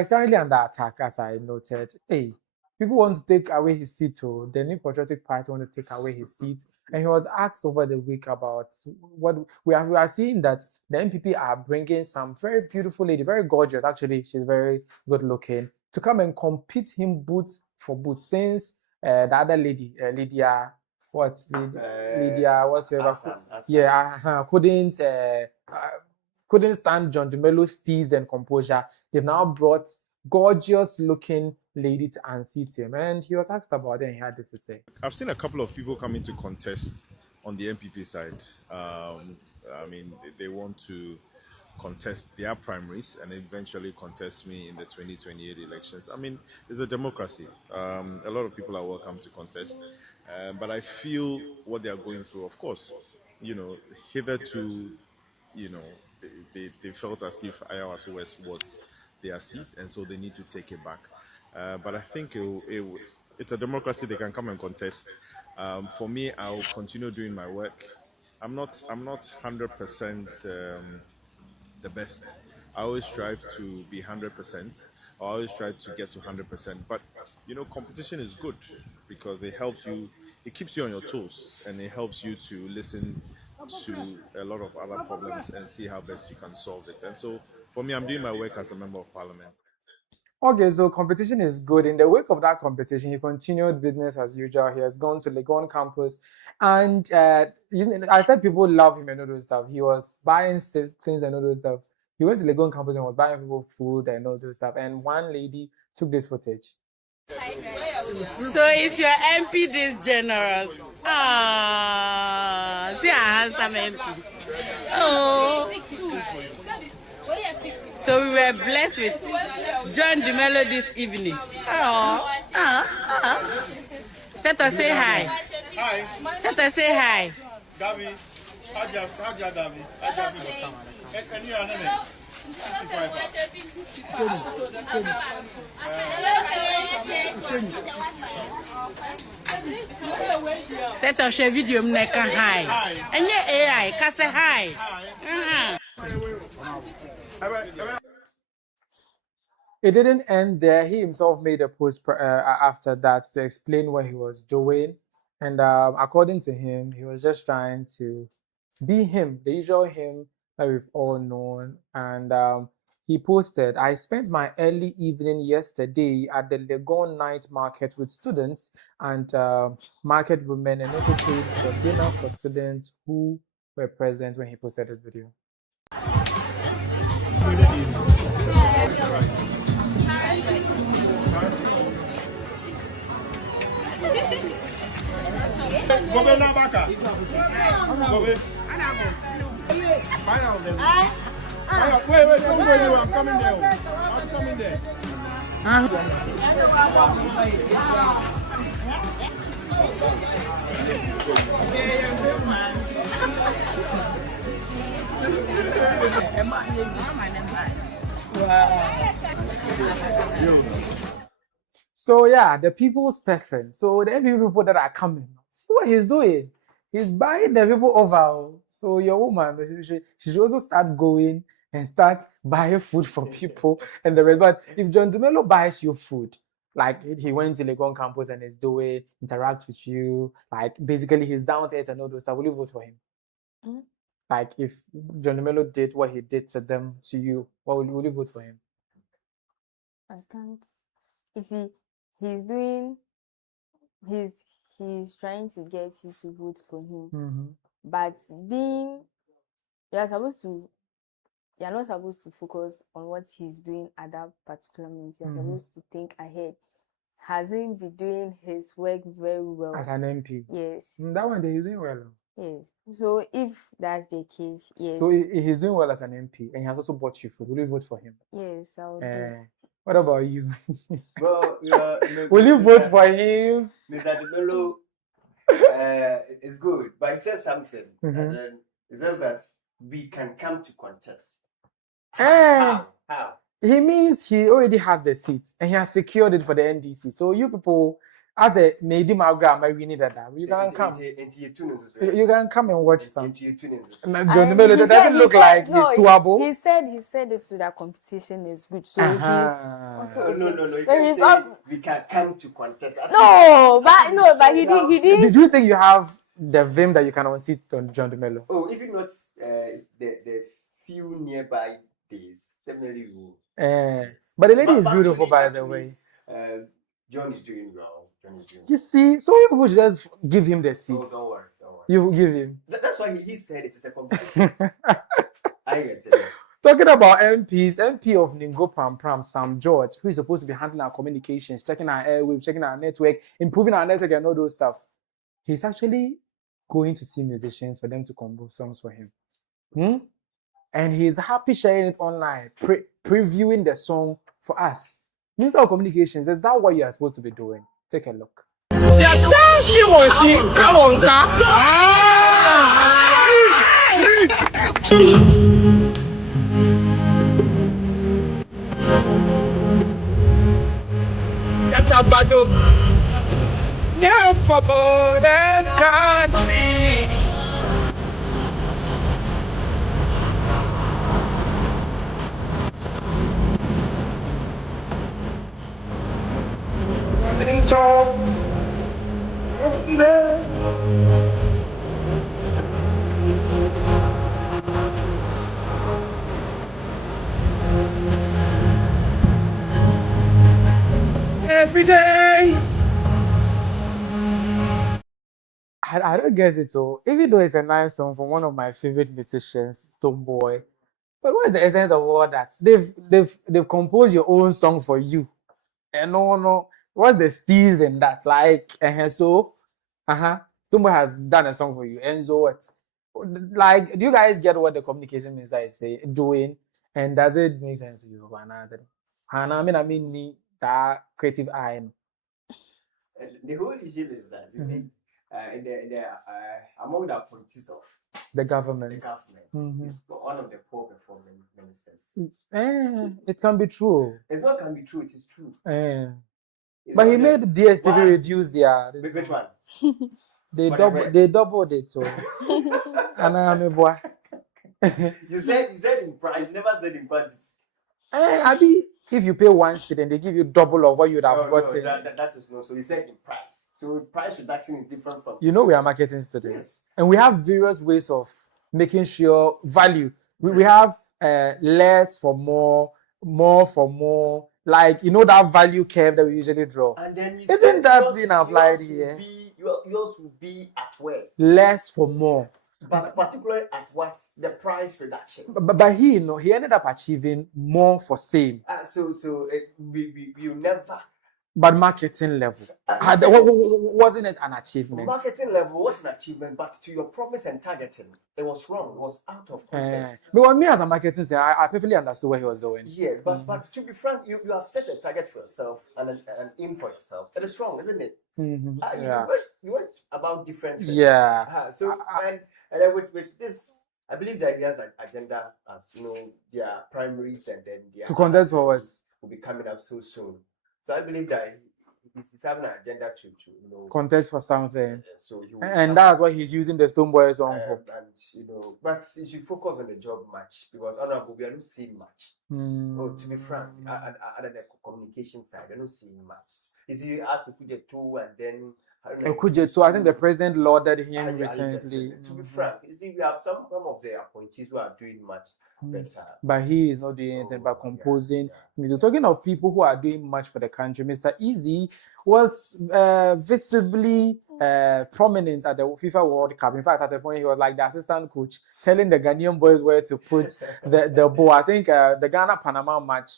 is currently under attack, as I noted. Hey, people want to take away his seat, too. The New Patriotic Party want to take away his seat. And he was asked over the week about what we are seeing that the NPP are bringing some very beautiful lady, very gorgeous, actually, she's very good looking, to come and compete him boots for boots, since the other lady, Lydia, couldn't stand John Dumelo's steez and composure. They've now brought gorgeous looking lady to unseat him, and he was asked about it and he had this to say. I've seen a couple of people coming to contest on the MPP side. I mean, they want to contest their primaries and eventually contest me in the 2028 elections. I mean, it's a democracy. A lot of people are welcome to contest, but I feel what they are going through, of course, you know, hitherto, you know, they felt as if Ayawaso West was their seat, and so they need to take it back. But I think it's a democracy. They can come and contest. For me, I'll continue doing my work. I'm not 100% the best. I always strive to be 100%. I always try to get to 100%. But you know, competition is good because it helps you. It keeps you on your toes, and it helps you to listen to a lot of other problems and see how best you can solve it. And so, for me, I'm doing my work as a member of parliament. Okay, so competition is good. In the wake of that competition, he continued business as usual. He has gone to Legon campus, and I said people love him and all those stuff. He was buying things and all those stuff. He went to Legon campus and was buying people food and all those stuff. And one lady took this footage. So is your MP this generous? Ah, see how handsome MP. Oh. So we were blessed with John Dumelo this evening. Set us say hi. Hi. Set us say hi. Gavi. Haja Gavi. And you are not. Set us a video mneka hi. And yeah, AI, can say hi. It didn't end there. He himself made a post after that to explain what he was doing. And according to him, he was just trying to be him, the usual him that we've all known. And he posted, "I spent my early evening yesterday at the Legon night market with students and market women, and also paid for dinner for students who were present when he posted this video." Wait, don't go anywhere. I'm coming there. I'm coming there. So yeah, the people's person. So the NPP people that are coming, see what he's doing. He's buying the people over. So your woman, she should also start going and start buying food for people and the rest. But if John Dumelo buys you food, like he went to Legon campus and is doing, interact with you, like basically he's down to it and all those stuff, will you vote for him? Mm. Like if John Dumelo did what he did to them, to you, what will you vote for him? I can't. You see, he's trying to get you to vote for him. Mm-hmm. But you're not supposed to focus on what he's doing at that particular moment. You're supposed to think ahead. Has he been doing his work very well? As an MP? Yes. That one they're using well. Yes. So if that's the case, yes. So he's doing well as an MP and he has also bought you food. Will you vote for him? Yes, I will do. What about you? Well, will you vote for him? Mr. Dumelo, it's good, but he says something, and then it says that we can come to contest. How? He means he already has the seat and he has secured it for the NDC. So you people, as a Mady Maga, we need that. You can come. You can come and watch some. John Dumelo, it doesn't look like he's too able. He said it to that competition is good. So he's also No. We can come to contest. But he did. Do you think you have the vim that you can unseat on John Dumelo? Oh, even not the few nearby days, definitely will. But the lady is beautiful, by the way. John is doing well. You see, so you people should just give him the seat. Oh, don't worry. You give him. That's why he said it is a competition. I get it. Talking about MPs, MP of Ningo Pram, Sam George, who is supposed to be handling our communications, checking our airwaves, checking our network, improving our network and all those stuff. He's actually going to see musicians for them to compose songs for him. And he's happy sharing it online, previewing the song for us. Minister of Communications, is that what you are supposed to be doing? Take a look. Every day. I don't get it all. Even though it's a nice song from one of my favorite musicians, Stonebwoy. But what is the essence of all that? They've composed your own song for you. And no. What's the steals in that? Like, Stonebwoy has done a song for you. And so what? Like, do you guys get what the communication minister is doing? And does it make sense to you? I mean, that creative eye. The whole issue is that, you see, among the appointees of the government, is one of the poor performing ministers. It can be true. It's not can be true, it is true. But he made DSTV reduce their. Which one? They doubled it. So. You said in price, you never said in quantity. Abi, if you pay one cent and they give you double of what you'd have gotten. That is no. So he said in price. So price reduction is different from. You know we are marketing students, and we have various ways of making sure value. We have less for more, more for more. Like that value curve that we usually draw. And then isn't that being applied here? Yours will be at where? Less for more. But particularly at what? The price reduction. But he ended up achieving more for same. So we never But marketing level, wasn't it an achievement? Marketing level was an achievement, but to your promise and targeting, it was wrong. It was out of context. Because me as a marketing say, I perfectly understood what he was doing. Yes, but to be frank, you have set a target for yourself and an aim for yourself. It is wrong, isn't it? Mm-hmm. You went about different things. Yeah. And then with this, I believe that he has an agenda as their primaries and then their to contest for what will be coming up so soon. So I believe that he's having an agenda to contest for something. So and that's what he's using the Stonebwoy song for. And but you should focus on the job much because honorable we are not seeing much. To be frank, other than the communication side, we're not seeing much. Is he asked to put 2 and then so I think the president lauded him recently. To be frank, you see, we have some of the appointees who are doing much better. But he is not doing anything but composing. Yeah. Talking of people who are doing much for the country, Mr. Eazi was visibly prominent at the FIFA World Cup. In fact, at a point, he was like the assistant coach, telling the Ghanaian boys where to put the ball. I think the Ghana-Panama match,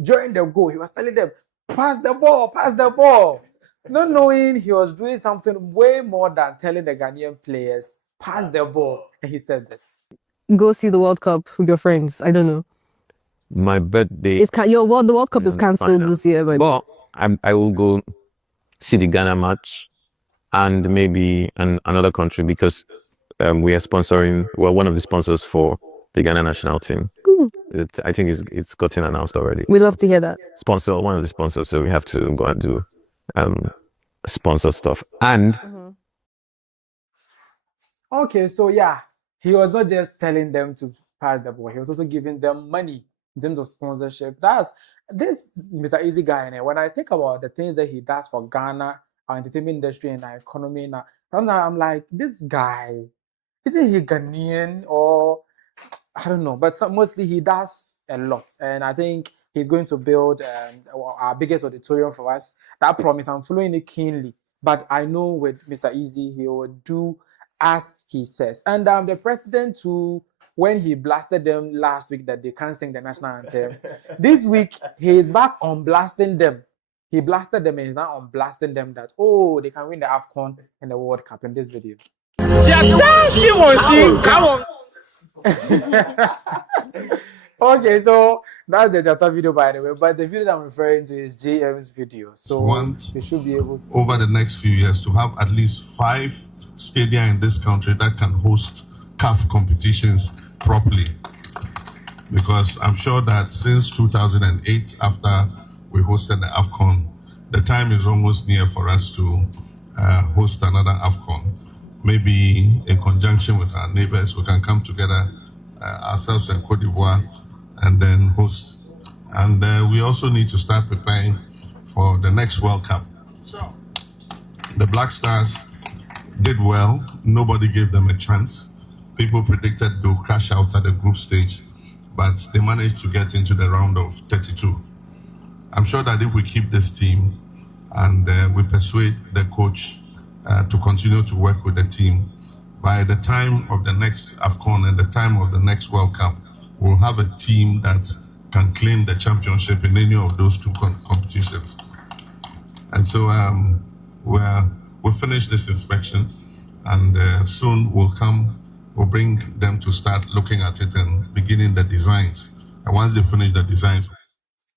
during the goal, he was telling them, pass the ball. Not knowing he was doing something way more than telling the Ghanaian players, pass the ball. And he said this. Go see the World Cup with your friends. I don't know. My birthday. The World Cup is cancelled this year. But I will go see the Ghana match and maybe another country because we are sponsoring, one of the sponsors for the Ghana national team. I think it's gotten announced already. We'd love to hear that. One of the sponsors, so we have to go and do sponsor stuff. And okay, so yeah, he was not just telling them to pass the ball, he was also giving them money in terms of sponsorship. That's this Mr. Eazi guy. And when I think about the things that he does for Ghana, our entertainment industry and our economy now, I'm like, this guy, isn't he Ghanaian or I don't know, but mostly he does a lot. And I think he's going to build our biggest auditorium for us. That promise, I'm following it keenly. But I know with Mr. Eazi, he will do as he says. And the president, too, when he blasted them last week that they can't sing the national anthem, this week he is back on blasting them. He blasted them and he's now on blasting them that, they can win the AFCON and the World Cup in this video. Okay, so that's the Jata video, by the way, but the video that I'm referring to is JM's video. So we should be able to over the next few years to have at least 5 stadia in this country that can host CAF competitions properly. Because I'm sure that since 2008, after we hosted the AFCON, the time is almost near for us to host another AFCON. Maybe in conjunction with our neighbors, we can come together ourselves in Cote d'Ivoire and then host. And we also need to start preparing for the next World Cup. The Black Stars did well. Nobody gave them a chance. People predicted they'll crash out at the group stage, but they managed to get into the round of 32. I'm sure that if we keep this team and we persuade the coach to continue to work with the team, by the time of the next AFCON and the time of the next World Cup, we'll have a team that can claim the championship in any of those 2 competitions. And so we'll finish this inspection and soon we'll bring them to start looking at it and beginning the designs. And once they finish the designs,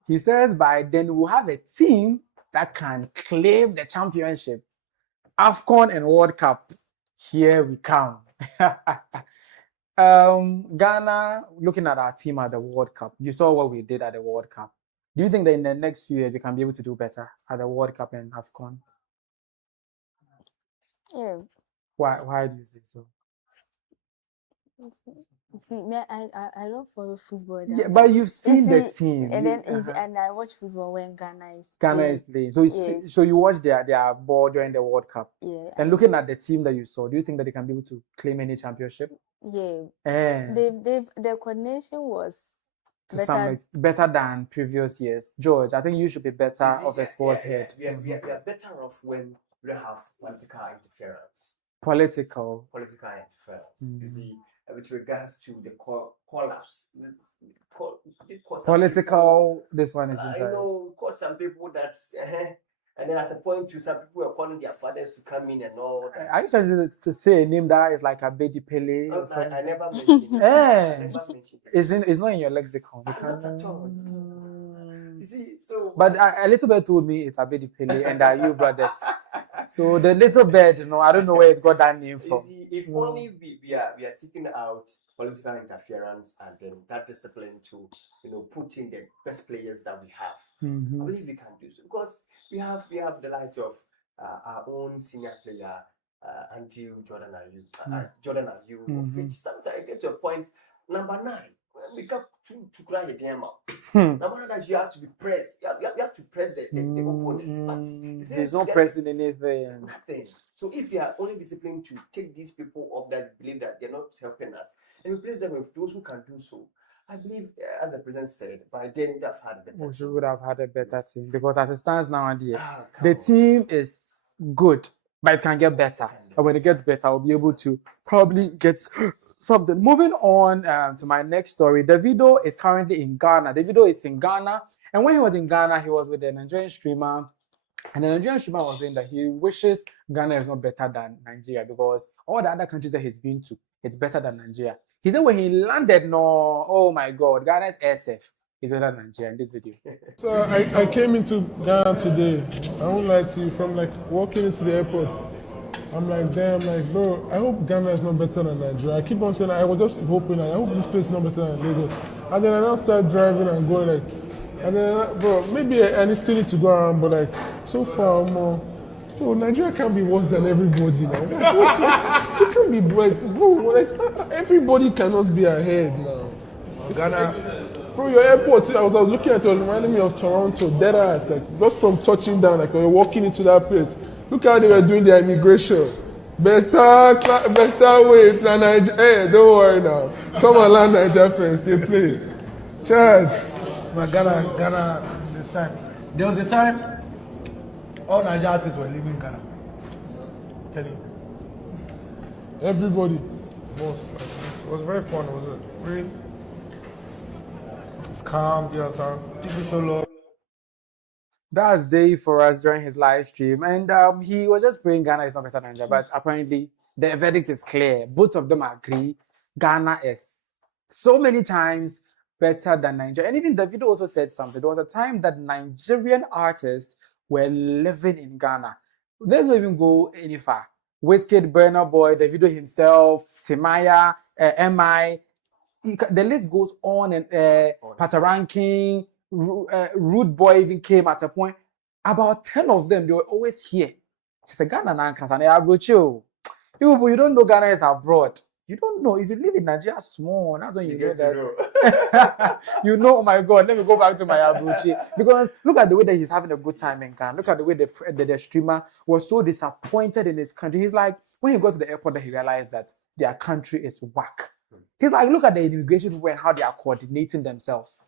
he says by then we'll have a team that can claim the championship. AFCON and World Cup, here we come. Ghana, looking at our team at the World Cup, you saw what we did at the World Cup. Do you think that in the next few years we can be able to do better at the World Cup and AFCON? Yeah. Why do you say so? See, I don't follow football. Yeah, but you've seen the team. And then and I watch football when Ghana is playing. So so you watch their ball during the World Cup. Yeah. And looking at the team that you saw, do you think that they can be able to claim any championship? Yeah. Their coordination was better than previous years. George, I think you should be better of a sports head. We are better off when we don't have political interference. Political interference. You see, with regards to the collapse, political. This one is inside. Caught some people that And then at a point, some people were calling their fathers to come in and all that. Are you trying to say a name that is like a Abedi Pele? No, I never mentioned it. I never mentioned it. It's not in your lexicon. Not at all. You see, so. But a little bit told me it's Abedi Pele and you brothers. So the little bit, I don't know where it got that name from. You see, if only we are taking out political interference and then that discipline to put in the best players that we have. I believe we can do so because we have the likes of our own senior player, Jordan Ayew. Sometimes it gets to a point, number 9, we got to cry a damn out. Number 9, you have to be pressed. You have to press the opponent. But there's no pressing anything. Nothing. So if we are only disciplined to take these people off that believe that they're not helping us and replace them with those who can do so, I believe, as the president said, by then we'd have had a better team. We would have had a better team because as it stands now, the team is good, but it can get better. And when it gets better, I'll be able to probably get something. Moving on to my next story, Davido is currently in Ghana. Davido is in Ghana, and when he was in Ghana, he was with a Nigerian streamer. And the Nigerian streamer was saying that he wishes Ghana is not better than Nigeria because all the other countries that he's been to, it's better than Nigeria. He said when he landed, oh my God, Ghana's SF is better than Nigeria in this video. So I came into Ghana today. I won't lie to you, from like walking into the airport, I'm like, damn, like, bro, I hope Ghana is not better than Nigeria. I keep on saying, I was just hoping, I hope this place is not better than Lagos. And then I now start driving and going like, and then, bro, maybe I still need to go around, but like, so far, more. So Nigeria can't be worse than everybody now. It can't be like, bro, like, everybody cannot be ahead now. Ghana, bro, your airport, I was looking at it, it was reminding me of Toronto, dead ass, like, just from touching down, like, when you're walking into that place. Look how they were doing their immigration. Better waves than Nigeria. Hey, don't worry now. Come on, land Nigeria friends, they play. Chance. But Ghana is the time. There was a time all Nigerian artists were leaving Ghana. Tell you. Everybody. Most. It was very fun. It was really. It's calm, people show love. That's Dave for us during his live stream. And he was just praying Ghana is not better than Nigeria. But apparently, the verdict is clear. Both of them agree Ghana is so many times better than Nigeria. And even Davido also said something. There was a time that Nigerian artists were living in Ghana. Let's not even go any far. Wizkid, Burna Boy, Davido himself, Timaya, MI. The list goes on and Pataranking, Rude Boy even came at a point. About 10 of them, they were always here. She said, Ghana Nankas and Abucho. You don't know Ghana is abroad. You don't know. If you live in Nigeria small, that's when you know that. You know, oh my God, let me go back to my Abuchi. Because look at the way that he's having a good time in Ghana. Look at the way the streamer was so disappointed in his country. He's like, when he got to the airport, he realized that their country is whack. He's like, look at the immigration people and how they are coordinating themselves.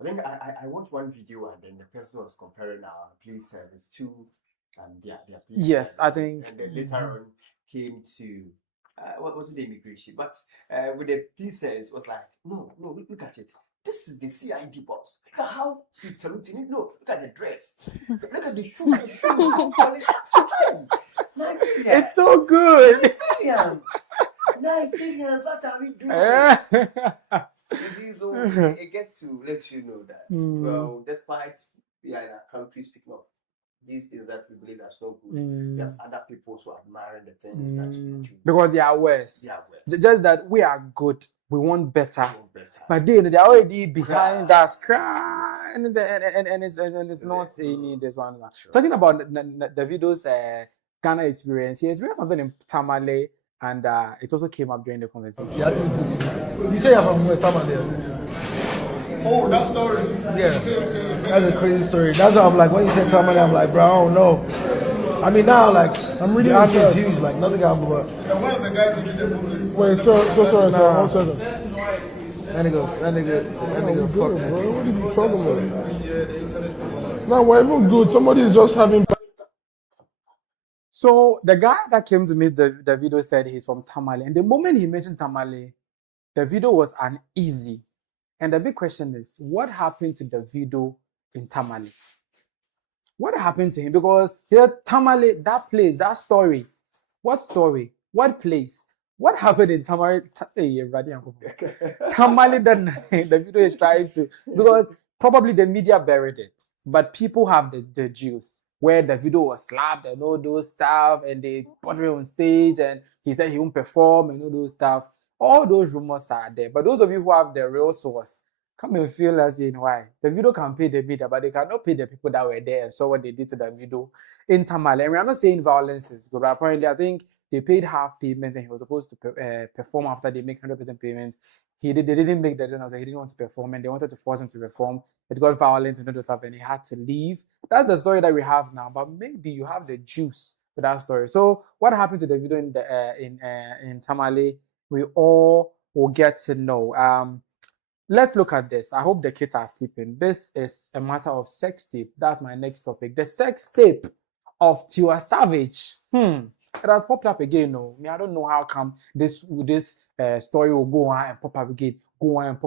I think I watched one video and then the person was comparing our police service to their police service. I think. And then later on came to what was it, the immigration? But with the police service was like, no, look at it. This is the CID boss. Look at how she's saluting it. No, look at the dress. Look at the shoe. Hi, Nigeria. It's so good. Nigerians, what are we doing? So it gets to let you know that, well, despite we are in a country speaking of these things that we believe are so good, we have other people who are admiring the things that you do. Because they are worse. Just that we are good. We want better. But they're already behind us crying. And it's not any this one. Sure. Talking about Davido's Ghana experience, he experienced something in Tamale. And it also came up during the conversation. You say you're from Tamale. Oh, that story. Yeah, that's a crazy story. That's why I'm like, when you say Tamale, I'm like, bro, I don't know. I mean, now, like, I'm really the is huge, like, nothing can happen. But one of the guys who did the movie. Wait, sorry, 1 second. That nigga, fuck, bro. What are you talking about? No, we're even good. Somebody is just having. So the guy that came to meet Davido said he's from Tamale. And the moment he mentioned Tamale, Davido was uneasy. And the big question is, what happened to Davido in Tamale? What happened to him? Because here, Tamale, that place, that story. What story? What place? What happened in Tamale? Tamale that the video is trying to, because probably the media buried it, but people have the juice where the video was slapped and all those stuff, and they put it on stage, and he said he won't perform and all those stuff. All those rumors are there. But those of you who have the real source, come and feel as in why. The video can pay the media, but they cannot pay the people that were there and saw what they did to the video in Tamale. And we are not saying violence is good, but apparently I think they paid half payment and he was supposed to perform after they make 100% payments. They didn't make the deadline, so he didn't want to perform, and they wanted to force him to perform. It got violent and all that stuff, and he had to leave. That's the story that we have now, but maybe you have the juice to that story. So what happened to the video in Tamale? We all will get to know. Let's look at this. I hope the kids are sleeping. This is a matter of sex tape. That's my next topic. The sex tape of Tiwa Savage. It has popped up again. No, I don't know how come this story will go on and pop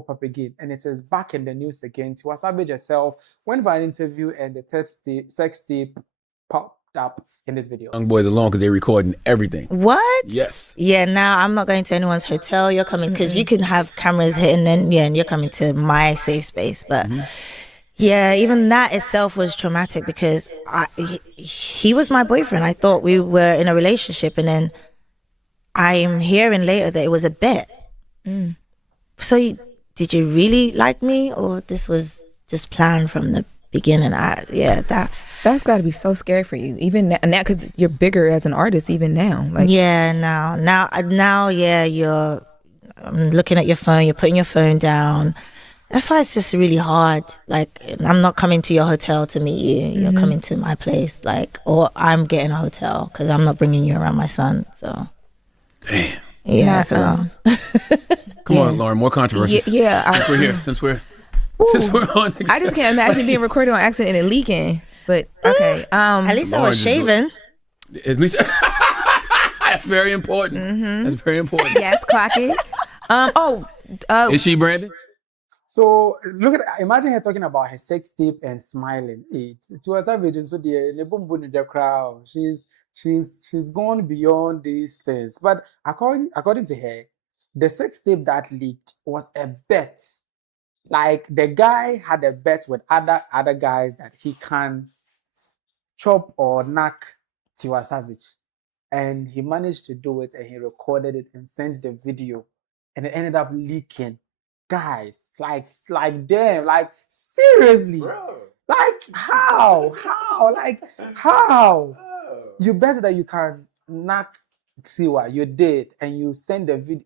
up again, and it is back in the news again. Tiwa Savage herself went for an interview, and the sex tape popped up in this video. Young boys alone because they're recording everything. What? Yes. Yeah, now I'm not going to anyone's hotel. You're coming, because you can have cameras hitting, and and you're coming to my safe space. But yeah, even that itself was traumatic, because he was my boyfriend. I thought we were in a relationship, and then I'm hearing later that it was a bet. So did you really like me, or this was just planned from the beginning? That's got to be so scary for you, even now, because you're bigger as an artist, even now. Like, yeah, now, yeah, you're looking at your phone, you're putting your phone down. That's why it's just really hard. Like, I'm not coming to your hotel to meet you. You're coming to my place, like, or I'm getting a hotel because I'm not bringing you around my son. So, damn. Yeah, it's a lot. Come on, Lauren, more controversies. Yeah, Since we're on. I just can't imagine being recorded on accident and it leaking. But okay, at least I was shaven. At least that's very important. That's very important. Yes, clocky. Is she Brandon? So imagine her talking about her sex tape and smiling. It was Savage, so the crowd. She's gone beyond these things. But according to her, the sex tape that leaked was a bet. Like, the guy had a bet with other guys that he can chop or knock Tiwa Savage, and he managed to do it, and he recorded it and sent the video, and it ended up leaking. Guys, like damn, like seriously, bro. Like how, you bet that you can knock Tiwa, you did, and you send the video.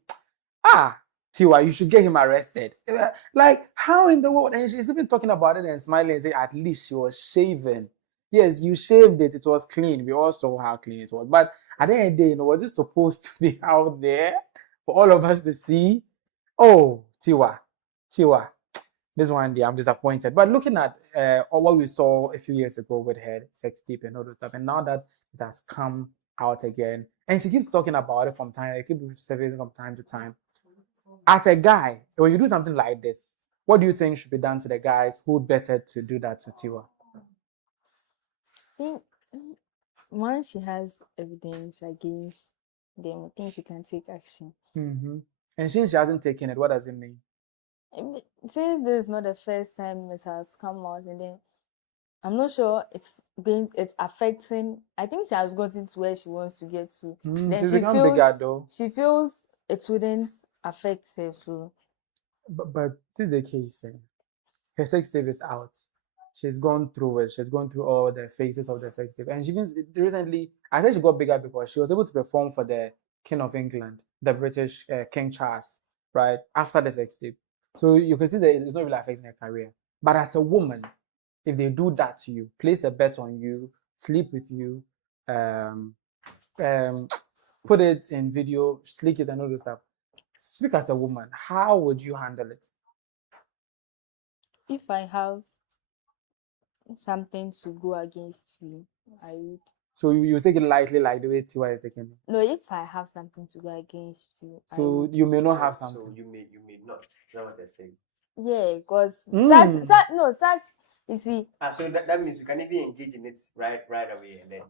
Tiwa, you should get him arrested. Like, how in the world? And she's even talking about it and smiling and saying, at least she was shaven. Yes, you shaved it. It was clean. We all saw how clean it was. But at the end of the day, was it supposed to be out there for all of us to see? Oh, Tiwa. This one day, I'm disappointed. But looking at what we saw a few years ago with her sex tape and all that stuff, and now that it has come out again, and she keeps talking about it from time, it keeps surfacing from time to time. As a guy, when you do something like this, what do you think should be done to the guys who betted to do that to Tiwa? I think once she has evidence against them, I think she can take action. And since she hasn't taken it, what does it mean? Since this is not the first time it has come out, and then I'm not sure it's affecting. I think she has gotten to where she wants to get to. Then She's become bigger, though. She feels it wouldn't affect her. So, but this is the case. Her sex tape is out. She's gone through it. She's gone through all the phases of the sex tape, and she recently, I think she got bigger because she was able to perform for the King of England, the British King Charles, right after the sex tape. So you can see that it's not really affecting her career. But as a woman, if they do that to you, place a bet on you, sleep with you, put it in video, slick it and all this stuff. Speak as a woman, how would you handle it? If I have something to go against you, I would. So you take it lightly, like the way Tiwa is taking it? No, if I have something to go against you, so you may not have something. So you may not. That's what they're saying. Yeah, because You see. So that means you can even engage in it right away, and then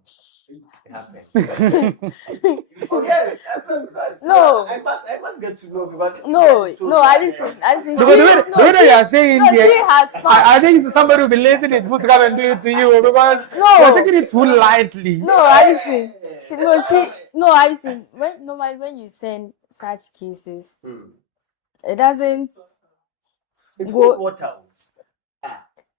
it happens. Oh yes, because no, I must get to know because I didn't. Because the way that you are saying here, she has fun. I think somebody will be lazy in his boot to come and do it to you because you're taking it too lightly. No, I didn't. I didn't. Normally when you send such cases, it doesn't go water.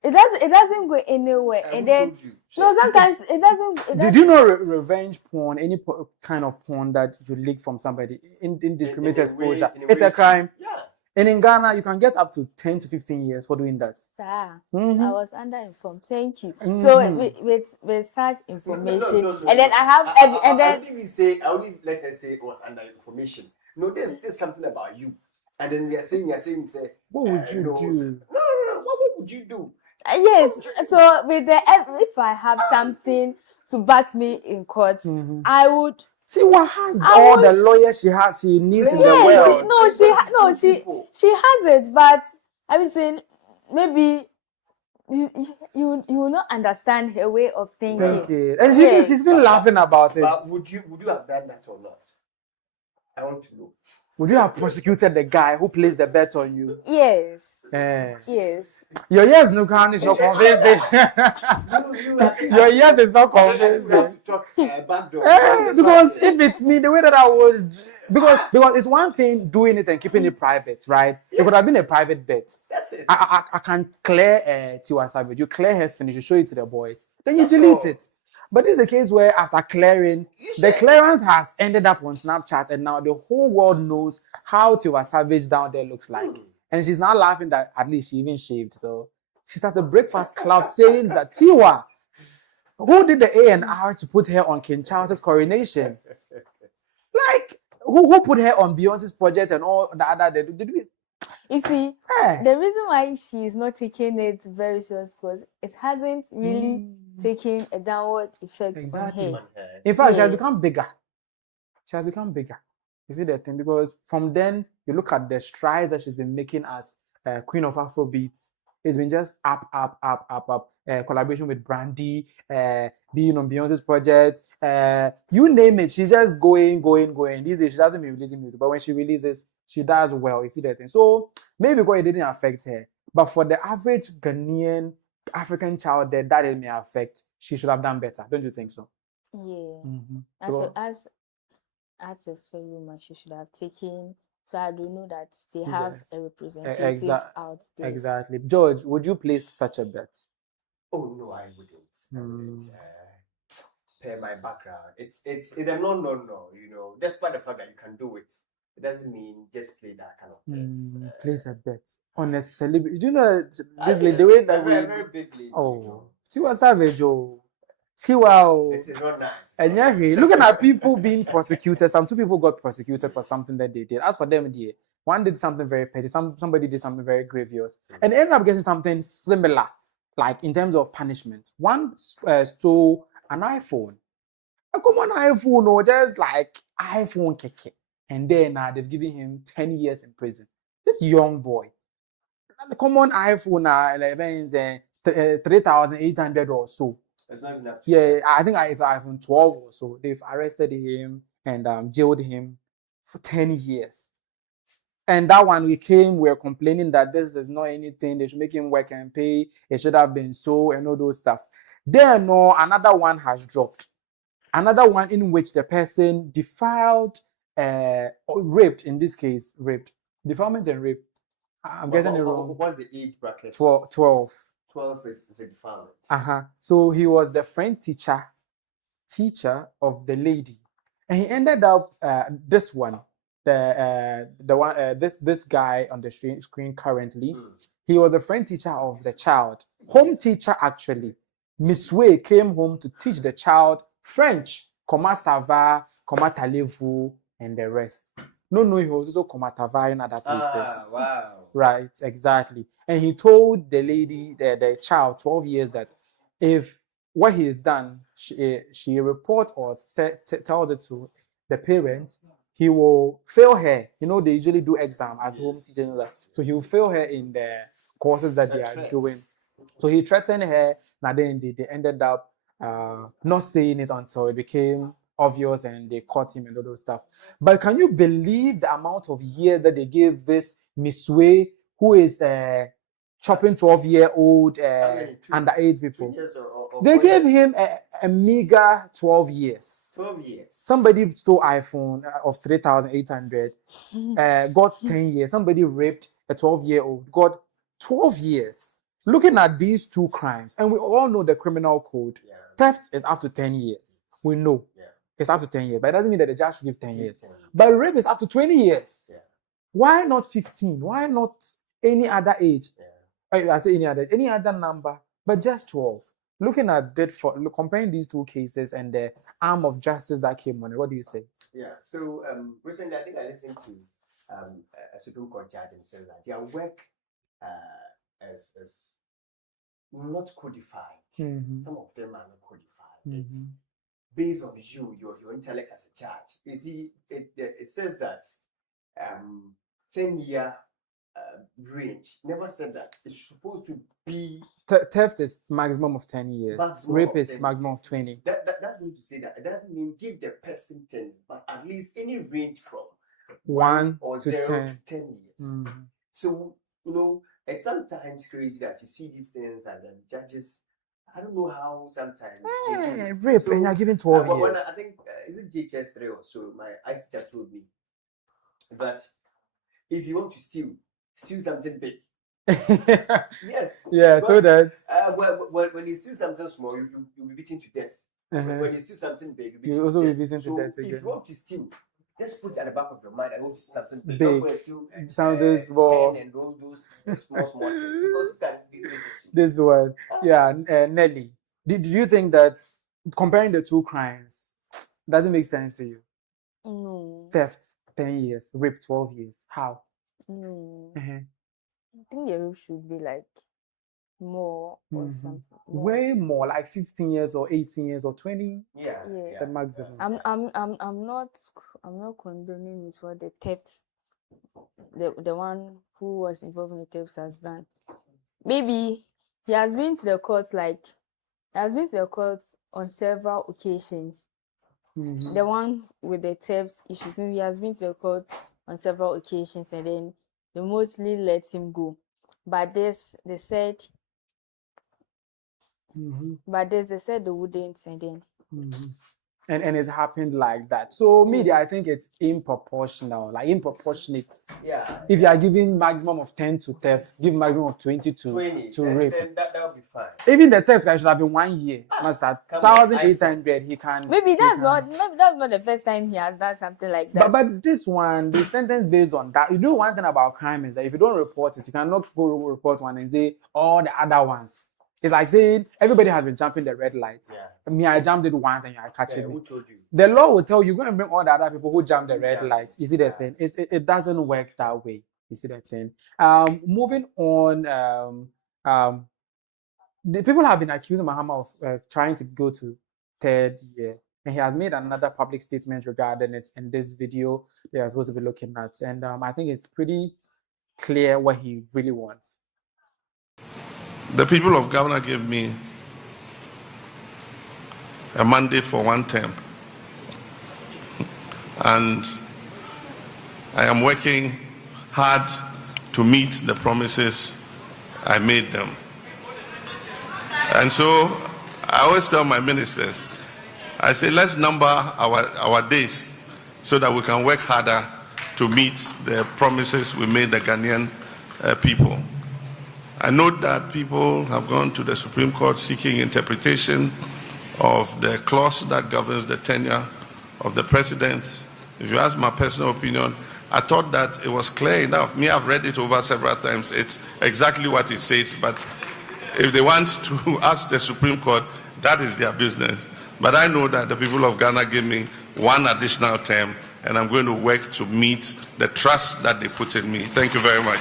It doesn't go anywhere, and then sometimes it doesn't. Did you know revenge porn? Any kind of porn that you leak from somebody, indiscriminate exposure, it's a crime. Yeah. And in Ghana, you can get up to 10 to 15 years for doing that. Sir, I was underinformed. Thank you. So with such information, and then I have, and then I only let us say it was under information. No, there's something about you, and then we are saying, say, what would you do? No. What would you do? Yes. So with if I have something to back me in court, I would. Tiwa has all the lawyers she needs in the world. She has it, but I was saying maybe you will not understand her way of thinking. Okay. And she's been laughing about it. But would you have done that or not? I want to know. Would you have prosecuted the guy who placed the bet on you? Yes. Yes. Your yes no count is not convincing. Your yes is not convincing. Because if it's me, the way that I would, because it's one thing doing it and keeping it private, right? Yeah. It would have been a private bet. That's it. I can clear Tiwa Savage. You clear her, finish, you show it to the boys, then you delete it. But this is the case where after clearing, the clearance has ended up on Snapchat, and now the whole world knows how Tiwa Savage down there looks like. And she's now laughing that at least she even shaved. So she's at the Breakfast Club saying that Tiwa, who did the A&R to put her on King Charles's coronation? Like, who put her on Beyonce's project and all the other? Did we? You see, the reason why she's not taking it very serious because it hasn't really taken a downward effect on her. In fact, she has become bigger. You see that thing? Because from then, you look at the strides that she's been making as Queen of Afrobeats. It's been just up. Collaboration with Brandy, being on Beyonce's project. You name it, she's just going. These days, she doesn't be releasing music. But when she releases, she does well. You see that thing? So maybe because it didn't affect her. But for the average Ghanaian African child that it may affect, she should have done better. Don't you think so? Yeah. As a woman, she should have taken. So I do know that they have a representative out there. Exactly. George, would you place such a bet? Oh no, I wouldn't. Per my background, it's a no. You know, despite the fact that you can do it, it doesn't mean just play that kind of bet. Place a bet on a celebrity. Do you know the way that very big lady. Oh, Tiwa Savage. Tiwa. It is not nice. And yeah, looking at people being prosecuted. Some two people got prosecuted for something that they did. As for them, one did something very petty. Somebody did something very grievous, and ended up getting something similar. Like in terms of punishment, one stole an iPhone, a common iPhone, or just like iPhone keke, and then they've given him 10 years in prison. This young boy, the common iPhone, 3,800 or so. It's not even that. Yeah, I think it's iPhone 12 or so. They've arrested him and jailed him for 10 years. And that one, we were complaining that this is not anything. They should make him work and pay. It should have been so and all those stuff. Then, another one has dropped. Another one in which the person defiled, raped, in this case, raped. Defilement and rape. I'm getting it wrong. What's the age bracket? 12. 12 is a defilement. So he was the friend teacher of the lady. And he ended up, this one. This guy on the screen currently, he was a friend teacher of the child, home teacher actually. Miss Way came home to teach the child French, comment ça va, comment allez-vous, and the rest. No, he was also comment ça va in other places. Wow. Right, exactly. And he told the lady, the child, 12 years, that if what he has done, she reports or tells it to the parents, he will fail her. They usually do exam as home teachers. So he will fail her in the courses that they are doing. So he threatened her, and then they ended up not saying it until it became obvious and they caught him and all those stuff. But can you believe the amount of years that they gave this Miswe, who is chopping 12-year-old underage people? They gave him a meager 12 years. 12 years. Somebody stole iPhone of 3,800, got 10 years. Somebody raped a 12-year-old, got 12 years. Looking at these two crimes, and we all know the criminal code, theft is up to 10 years. We know it's up to 10 years, but it doesn't mean that the judge should give 10 years. But rape is up to 20 years. Why not 15? Why not any other age? I say any other number, but just 12. Looking at it comparing these two cases and the arm of justice that came on it, what do you say? Yeah. So recently, I think I listened to a Supreme Court judge and says that their work is not codified. Some of them are not codified. It's based on your intellect as a judge. You see, it says that 10-year range. Never said that. It's supposed to be theft is maximum of 10 years. Rape is maximum of 20. That's mean to say that it doesn't mean give the person 10, but at least any range from 1 or to 0 10. to 10 years. So it's sometimes crazy that you see these things and then judges. I don't know how sometimes rape and you're giving 12 years. When I think is it JHS3 or so? My ICE teacher told me that if you want to steal something big. Yes. Yeah. Because, So that when you steal something small, you'll be beaten to death. When you steal something big, you also be beaten to death If again. you want to steal, just put at the back of your mind, I want to steal something big. Big. Something small. And those small things. Because you can This one. Yeah. Nelly, did you think that comparing the two crimes doesn't make sense to you? No. Theft 10 years, rape 12 years. How? No. I think the rape should be like more or something. Way more, like 15 years or 18 years or 20. Yeah. The maximum. I'm not condoning it what the theft, the one who was involved in the theft has done. Maybe he has been to the court on several occasions. The one with the theft issues, maybe he has been to the court on several occasions and then they mostly let him go. But they said they wouldn't and then and it happened like that. So media, I think it's improportional, like improportionate. Yeah. If you are giving maximum of 10 to theft, give maximum of 20 to rape. Then that'll be fine. Even the theft guy should have been 1 year. 1,800 he can. maybe that's not the first time he has done something like that. But this one, the sentence based on that. You know one thing about crime is that if you don't report it, you cannot go report one and say all the other ones. It's like saying everybody has been jumping the red lights. Me, I jumped it once and you are catching me. Who told you? The law will tell you, you're going to bring all the other people who jump the red lights. You see the thing? It doesn't work that way. You see the thing? Moving on, the people have been accusing Mahama of trying to go to third year. And he has made another public statement regarding it in this video they are supposed to be looking at. And I think it's pretty clear what he really wants. The people of Ghana gave me a mandate for 1 term. And I am working hard to meet the promises I made them. And so I always tell my ministers, I say, let's number our days so that we can work harder to meet the promises we made the Ghanaian people. I know that people have gone to the Supreme Court seeking interpretation of the clause that governs the tenure of the president. If you ask my personal opinion, I thought that it was clear enough. Me, I've read it over several times. It's exactly what it says. But if they want to ask the Supreme Court, that is their business. But I know that the people of Ghana gave me 1 additional term, and I'm going to work to meet the trust that they put in me. Thank you very much.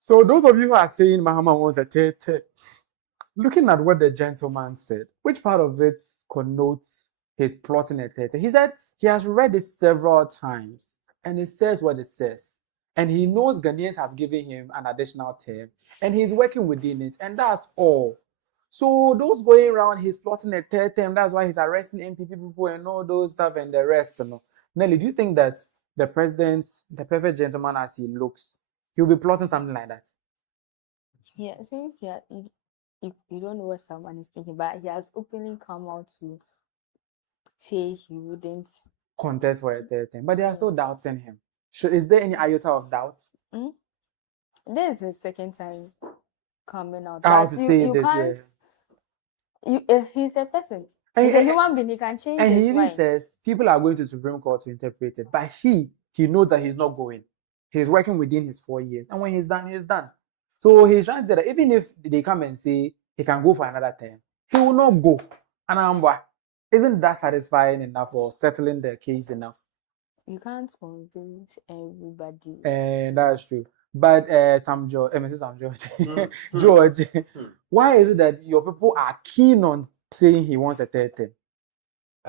So those of you who are saying Mahama wants a third, looking at what the gentleman said, which part of it connotes his plotting a third? He said he has read it several times and it says what it says. And he knows Ghanaians have given him an additional term, and he's working within it, and that's all. So those going around, he's plotting a third term. That's why he's arresting MPP people and all those stuff and the rest. You know. Nelly, do you think that the president's the perfect gentleman as he looks, he'll be plotting something like that? Yeah, since you don't know what someone is thinking, but he has openly come out to say he wouldn't contest for a third term, but they are still doubting him. Is there any iota of doubt? This is his second time coming out. How to say this? Can't. He's a person. He's a human being. He can change his mind. And he even says people are going to Supreme Court to interpret it, but he knows that he's not going. He's working within his 4 years, and when he's done, he's done. So he's trying to say that even if they come and say he can go for another term, he will not go. And isn't that satisfying enough or settling the case enough? You can't convince everybody. And that's true. But George, why is it that your people are keen on saying he wants a third term?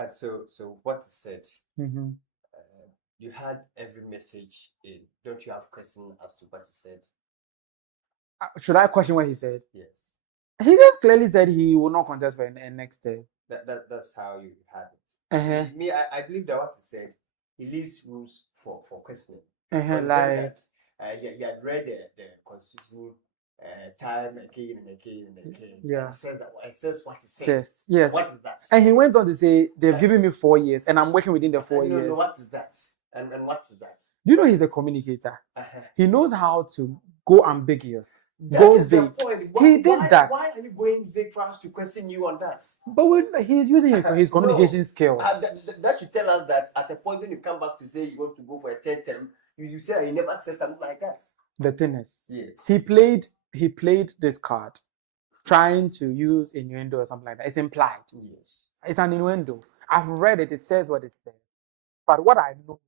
So what is said? You had every message in. Don't you have question as to what he said? Should I question what he said? Yes. He just clearly said he will not contest for a next term. That's how you had it. So me, I believe that what he said, he leaves rooms for questioning. Like that, you had read the constitution time again and again and again. Yeah. It says what it says. Yes. What is that? And he went on to say they've given me 4 years and I'm working within the 4 years. No, what is that? And what is that? Do you know he's a communicator? He knows how to go ambiguous, That go is the vague. point. He did that. Why are you going vague for us to question you on that? But he's using his communication skills. That should tell us that at the point when you come back to say you want to go for a third term, you say you never said something like that. The thing is, yes, he played this card, trying to use innuendo or something like that. It's implied. Yes, it's an innuendo. I've read it. It says what it says. But what I know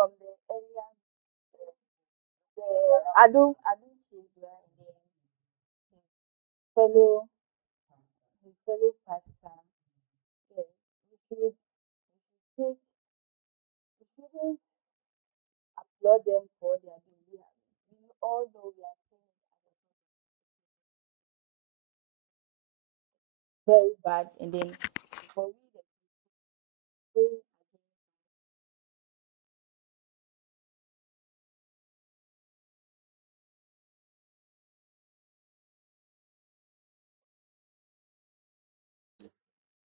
From the area, the Adom children, his fellow pastor, yes, we shouldn't applaud them for their doing. We all know we are very bad, and then for we the pray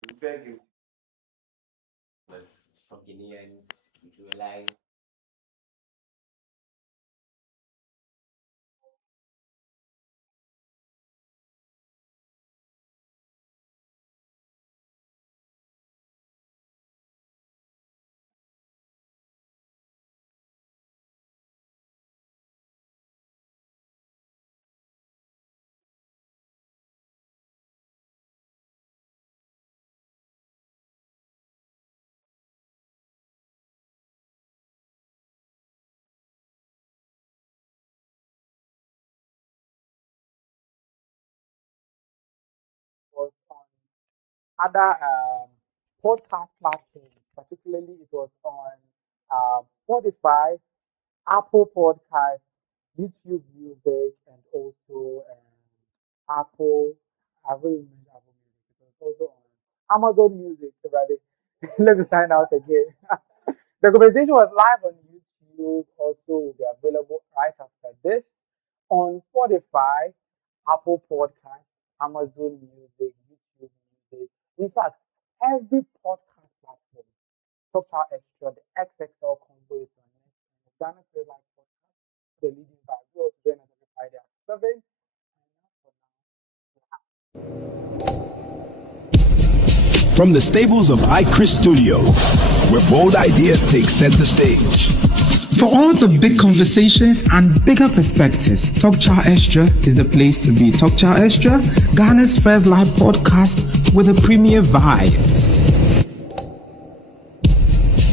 We beg you from Guineans to realize was on other podcast platforms, particularly it was on Spotify, Apple Podcasts, YouTube Music, and also Apple. I really remember Apple Music. It was also on Amazon Music. Everybody, let me sign out again. The conversation was live on YouTube. Also, will be available right after this on Spotify, Apple Podcasts, Amazon Music, YouTube Music. In fact, every podcast platform. Talk Chaw Xtra, the XXL combo is on it. Ghana's Red Light Podcast, the leading vibe. We also join us every Friday at 7. From the stables of iChris Studio, where bold ideas take center stage. For all the big conversations and bigger perspectives, Talk Chaw Xtra is the place to be. Talk Chaw Xtra, Ghana's first live podcast with a premier vibe.